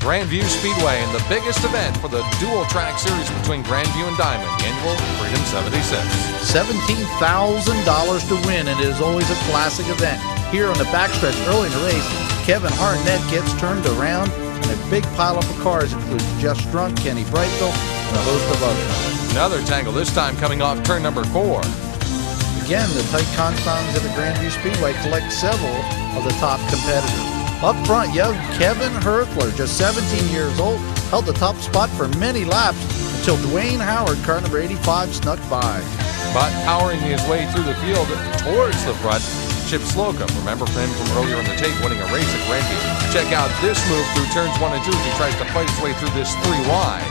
Grandview Speedway and the biggest event for the dual track series between Grandview and Diamond, the annual Freedom 76. $17,000 to win, and it is always a classic event. Here on the backstretch early in the race, Kevin Harnett gets turned around, and a big pileup of cars includes Jeff Strunk, Kenny Brightbill, and a host of others. Another tangle, this time coming off turn number 4. Again, the tight confines of the Grandview Speedway collect several of the top competitors. Up front, young Kevin Herthler, just 17 years old, held the top spot for many laps until Dwayne Howard, car number 85, snuck by. But powering his way through the field towards the front, Chip Slocum. Remember him from earlier in the tape, winning a race at Grandview. Check out this move through turns 1 and 2 as he tries to fight his way through this 3 wide.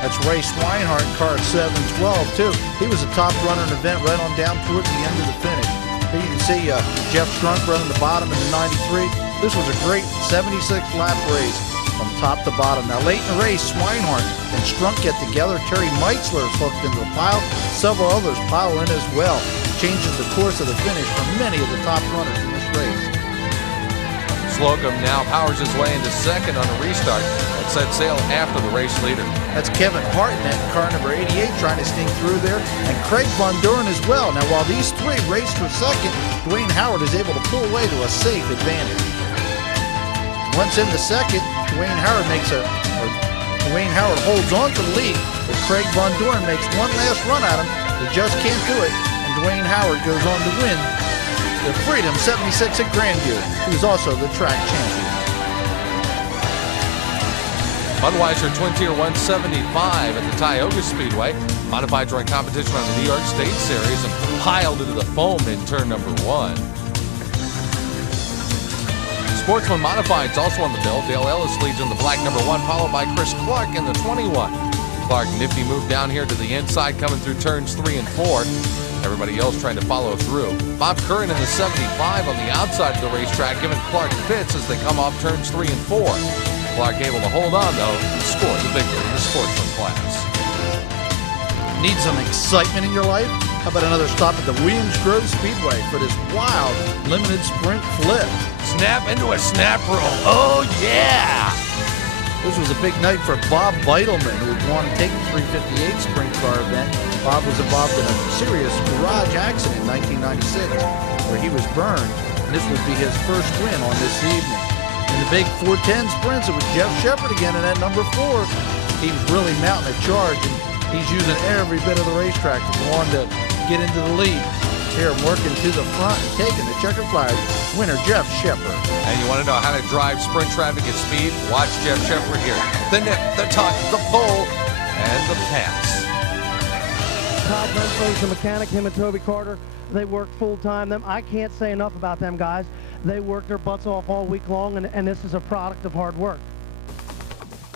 That's Ray Swinehart, car 712, too. He was a top runner in the event right on down towards the end of the finish. Here you can see Jeff Strunk running the bottom in the 93. This was a great 76-lap race from top to bottom. Now, late in the race, Swinehart and Strunk get together. Terry Meitzler is hooked into the pile. Several others pile in as well. Changes the course of the finish for many of the top runners in this race. Slocum now powers his way into second on a restart and sets sail after the race leader. That's Kevin Hartnett, car number 88, trying to sneak through there, and Craig Von Duren as well. Now, while these three race for second, Dwayne Howard is able to pull away to a safe advantage. Once in the second, Dwayne Howard holds on to the lead, but Craig Von Duren makes one last run at him. He just can't do it, and Dwayne Howard goes on to win the Freedom 76 at Grandview, who's also the track champion. Budweiser Twin Tier 175 at the Tioga Speedway. Modifieds are in competition on the New York State Series and piled into the foam in turn number 1. Sportsman Modifieds also on the bill. Dale Ellis leads in the black number 1, followed by Chris Clark in the 21. Clark nifty move down here to the inside, coming through turns 3 and 4. Everybody else trying to follow through. Bob Curran in the 75 on the outside of the racetrack, giving Clark fits as they come off turns 3 and 4. Clark able to hold on, though, and score the victory in the sportsman class. Need some excitement in your life? How about another stop at the Williams Grove Speedway for this wild limited sprint flip? Snap into a snap roll. Oh, yeah! This was a big night for Bob Beitelman, who would want to take the 358 sprint car event. Bob was involved in a serious garage accident in 1996 where he was burned, and this would be his first win on this evening. In the big 410 sprints, it was Jeff Shepard again in that number 4. He was really mounting a charge, and he's using every bit of the racetrack to go on to get into the lead. Here, working to the front and taking the checkered flag, winner Jeff Shepard. And you want to know how to drive sprint traffic at speed? Watch Jeff Shepard here. The nip, the tuck, the pull, and the pass. Todd Renfro's the mechanic, him and Toby Carter. They work full-time. I can't say enough about them guys. They work their butts off all week long, and this is a product of hard work.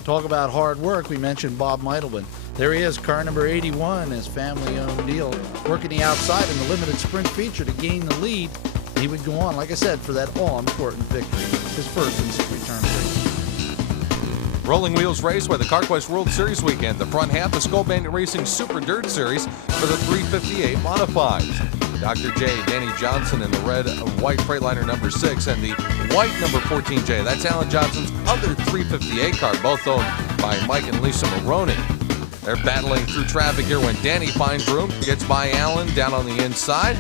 Talk about hard work. We mentioned Bob Beitelman. There he is, car number 81, his family-owned deal, working the outside in the limited sprint feature to gain the lead. He would go on, like I said, for that all-important victory, his first in his return race. Rolling Wheels Raceway, the CarQuest World Series weekend. The front half, the Skull Bandit Racing Super Dirt Series for the 358 Modifieds. Dr. J, Danny Johnson in the red and white Freightliner number 6 and the white number 14J. That's Alan Johnson's other 358 car, both owned by Mike and Lisa Maroney. They're battling through traffic here when Danny finds room, gets by Alan down on the inside,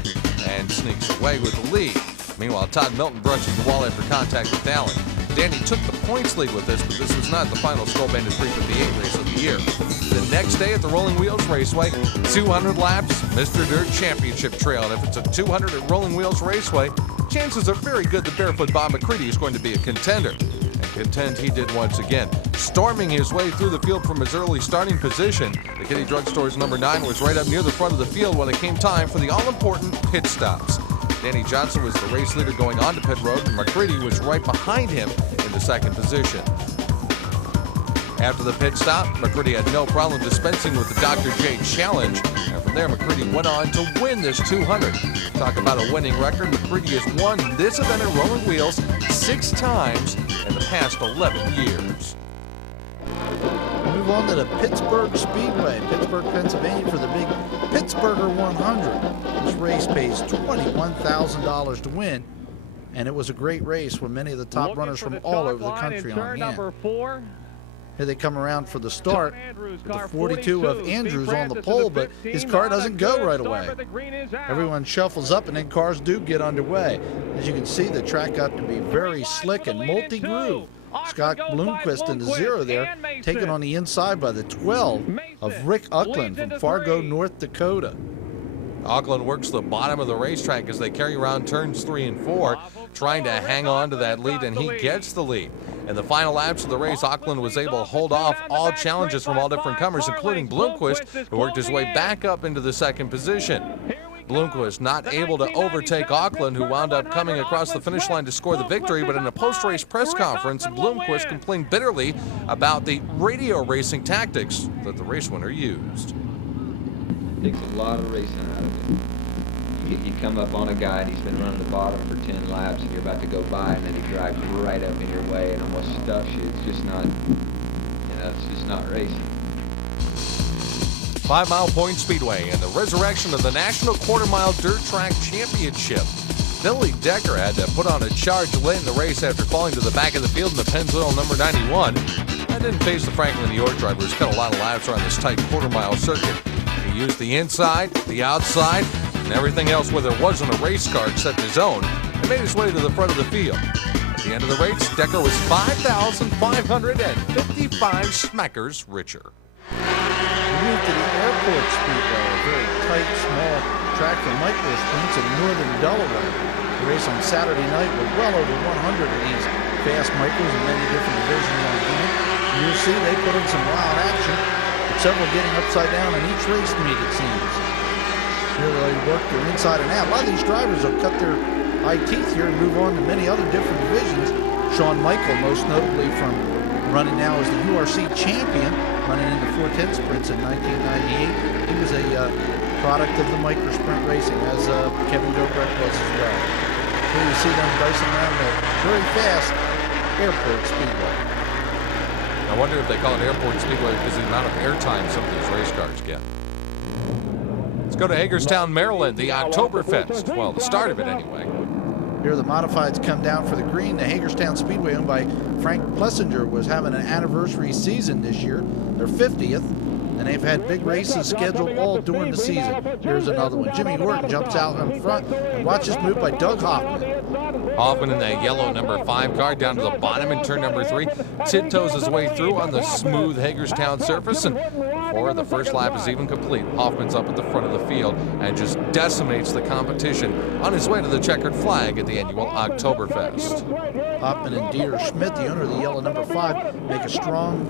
and sneaks away with the lead. Meanwhile, Todd Milton brushes the wall after contact with Allen. Danny took the points lead with this, but this was not the final Skull Bandit 358 race of the year. The next day at the Rolling Wheels Raceway, 200 laps, Mr. Dirt Championship Trail. And if it's a 200 at Rolling Wheels Raceway, chances are very good that Barefoot Bob McCready is going to be a contender. And contend he did once again. Storming his way through the field from his early starting position, the Kitty Drug Store's number 9 was right up near the front of the field when it came time for the all-important pit stops. Danny Johnson was the race leader going on to pit road, and McCready was right behind him in the second position. After the pit stop, McCready had no problem dispensing with the Dr. J Challenge, and from there McCready went on to win this 200. Talk about a winning record. McCready has won this event at Rolling Wheels 6 times in the past 11 years. Move on to the Pittsburgh Speedway, Pittsburgh, Pennsylvania, for the big Pittsburgher 100. This race pays $21,000 to win, and it was a great race with many of the top runners from all over the country on hand. Here they come around for the start with the 42 of Andrews on the pole, but his car doesn't go right away. Everyone shuffles up, and then cars do get underway. As you can see, the track got to be very slick and multi-groove. Scott Bloomquist in the 0 there, taken on the inside by the 12 of Rick Uckland from Fargo, North Dakota. Uckland works the bottom of the racetrack as they carry around turns 3 and 4, trying to hang on to that lead, and he gets the lead. In the final laps of the race, Uckland was able to hold off all challenges from all different comers, including Bloomquist, who worked his way back up into the second position. Bloomquist not able to overtake Uckland, who wound up coming across the finish line to score the victory, but in a post-race press conference, Bloomquist complained bitterly about the radio racing tactics that the race winner used. It takes a lot of racing out of it. You come up on a guy and he's been running the bottom for 10 laps and you're about to go by, and then he drives right up in your way and almost stuffs you. It's just not, it's just not racing. 5 Mile Point Speedway and the resurrection of the National Quarter Mile Dirt Track Championship. Billy Decker had to put on a charge late in the race after falling to the back of the field in the Pennzoil number 91. That didn't face the Franklin York driver, who's cut a lot of laps around this tight quarter-mile circuit. He used the inside, the outside, and everything else where there wasn't a race car except his own, and made his way to the front of the field. At the end of the race, Decker was 5,555 smackers richer. We move to the Airport Speedway, a very tight, small track for micro sprints in northern Delaware. The race on Saturday night with well over 100 of these fast micros in many different divisions on hand. You'll see they put in some wild action, with several getting upside down in each race meet, it seems. Here they work their inside and out. A lot of these drivers will cut their eye teeth here and move on to many other different divisions. Shawn Michael, most notably from running now as the URC champion, running in the 410 sprints in 1998. He was a product of the micro sprint racing, as Kevin Dobrecht was as well. Here you see them racing around the very fast Airport Speedway. I wonder if they call it Airport Speedway because of the amount of airtime some of these race cars get. Let's go to Hagerstown, Maryland, the Oktoberfest. Well, the start of it anyway. Here the modifieds come down for the green. The Hagerstown Speedway, owned by Frank Plessinger, was having an anniversary season this year, their 50th, and they've had big races scheduled all during the season. Here's another one. Jimmy Horton jumps out in front, and watch this move by Doug Hoffman. Hoffman in that yellow number 5 car down to the bottom in turn number 3, tiptoes his way through on the smooth Hagerstown surface, and before the first lap is even complete, Hoffman's up at the front of the field and just decimates the competition on his way to the checkered flag at the annual Oktoberfest. Hoffman and Dieter Schmidt, the owner of the yellow number 5, make a strong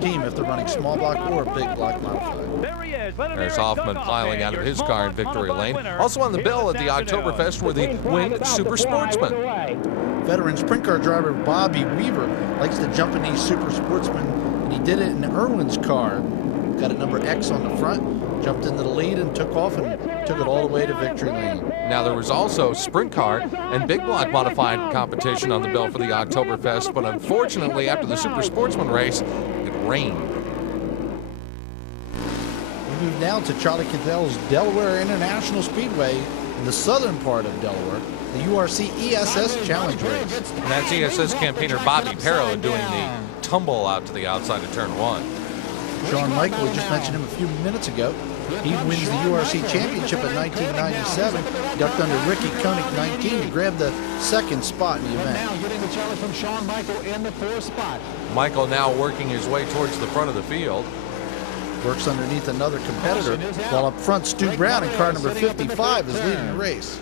team if they're running small block or big block modified. There's Hoffman piling out of his car in victory lane. Also on the bill at the Oktoberfest were the Winged Super Sportsmen. Veteran sprint car driver Bobby Weaver likes to jump in these Super Sportsmen, and he did it in Irwin's car. Got a number X on the front, jumped into the lead and took off and took it all the way to victory lane. Now there was also sprint car and big block modified competition on the bill for the Oktoberfest, but unfortunately after the Super Sportsman race, it rained. We move now to Charlie Cathell's Delaware International Speedway, in the southern part of Delaware, the URC ESS Challenge Race. And that's ESS campaigner Bobby Perro doing the tumble out to the outside of turn 1. Shawn Michael, we just mentioned him a few minutes ago. He wins the URC Championship in 1997, ducked under Ricky Koenig 19 to grab the second spot in the event. Now getting the challenge from Shawn Michael in the 4th spot. Michael now working his way towards the front of the field. Works underneath another competitor, while up front Stu Brown in car number 55 is leading the race.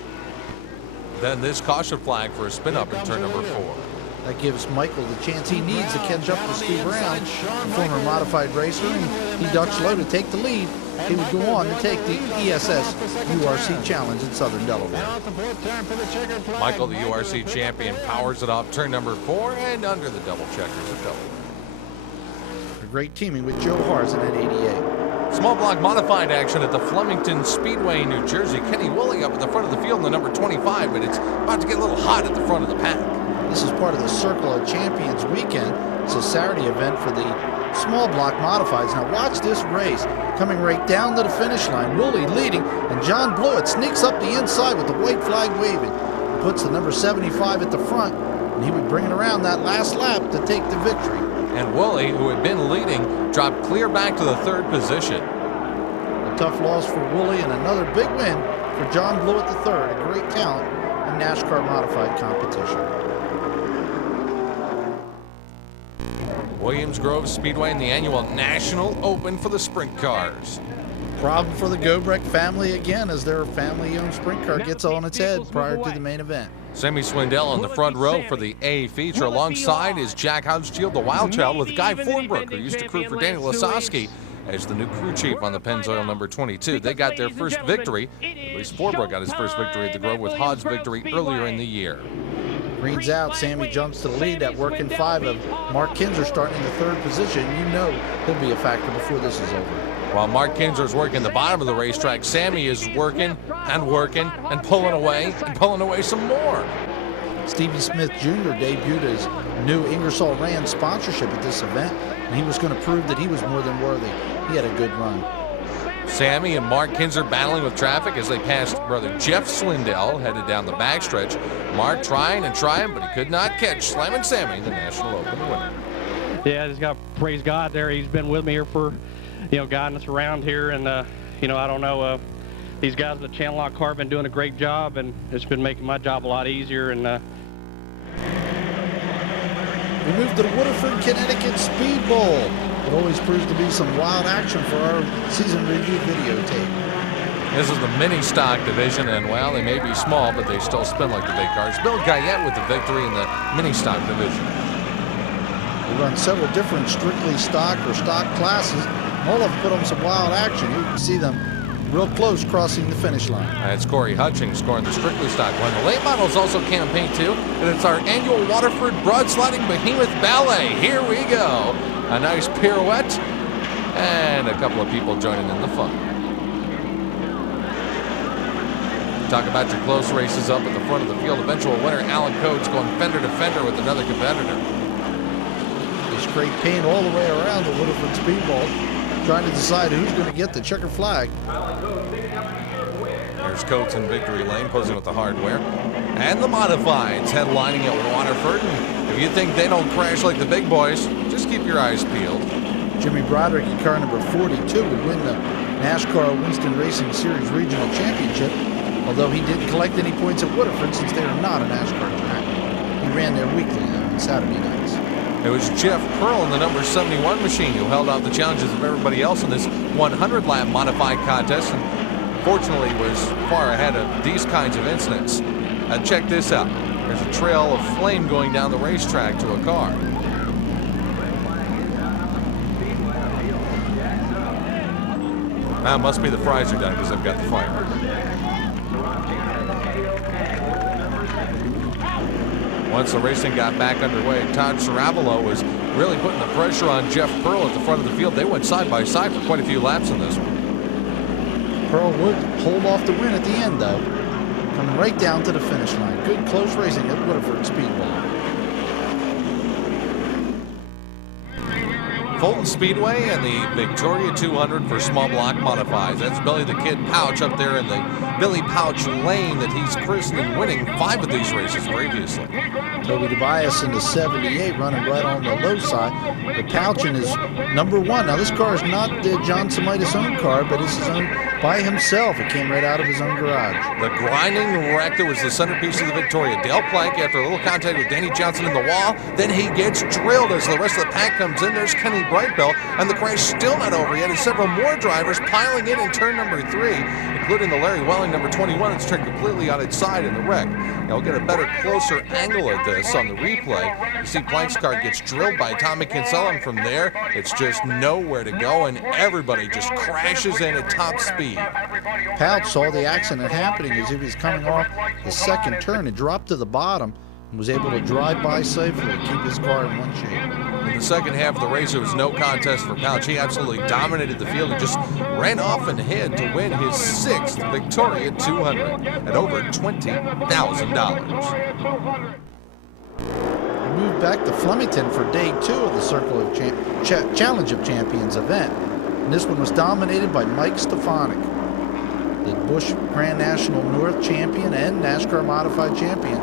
Then this caution flag for a spin up in turn number 4. That gives Michael the chance he needs to catch up to Stu Brown, a former modified racer, and he ducks low to take the lead. He would go on to take the ESS URC Challenge in Southern Delaware. Michael, the URC champion, powers it off turn number 4 and under the double checkers of Delaware. A great teaming with Joe Harzen at 88. Small block modified action at the Flemington Speedway in New Jersey. Kenny Woolley up at the front of the field in the number 25, but it's about to get a little hot at the front of the pack. This is part of the Circle of Champions weekend. It's a Saturday event for the small block modifieds. Now watch this race. Coming right down to the finish line. Woolley leading, and John Blewett sneaks up the inside with the white flag waving. Puts the number 75 at the front, and he would bring it around that last lap to take the victory. And Woolley, who had been leading, dropped clear back to the 3rd position. A tough loss for Woolley and another big win for John Blewett III, a great talent in NASCAR modified competition. Williams Grove Speedway in the annual National Open for the sprint cars. Problem for the Gobrecht family again as their family-owned sprint car gets on its head prior to the main event. Sammy Swindell on the front row for the A feature. Alongside is Jack Houschild, the wild child, with Guy Forbrook, who used to crew for Daniel Lasowski as the new crew chief on the Pennzoil number 22. They got their first victory. At least Forbrook got his first victory at the Grove with Hod's victory earlier in the year. Green's out, Sammy jumps to the lead. That working 5 of Mark Kinzer starting in the 3rd position. You know he'll be a factor before this is over. While Mark Kinzer's working the bottom of the racetrack, Sammy is working and pulling away some more. Stevie Smith Jr. debuted his new Ingersoll Rand sponsorship at this event, and he was going to prove that he was more than worthy. He had a good run. Sammy and Mark Kinzer battling with traffic as they passed brother Jeff Swindell, headed down the backstretch. Mark trying, but he could not catch Slammin' Sammy, the National Open winner. Yeah, I just got to praise God there. He's been with me here for, guiding us around here. And, I don't know, these guys at the Channel Lock car have been doing a great job, and it's been making my job a lot easier. And we move to the Waterford, Connecticut Speed Bowl. It always proves to be some wild action for our season review videotape. This is the mini stock division, and well, they may be small, but they still spin like the big cars. Bill Guyette with the victory in the mini stock division. We run several different strictly stock or stock classes. All of them put on some wild action. You can see them real close crossing the finish line. That's Corey Hutchings scoring the strictly stock one. The late models also campaign too, and it's our annual Waterford Broad Sliding Behemoth Ballet. Here we go. A nice pirouette, and a couple of people joining in the fun. Talk about your close races up at the front of the field. Eventual winner Alan Coates going fender to fender with another competitor. There's great paint all the way around the Waterford Speedball, trying to decide who's going to get the checker flag. There's Coates in victory lane, posing with the hardware. And the modifieds headlining at Waterford. And if you think they don't crash like the big boys, just keep your eyes peeled. Jimmy Broderick in car number 42 would win the NASCAR Winston Racing Series Regional Championship, although he didn't collect any points at Waterford since they are not a NASCAR track. He ran there weekly on Saturday nights. It was Jeff Pearl in the number 71 machine who held out the challenges of everybody else in this 100-lap modified contest, and fortunately was far ahead of these kinds of incidents. Check this out. There's a trail of flame going down the racetrack to a car. Now it must be the fries are done because I've got the fire. Once the racing got back underway, Todd Ciravalo was really putting the pressure on Jeff Pearl at the front of the field. They went side by side for quite a few laps in this one. Pearl would hold off the win at the end, though, coming right down to the finish line. Good close racing at Waterford Speedball. Fulton Speedway and the Victoria 200 for small block modifieds. That's Billy the Kid Pouch up there in the Billy Pouch lane that he's christened and winning 5 of these races previously. Toby Tobias in the 78 running right on the low side. The Pouch in his number 1. Now this car is not John Semitis' own car, but it's his own by himself. It came right out of his own garage. The grinding wreck that was the centerpiece of the Victoria. Dale Plank, after a little contact with Danny Johnson in the wall, then he gets drilled as the rest of the pack comes in. There's Kenny Brightbell, and the crash still not over yet, as several more drivers piling in turn number 3, including the Larry Welling number 21. It's turned completely on its side in the wreck. Now we'll get a better, closer angle at this on the replay. You see Plank's car gets drilled by Tommy Kinsella, and from there, it's just nowhere to go, and everybody just crashes in at top speed. Pouch saw the accident happening as he was coming off the second turn and dropped to the bottom and was able to drive by safely and keep his car in one shape. In the second half of the race, there was no contest for Pouch. He absolutely dominated the field and just ran off ahead to win his 6th Victoria 200 at over $20,000. We moved back to Flemington for day 2 of the Circle of Challenge of Champions event. And this one was dominated by Mike Stefanik, the Busch Grand National North champion and NASCAR Modified champion.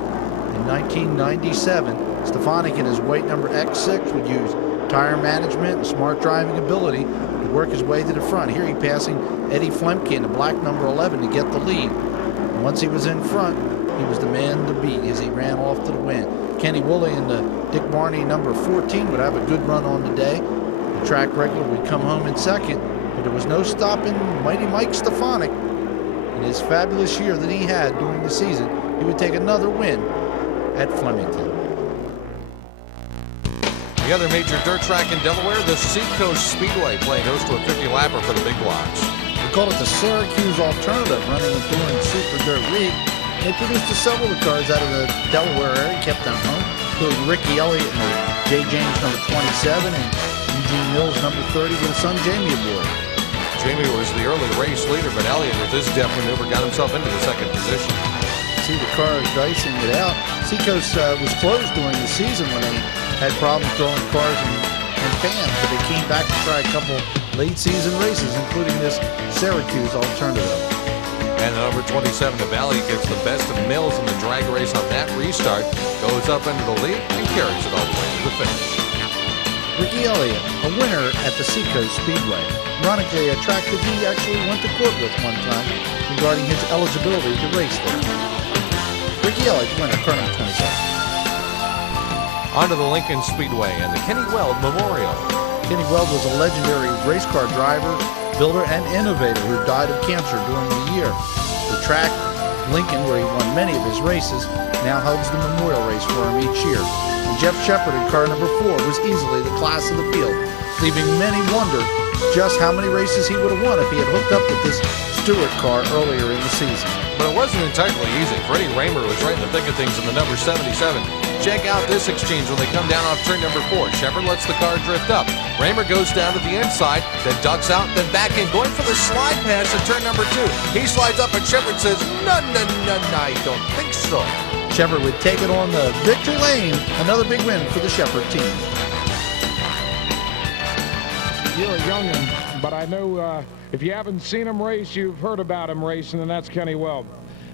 In 1997, Stefanik in his weight number X6 would use tire management and smart driving ability to work his way to the front. Here he passing Eddie Flemke in the black number 11 to get the lead. And once he was in front, he was the man to beat as he ran off to the win. Kenny Woolley in the Dick Barney number 14 would have a good run on the day. The track regular would come home in second, but there was no stopping mighty Mike Stefanik. In his fabulous year that he had during the season, he would take another win at Flemington. The other major dirt track in Delaware, the Seacoast Speedway, playing host to a 50-lapper for the big blocks. We called it the Syracuse Alternative, running during Super Dirt Week. They produced several of the cars out of the Delaware area, kept them home, including Ricky Elliott and the Jay James number 27 and Eugene Mills number 30 with his son Jamie aboard. Jamie was the early race leader, but Elliott, with this deft maneuver, got himself into the second position. See the cars dicing it out. Seacoast was closed during the season when they had problems throwing cars and fans, but they came back to try a couple late season races, including this Syracuse Alternative. And the number 27, the Valley, gets the best of Mills in the drag race on that restart, goes up into the lead, and carries it all the way to the finish. Ricky Elliott, a winner at the Seacoast Speedway. Ironically, a track that he actually went to court with one time regarding his eligibility to race there. Ricky Elliott, winner, car number 27. On to the Lincoln Speedway and the Kenny Weld Memorial. Kenny Weld was a legendary race car driver, builder, and innovator who died of cancer during the year. The track, Lincoln, where he won many of his races, now holds the memorial race for him each year. And Jeff Shepard in car number 4 was easily the class of the field, leaving many wonder just how many races he would have won if he had hooked up with this Stewart car earlier in the season. But it wasn't entirely easy. Freddie Raymer was right in the thick of things in the number 77. Check out this exchange when they come down off turn number 4. Shepard lets the car drift up. Raymer goes down to the inside, then ducks out, then back in, going for the slide pass at turn number 2. He slides up and Shepard says, no, I don't think so. Shepard would take it on the victory lane. Another big win for the Shepard team. You're a young'un, but I know if you haven't seen him race, you've heard about him racing, and that's Kenny Weld.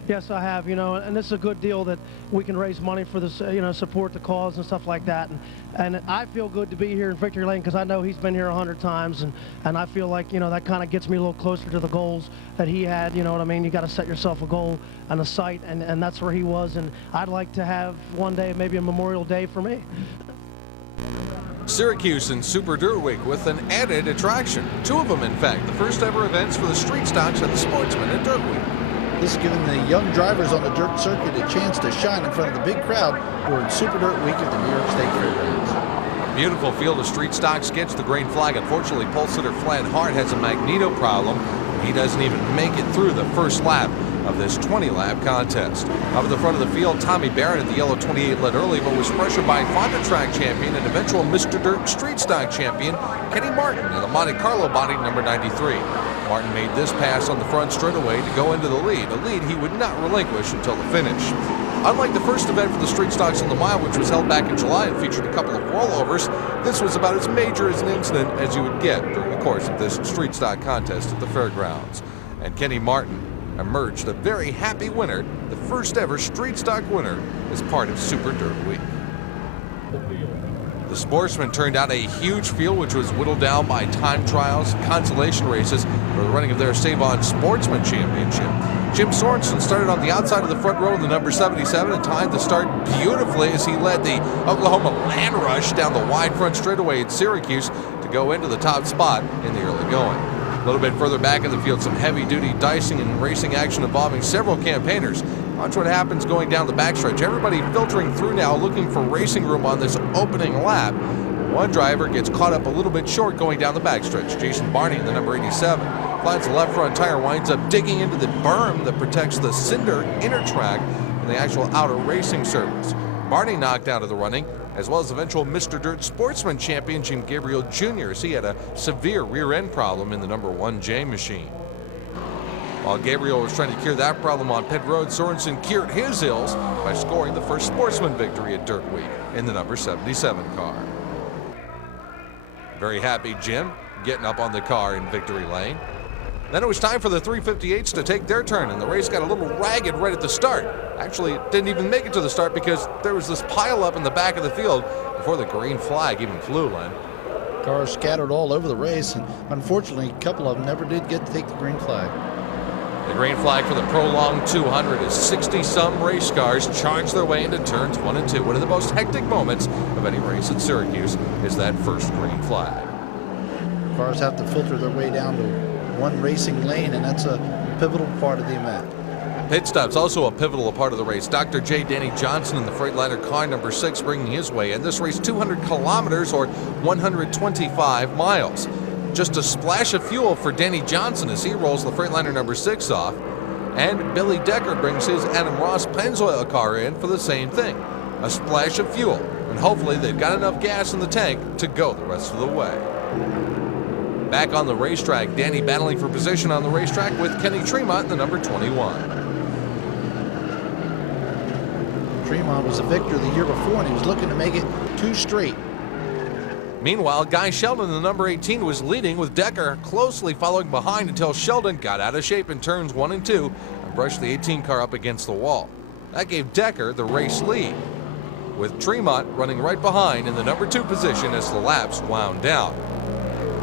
Yes, I have, and this is a good deal that we can raise money for this, support the cause and stuff like that. And I feel good to be here in Victory Lane because I know he's been here 100 times, and I feel like, that kind of gets me a little closer to the goals that he had, you know what I mean? You got to set yourself a goal and a sight, and that's where he was, and I'd like to have one day, maybe a Memorial Day for me. Syracuse and Super Dirt Week with an added attraction. 2 of them, in fact, the first ever events for the street stocks and the sportsmen at Dirt Week. This is giving the young drivers on the dirt circuit a chance to shine in front of the big crowd during Super Dirt Week at the New York State Fairgrounds. Beautiful field of street stocks gets the green flag. Unfortunately, pole sitter Flan Hart has a magneto problem. He doesn't even make it through the first lap of this 20-lap contest. Up at the front of the field, Tommy Barron at the yellow 28 led early, but was pressured by Fonda Track champion and eventual Mr. Dirt Street Stock champion Kenny Martin in the Monte Carlo body number 93. Martin made this pass on the front straightaway to go into the lead, a lead he would not relinquish until the finish. Unlike the first event for the street stocks on the mile, which was held back in July and featured a couple of rollovers, this was about as major as an incident as you would get during the course of this street stock contest at the fairgrounds. And Kenny Martin emerged a very happy winner, the first ever street stock winner as part of Super Dirt Week. The Sportsman turned out a huge field, which was whittled down by time trials, consolation races for the running of their Save-On Sportsman Championship. Jim Sorensen started on the outside of the front row in the number 77 and timed the start beautifully as he led the Oklahoma Land Rush down the wide front straightaway at Syracuse to go into the top spot in the early going. A little bit further back in the field, some heavy-duty dicing and racing action involving several campaigners. Watch what happens going down the backstretch. Everybody filtering through now looking for racing room on this opening lap. One driver gets caught up a little bit short going down the backstretch. Jason Barney in the number 87. Flattens the left front tire, winds up digging into the berm that protects the cinder inner track and the actual outer racing surface. Barney knocked out of the running, as well as eventual Mr. Dirt Sportsman champion Jim Gabriel Jr. as he had a severe rear end problem in the number 1J machine. While Gabriel was trying to cure that problem on pit road, Sorensen cured his ills by scoring the first Sportsman victory at Dirt Week in the number 77 car. Very happy Jim getting up on the car in victory lane. Then it was time for the 358s to take their turn, and the race got a little ragged right at the start. Actually, it didn't even make it to the start because there was this pile up in the back of the field before the green flag even flew, Len. Cars scattered all over the race, and unfortunately, a couple of them never did get to take the green flag. The green flag for the Prolonged 200 as 60-some race cars charge their way into turns 1 and 2. One of the most hectic moments of any race at Syracuse is that first green flag. Cars have to filter their way down to one racing lane, and that's a pivotal part of the event. Pit stop's also a pivotal part of the race. Dr. J. Danny Johnson in the Freightliner car number 6 bringing his way in this race 200 kilometers or 125 miles. Just a splash of fuel for Danny Johnson as he rolls the Freightliner number 6 off. And Billy Decker brings his Adam Ross Pennzoil car in for the same thing. A splash of fuel. And hopefully they've got enough gas in the tank to go the rest of the way. Back on the racetrack, Danny battling for position on the racetrack with Kenny Tremont in the number 21. Tremont was a victor the year before, and he was looking to make it 2 straight. Meanwhile, Guy Sheldon in the number 18 was leading with Decker closely following behind until Sheldon got out of shape in turns 1 and 2 and brushed the 18 car up against the wall. That gave Decker the race lead, with Tremont running right behind in the number 2 position as the laps wound down.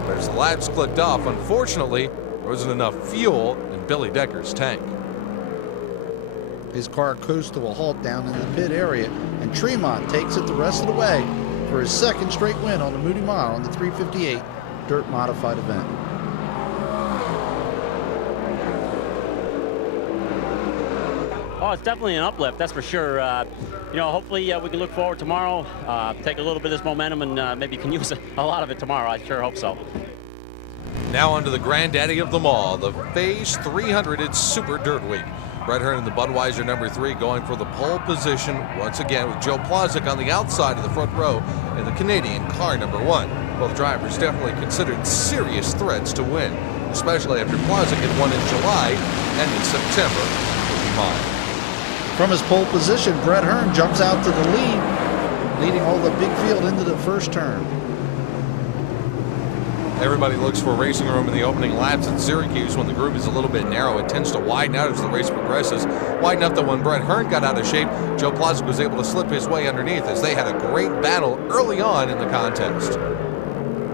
But as the laps clicked off, unfortunately, there wasn't enough fuel in Billy Decker's tank. His car coast to a halt down in the pit area, and Tremont takes it the rest of the way for his second straight win on the Moody Mile on the 358 Dirt Modified event. Oh, it's definitely an uplift, that's for sure. You know, hopefully we can look forward tomorrow, take a little bit of this momentum, and maybe can use a lot of it tomorrow. I sure hope so. Now onto the granddaddy of them all, the Phase 300 at Super Dirt Week. Brett Hearn in the Budweiser number 3 going for the pole position once again with Joe Plazek on the outside of the front row in the Canadian car number 1. Both drivers definitely considered serious threats to win, especially after Plazek had won in July and in September with the mile. From his pole position, Brett Hearn jumps out to the lead, leading all the big field into the first turn. Everybody looks for racing room in the opening laps at Syracuse. When the groove is a little bit narrow, it tends to widen out as the race progresses. Wide enough that when Brett Hearn got out of shape, Joe Plazek was able to slip his way underneath as they had a great battle early on in the contest.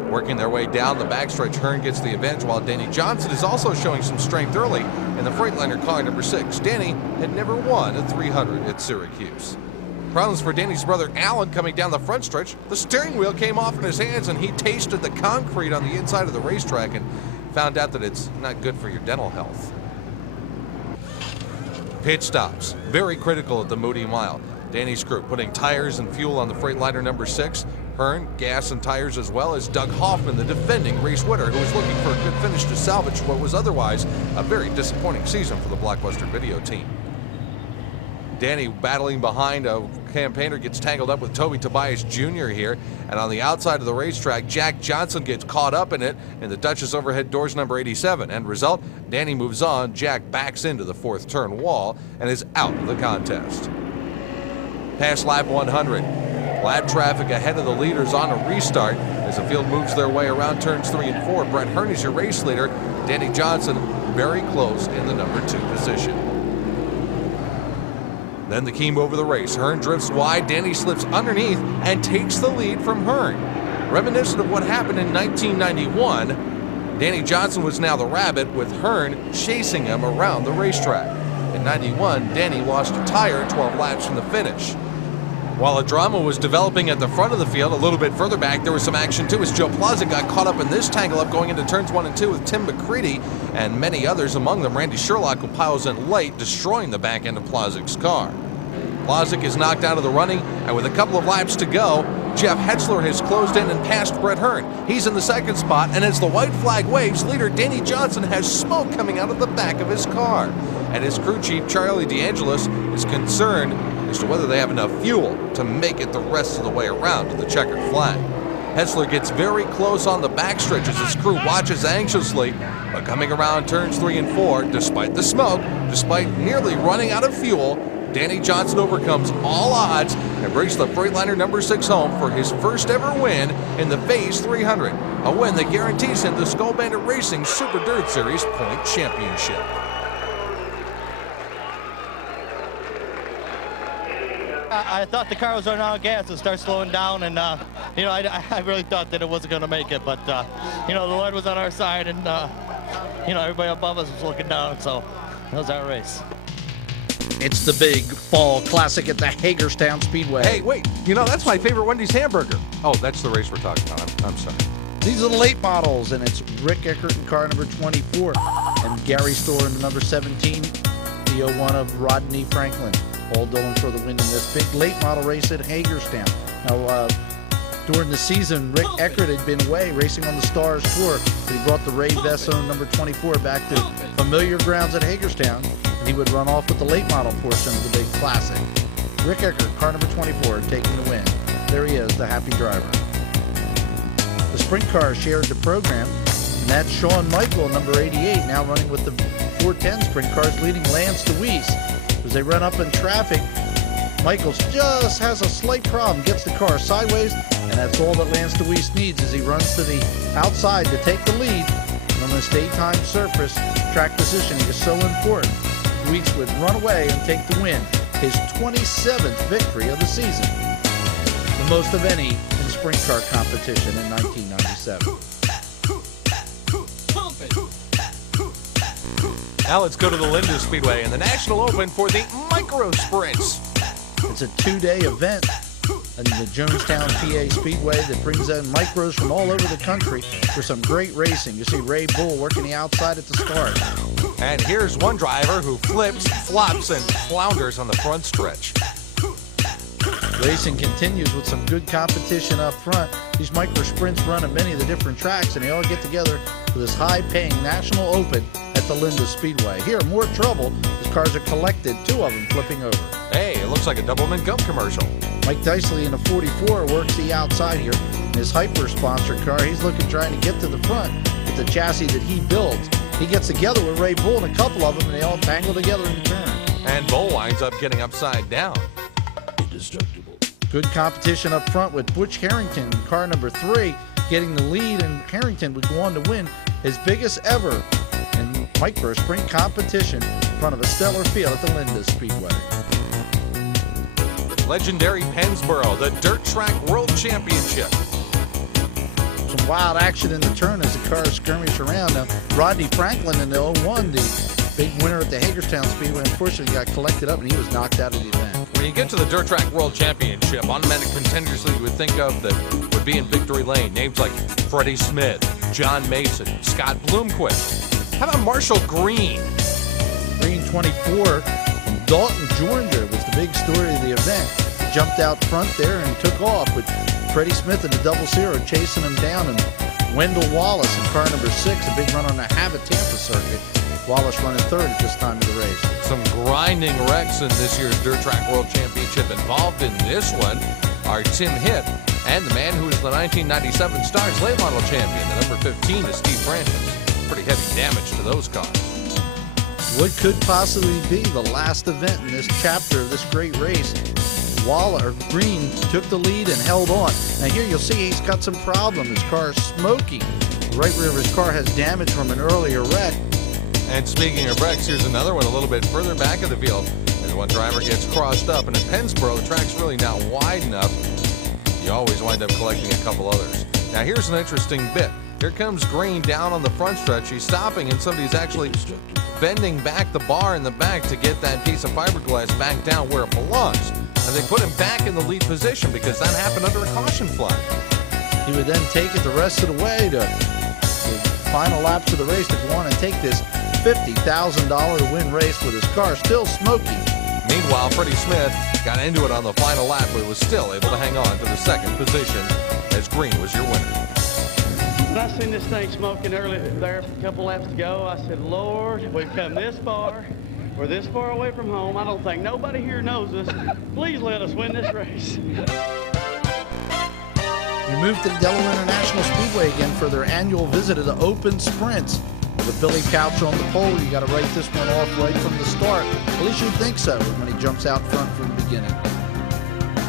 Working their way down the backstretch, Hearn gets the advantage while Danny Johnson is also showing some strength early in the Freightliner car number 6. Danny had never won a 300 at Syracuse. Problems for Danny's brother Alan coming down the front stretch. The steering wheel came off in his hands and he tasted the concrete on the inside of the racetrack and found out that it's not good for your dental health. Pit stops, very critical at the Moody Mile. Danny's crew putting tires and fuel on the Freightliner number 6. Hearn, gas and tires, as well as Doug Hoffman, the defending race winner, who was looking for a good finish to salvage what was otherwise a very disappointing season for the Blockbuster Video team. Danny battling behind a campaigner gets tangled up with Toby Tobias Jr. here, and on the outside of the racetrack, Jack Johnson gets caught up in it in the Duchess Overhead Doors number 87. End result, Danny moves on, Jack backs into the 4th turn wall and is out of the contest. past lap 100. Lap traffic ahead of the leaders on a restart as the field moves their way around turns 3 and 4. Brett Hearn is your race leader. Danny Johnson very close in the number 2 position. Then the Keem over the race. Hearn drifts wide. Danny slips underneath and takes the lead from Hearn. Reminiscent of what happened in 1991, Danny Johnson was now the rabbit with Hearn chasing him around the racetrack. In 91, Danny lost a tire 12 laps from the finish. While a drama was developing at the front of the field, a little bit further back, there was some action too as Joe Plazek got caught up in this tangle-up going into turns 1 and 2 with Tim McCready and many others, among them Randy Sherlock, who piles in late, destroying the back end of Plazek's car. Plazek is knocked out of the running, and with a couple of laps to go, Jeff Hetzler has closed in and passed Brett Hearn. He's in the second spot, and as the white flag waves, leader Danny Johnson has smoke coming out of the back of his car. And his crew chief, Charlie DeAngelis, is concerned as to whether they have enough fuel to make it the rest of the way around to the checkered flag. Hetzler gets very close on the backstretch as his crew watches anxiously, but coming around turns 3 and 4, despite the smoke, despite nearly running out of fuel, Danny Johnson overcomes all odds and brings the Freightliner number 6 home for his first ever win in the Phase 300, a win that guarantees him the Skull Bandit Racing Super Dirt Series Point Championship. I thought the car was running out of gas and started slowing down, and I really thought that it wasn't going to make it, but the Lord was on our side, and everybody above us was looking down, so that was our race. It's the big fall classic at the Hagerstown Speedway. Hey, wait, that's my favorite Wendy's hamburger. Oh, that's the race we're talking about. I'm sorry. These are the late models, and it's Rick Eckert in car number 24 and Gary Storr in the number 17, the 01 of Rodney Franklin, all going for the win in this big late model race at Hagerstown. Now, during the season, Rick Eckert had been away racing on the Stars Tour, but he brought the Ray Vesso number 24 back to familiar grounds at Hagerstown, and he would run off with the late model portion of the big classic. Rick Eckert, car number 24, taking the win. There he is, the happy driver. The sprint car shared the program, and that's Shawn Michael, number 88, now running with the 410 sprint cars, leading Lance DeWeese. As they run up in traffic, Michaels just has a slight problem, gets the car sideways, and that's all that Lance DeWeese needs as he runs to the outside to take the lead. And on this daytime surface, track positioning is so important. DeWeese would run away and take the win, his 27th victory of the season, the most of any in sprint car competition in 1997. Now let's go to the Linda Speedway and the National Open for the Micro Sprints. It's a 2-day event in the Jonestown, PA Speedway that brings in micros from all over the country for some great racing. You see Ray Bull working the outside at the start. And here's one driver who flips, flops, and flounders on the front stretch. Racing continues with some good competition up front. These micro sprints run at many of the different tracks, and they all get together for this high-paying National Open at the Linda Speedway. Here, more trouble as cars are collected, 2 of them flipping over. Hey, it looks like a Doublemint Gum commercial. Mike Dicely in a 44 works the outside here. In his Hyper sponsor car, he's trying to get to the front with the chassis that he builds. He gets together with Ray Bull and a couple of them, and they all tangle together in the turn. And Bull winds up getting upside down. Indestructible. Good competition up front with Butch Harrington, car number 3, getting the lead, and Harrington would go on to win his biggest ever in micro sprint competition in front of a stellar field at the Linda Speedway. Legendary Pennsboro, the Dirt Track World Championship. Some wild action in the turn as the cars skirmish around. Now, Rodney Franklin in the 01, the big winner at the Hagerstown Speedway, unfortunately got collected up and he was knocked out of the event. When you get to the Dirt Track World Championship, automatic contenders that you would think of that would be in victory lane, names like Freddie Smith, John Mason, Scott Bloomquist. How about Marshall Green? Green 24 from Dalton, Georgia was the big story of the event. He jumped out front there and took off with Freddie Smith in the 00 chasing him down, and Wendell Wallace in car number 6, a big run on the Habit Tampa circuit. Wallace running 3rd at this time of the race. Some grinding wrecks in this year's Dirt Track World Championship. Involved in this one are Tim Hipp and the man who is the 1997 Stars Late Model Champion. The number 15 is Steve Francis. Pretty heavy damage to those cars. What could possibly be the last event in this chapter of this great race? Green took the lead and held on. Now here you'll see he's got some problem. His car is smoking. The right rear of his car has damage from an earlier wreck. And speaking of wrecks, here's another one a little bit further back of the field. And one driver gets crossed up. And in Pennsboro, the track's really not wide enough. You always wind up collecting a couple others. Now here's an interesting bit. Here comes Green down on the front stretch. He's stopping, and somebody's actually bending back the bar in the back to get that piece of fiberglass back down where it belongs. And they put him back in the lead position because that happened under a caution flag. He would then take it the rest of the way to the final laps of the race to go on and take this $50,000 to win race with his car still smoking. Meanwhile, Freddie Smith got into it on the final lap, but was still able to hang on to the second position as Green was your winner. When I seen this thing smoking earlier there a couple laps ago, I said, Lord, we've come this far. We're this far away from home. I don't think nobody here knows us. Please let us win this race. We move to the Delaware International Speedway again for their annual visit of the Open Sprints. With Billy Couch on the pole, you got to write this one off right from the start. At least you think so when he jumps out front from the beginning.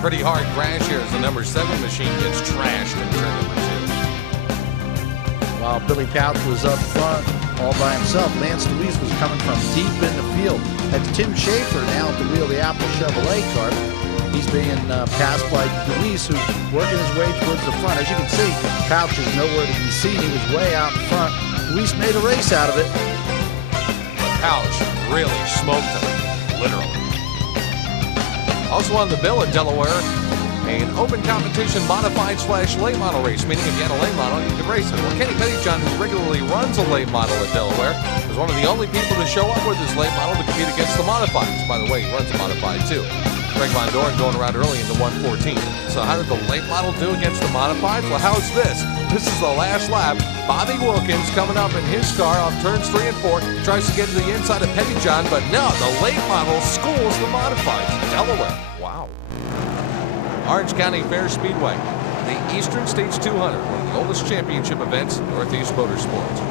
Pretty hard crash here as the number 7 machine gets trashed in turn number 2. While Billy Couch was up front all by himself, Lance Louise was coming from deep in the field. That's Tim Schaefer now at the wheel of the Apple Chevrolet car. He's being passed by Louise, who's working his way towards the front. As you can see, Couch is nowhere to be seen. He was way out in front. Louise made a race out of it. Couch really smoked him, literally. Also on the bill in Delaware, an open competition modified/late model race, meaning if you had a late model, you could race it. Well, Kenny Pettyjohn, who regularly runs a late model at Delaware, was one of the only people to show up with his late model to compete against the modifieds. By the way, he runs a modified too. Greg Von Doren going around early in the 114. So how did the late model do against the modifieds? Well, how's this? This is the last lap. Bobby Wilkins coming up in his car off turns 3 and 4, tries to get to the inside of Pettyjohn, but no, the late model schools the modifieds. Delaware. Wow. Orange County Fair Speedway, the Eastern States 200, one of the oldest championship events in Northeast Motorsports.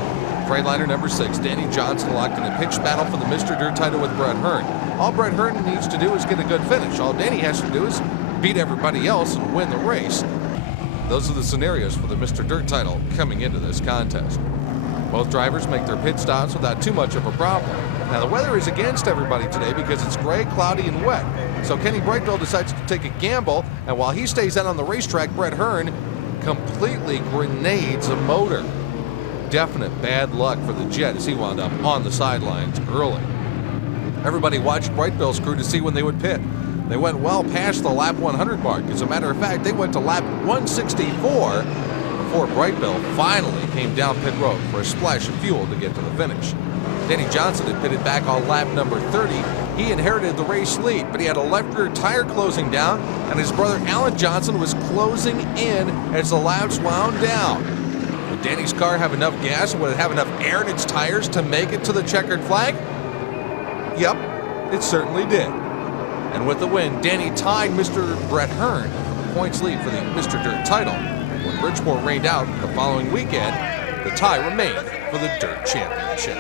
Freightliner number 6, Danny Johnson locked in a pitched battle for the Mr. Dirt title with Brett Hearn. All Brett Hearn needs to do is get a good finish. All Danny has to do is beat everybody else and win the race. Those are the scenarios for the Mr. Dirt title coming into this contest. Both drivers make their pit stops without too much of a problem. Now the weather is against everybody today because it's gray, cloudy, and wet. So Kenny Brightwell decides to take a gamble, and while he stays out on the racetrack, Brett Hearn completely grenades a motor. Definite bad luck for the Jet as he wound up on the sidelines early. Everybody watched Brightwell's crew to see when they would pit. They went well past the lap 100 mark. As a matter of fact, they went to lap 164 before Brightwell finally came down pit road for a splash of fuel to get to the finish. Danny Johnson had pitted back on lap number 30. He inherited the race lead, but he had a left rear tire closing down, and his brother Alan Johnson was closing in as the laps wound down. Would Danny's car have enough gas and would it have enough air in its tires to make it to the checkered flag? Yep, it certainly did. And with the win, Danny tied Mr. Brett Hearn for the points lead for the Mr. Dirt title. When Bridgeport rained out the following weekend, the tie remained for the Dirt Championship.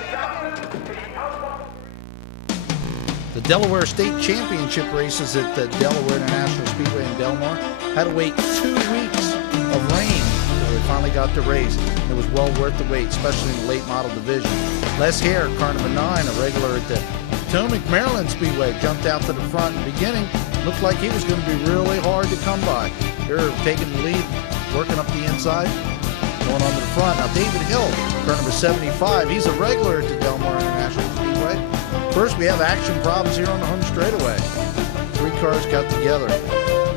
The Delaware State Championship races at the Delaware International Speedway in Delmar had to wait 2 weeks of rain before we finally got the race. It was well worth the wait, especially in the late model division. Les Hare, car number 9, a regular at the Potomac, Maryland Speedway, jumped out to the front in the beginning. Looked like he was going to be really hard to come by. They're taking the lead, working up the inside, going on to the front. Now David Hill, car number 75, he's a regular at the Delmar International Speedway. First, we have action problems here on the home straightaway. 3 cars got together.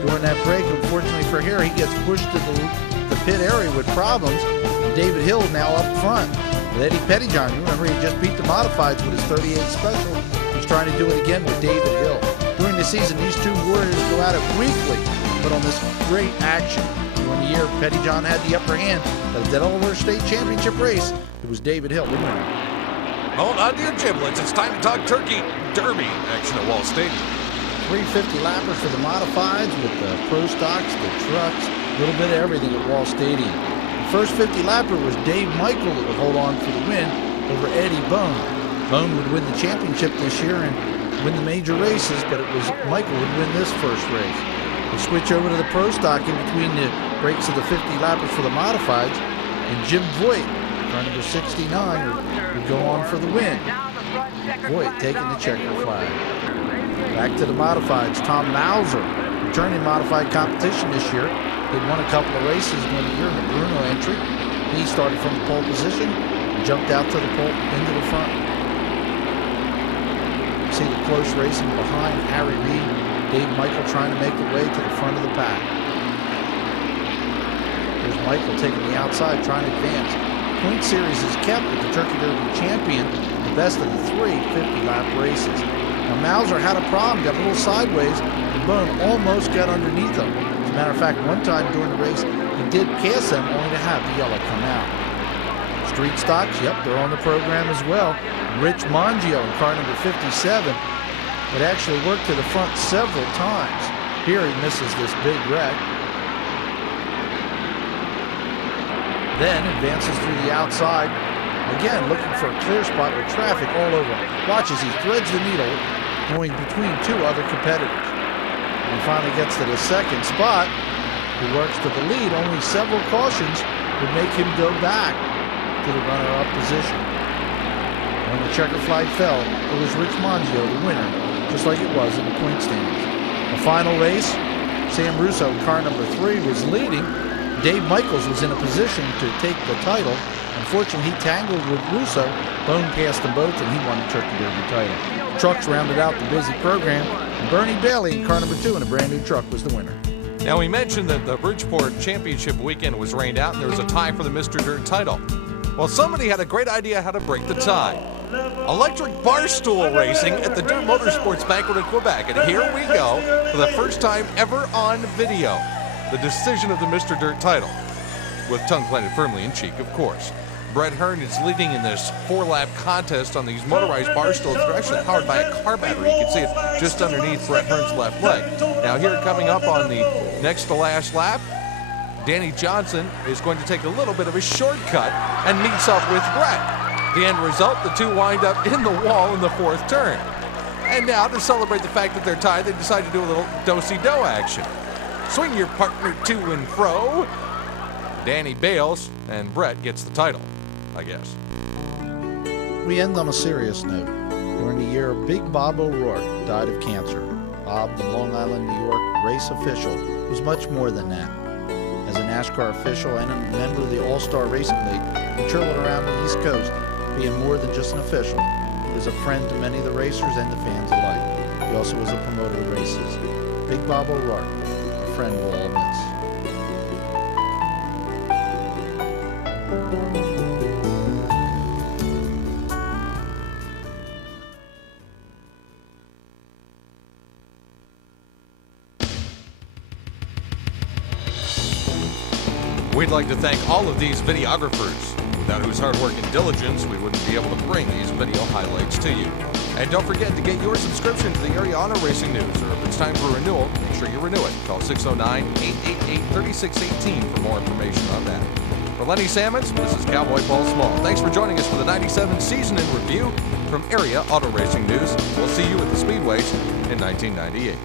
During that break, unfortunately for Hare, he gets pushed to the pit area with problems. And David Hill now up front with Eddie Pettyjohn. You remember he just beat the modifieds with his 38 special. He's trying to do it again with David Hill. During the season, these two warriors go at it weekly, but on this great action. During the year, Pettyjohn had the upper hand. But at the Delaware State Championship race, it was David Hill, the winner. Hold on to your giblets. It's time to talk Turkey Derby action at Wall Stadium. 350 lappers for the modifieds with the pro stocks, the trucks, a little bit of everything at Wall Stadium. The first 50 lapper was Dave Michael that would hold on for the win over Eddie Bone. Bone would win the championship this year and win the major races, but it was Michael would win this first race. We switch over to the Pro Stock in between the breaks of the 50 lappers for the modifieds, and Jim Voigt, car number 69, would go on for the win. Voigt taking the checker flag. Back to the modifieds. Tom Mauser, returning modified competition this year. He won a couple of races in the year in the Bruno entry. He started from the pole position and jumped out to the pole into the front. See the close racing behind Harry Reid. Dave Michael trying to make the way to the front of the pack. There's Michael taking the outside, trying to advance. Point series is kept with the Turkey Derby champion, the best of the 3 50-lap races. Now Mauser had a problem, got a little sideways, and Bone almost got underneath him. As a matter of fact, one time during the race, he did pass them, only to have the yellow come out. Street stocks, yep, they're on the program as well. Rich Mangio in car number 57. It actually worked to the front several times. Here he misses this big wreck. Then advances through the outside. Again, looking for a clear spot with traffic all over him. Watch as he threads the needle, going between 2 other competitors. And finally gets to the second spot. He works to the lead. Only several cautions would make him go back to the runner-up position. When the checker flag fell, it was Rich Mangio, the winner, just like it was in the point standings. The final race, Sam Russo, car number 3, was leading. Dave Michaels was in a position to take the title. Unfortunately, he tangled with Russo. Bone passed them both, and he won the Turkey Derby title. Trucks rounded out the busy program, and Bernie Bailey in car number 2 in a brand new truck was the winner. Now, we mentioned that the Bridgeport Championship weekend was rained out, and there was a tie for the Mr. Dirt title. Well, somebody had a great idea how to break the tie. Electric barstool racing at the Dirt Motorsports Banquet in Quebec. And here we go for the first time ever on video. The decision of the Mr. Dirt title, with tongue planted firmly in cheek, of course. Brett Hearn is leading in this 4-lap contest on these motorized bar stools. They're actually powered by a car battery. You can see it just underneath Brett Hearn's left leg. Now here coming up on the next to last lap, Danny Johnson is going to take a little bit of a shortcut and meets up with Brett. The end result, the two wind up in the wall in the 4th turn. And now, to celebrate the fact that they're tied, they decide to do a little do-si-do action. Swing your partner to and fro. Danny bails, and Brett gets the title, I guess. We end on a serious note. During the year, Big Bob O'Rourke died of cancer. Bob, the Long Island, New York race official, was much more than that. As a NASCAR official and a member of the All-Star Racing League, he traveled around the East Coast, being more than just an official. He was a friend to many of the racers and the fans alike. He also was a promoter of races. Big Bob O'Rourke, a friend we'll all miss. We'd like to thank all of these videographers, without whose hard work and diligence we wouldn't be able to bring these video highlights to you. And don't forget to get your subscription to the Area Auto Racing News, or if it's time for renewal, make sure you renew it. Call 609-888-3618 for more information on that. For Lenny Sammons, this is Cowboy Paul Small. Thanks for joining us for the 97 season in review from Area Auto Racing News. We'll see you at the Speedways in 1998.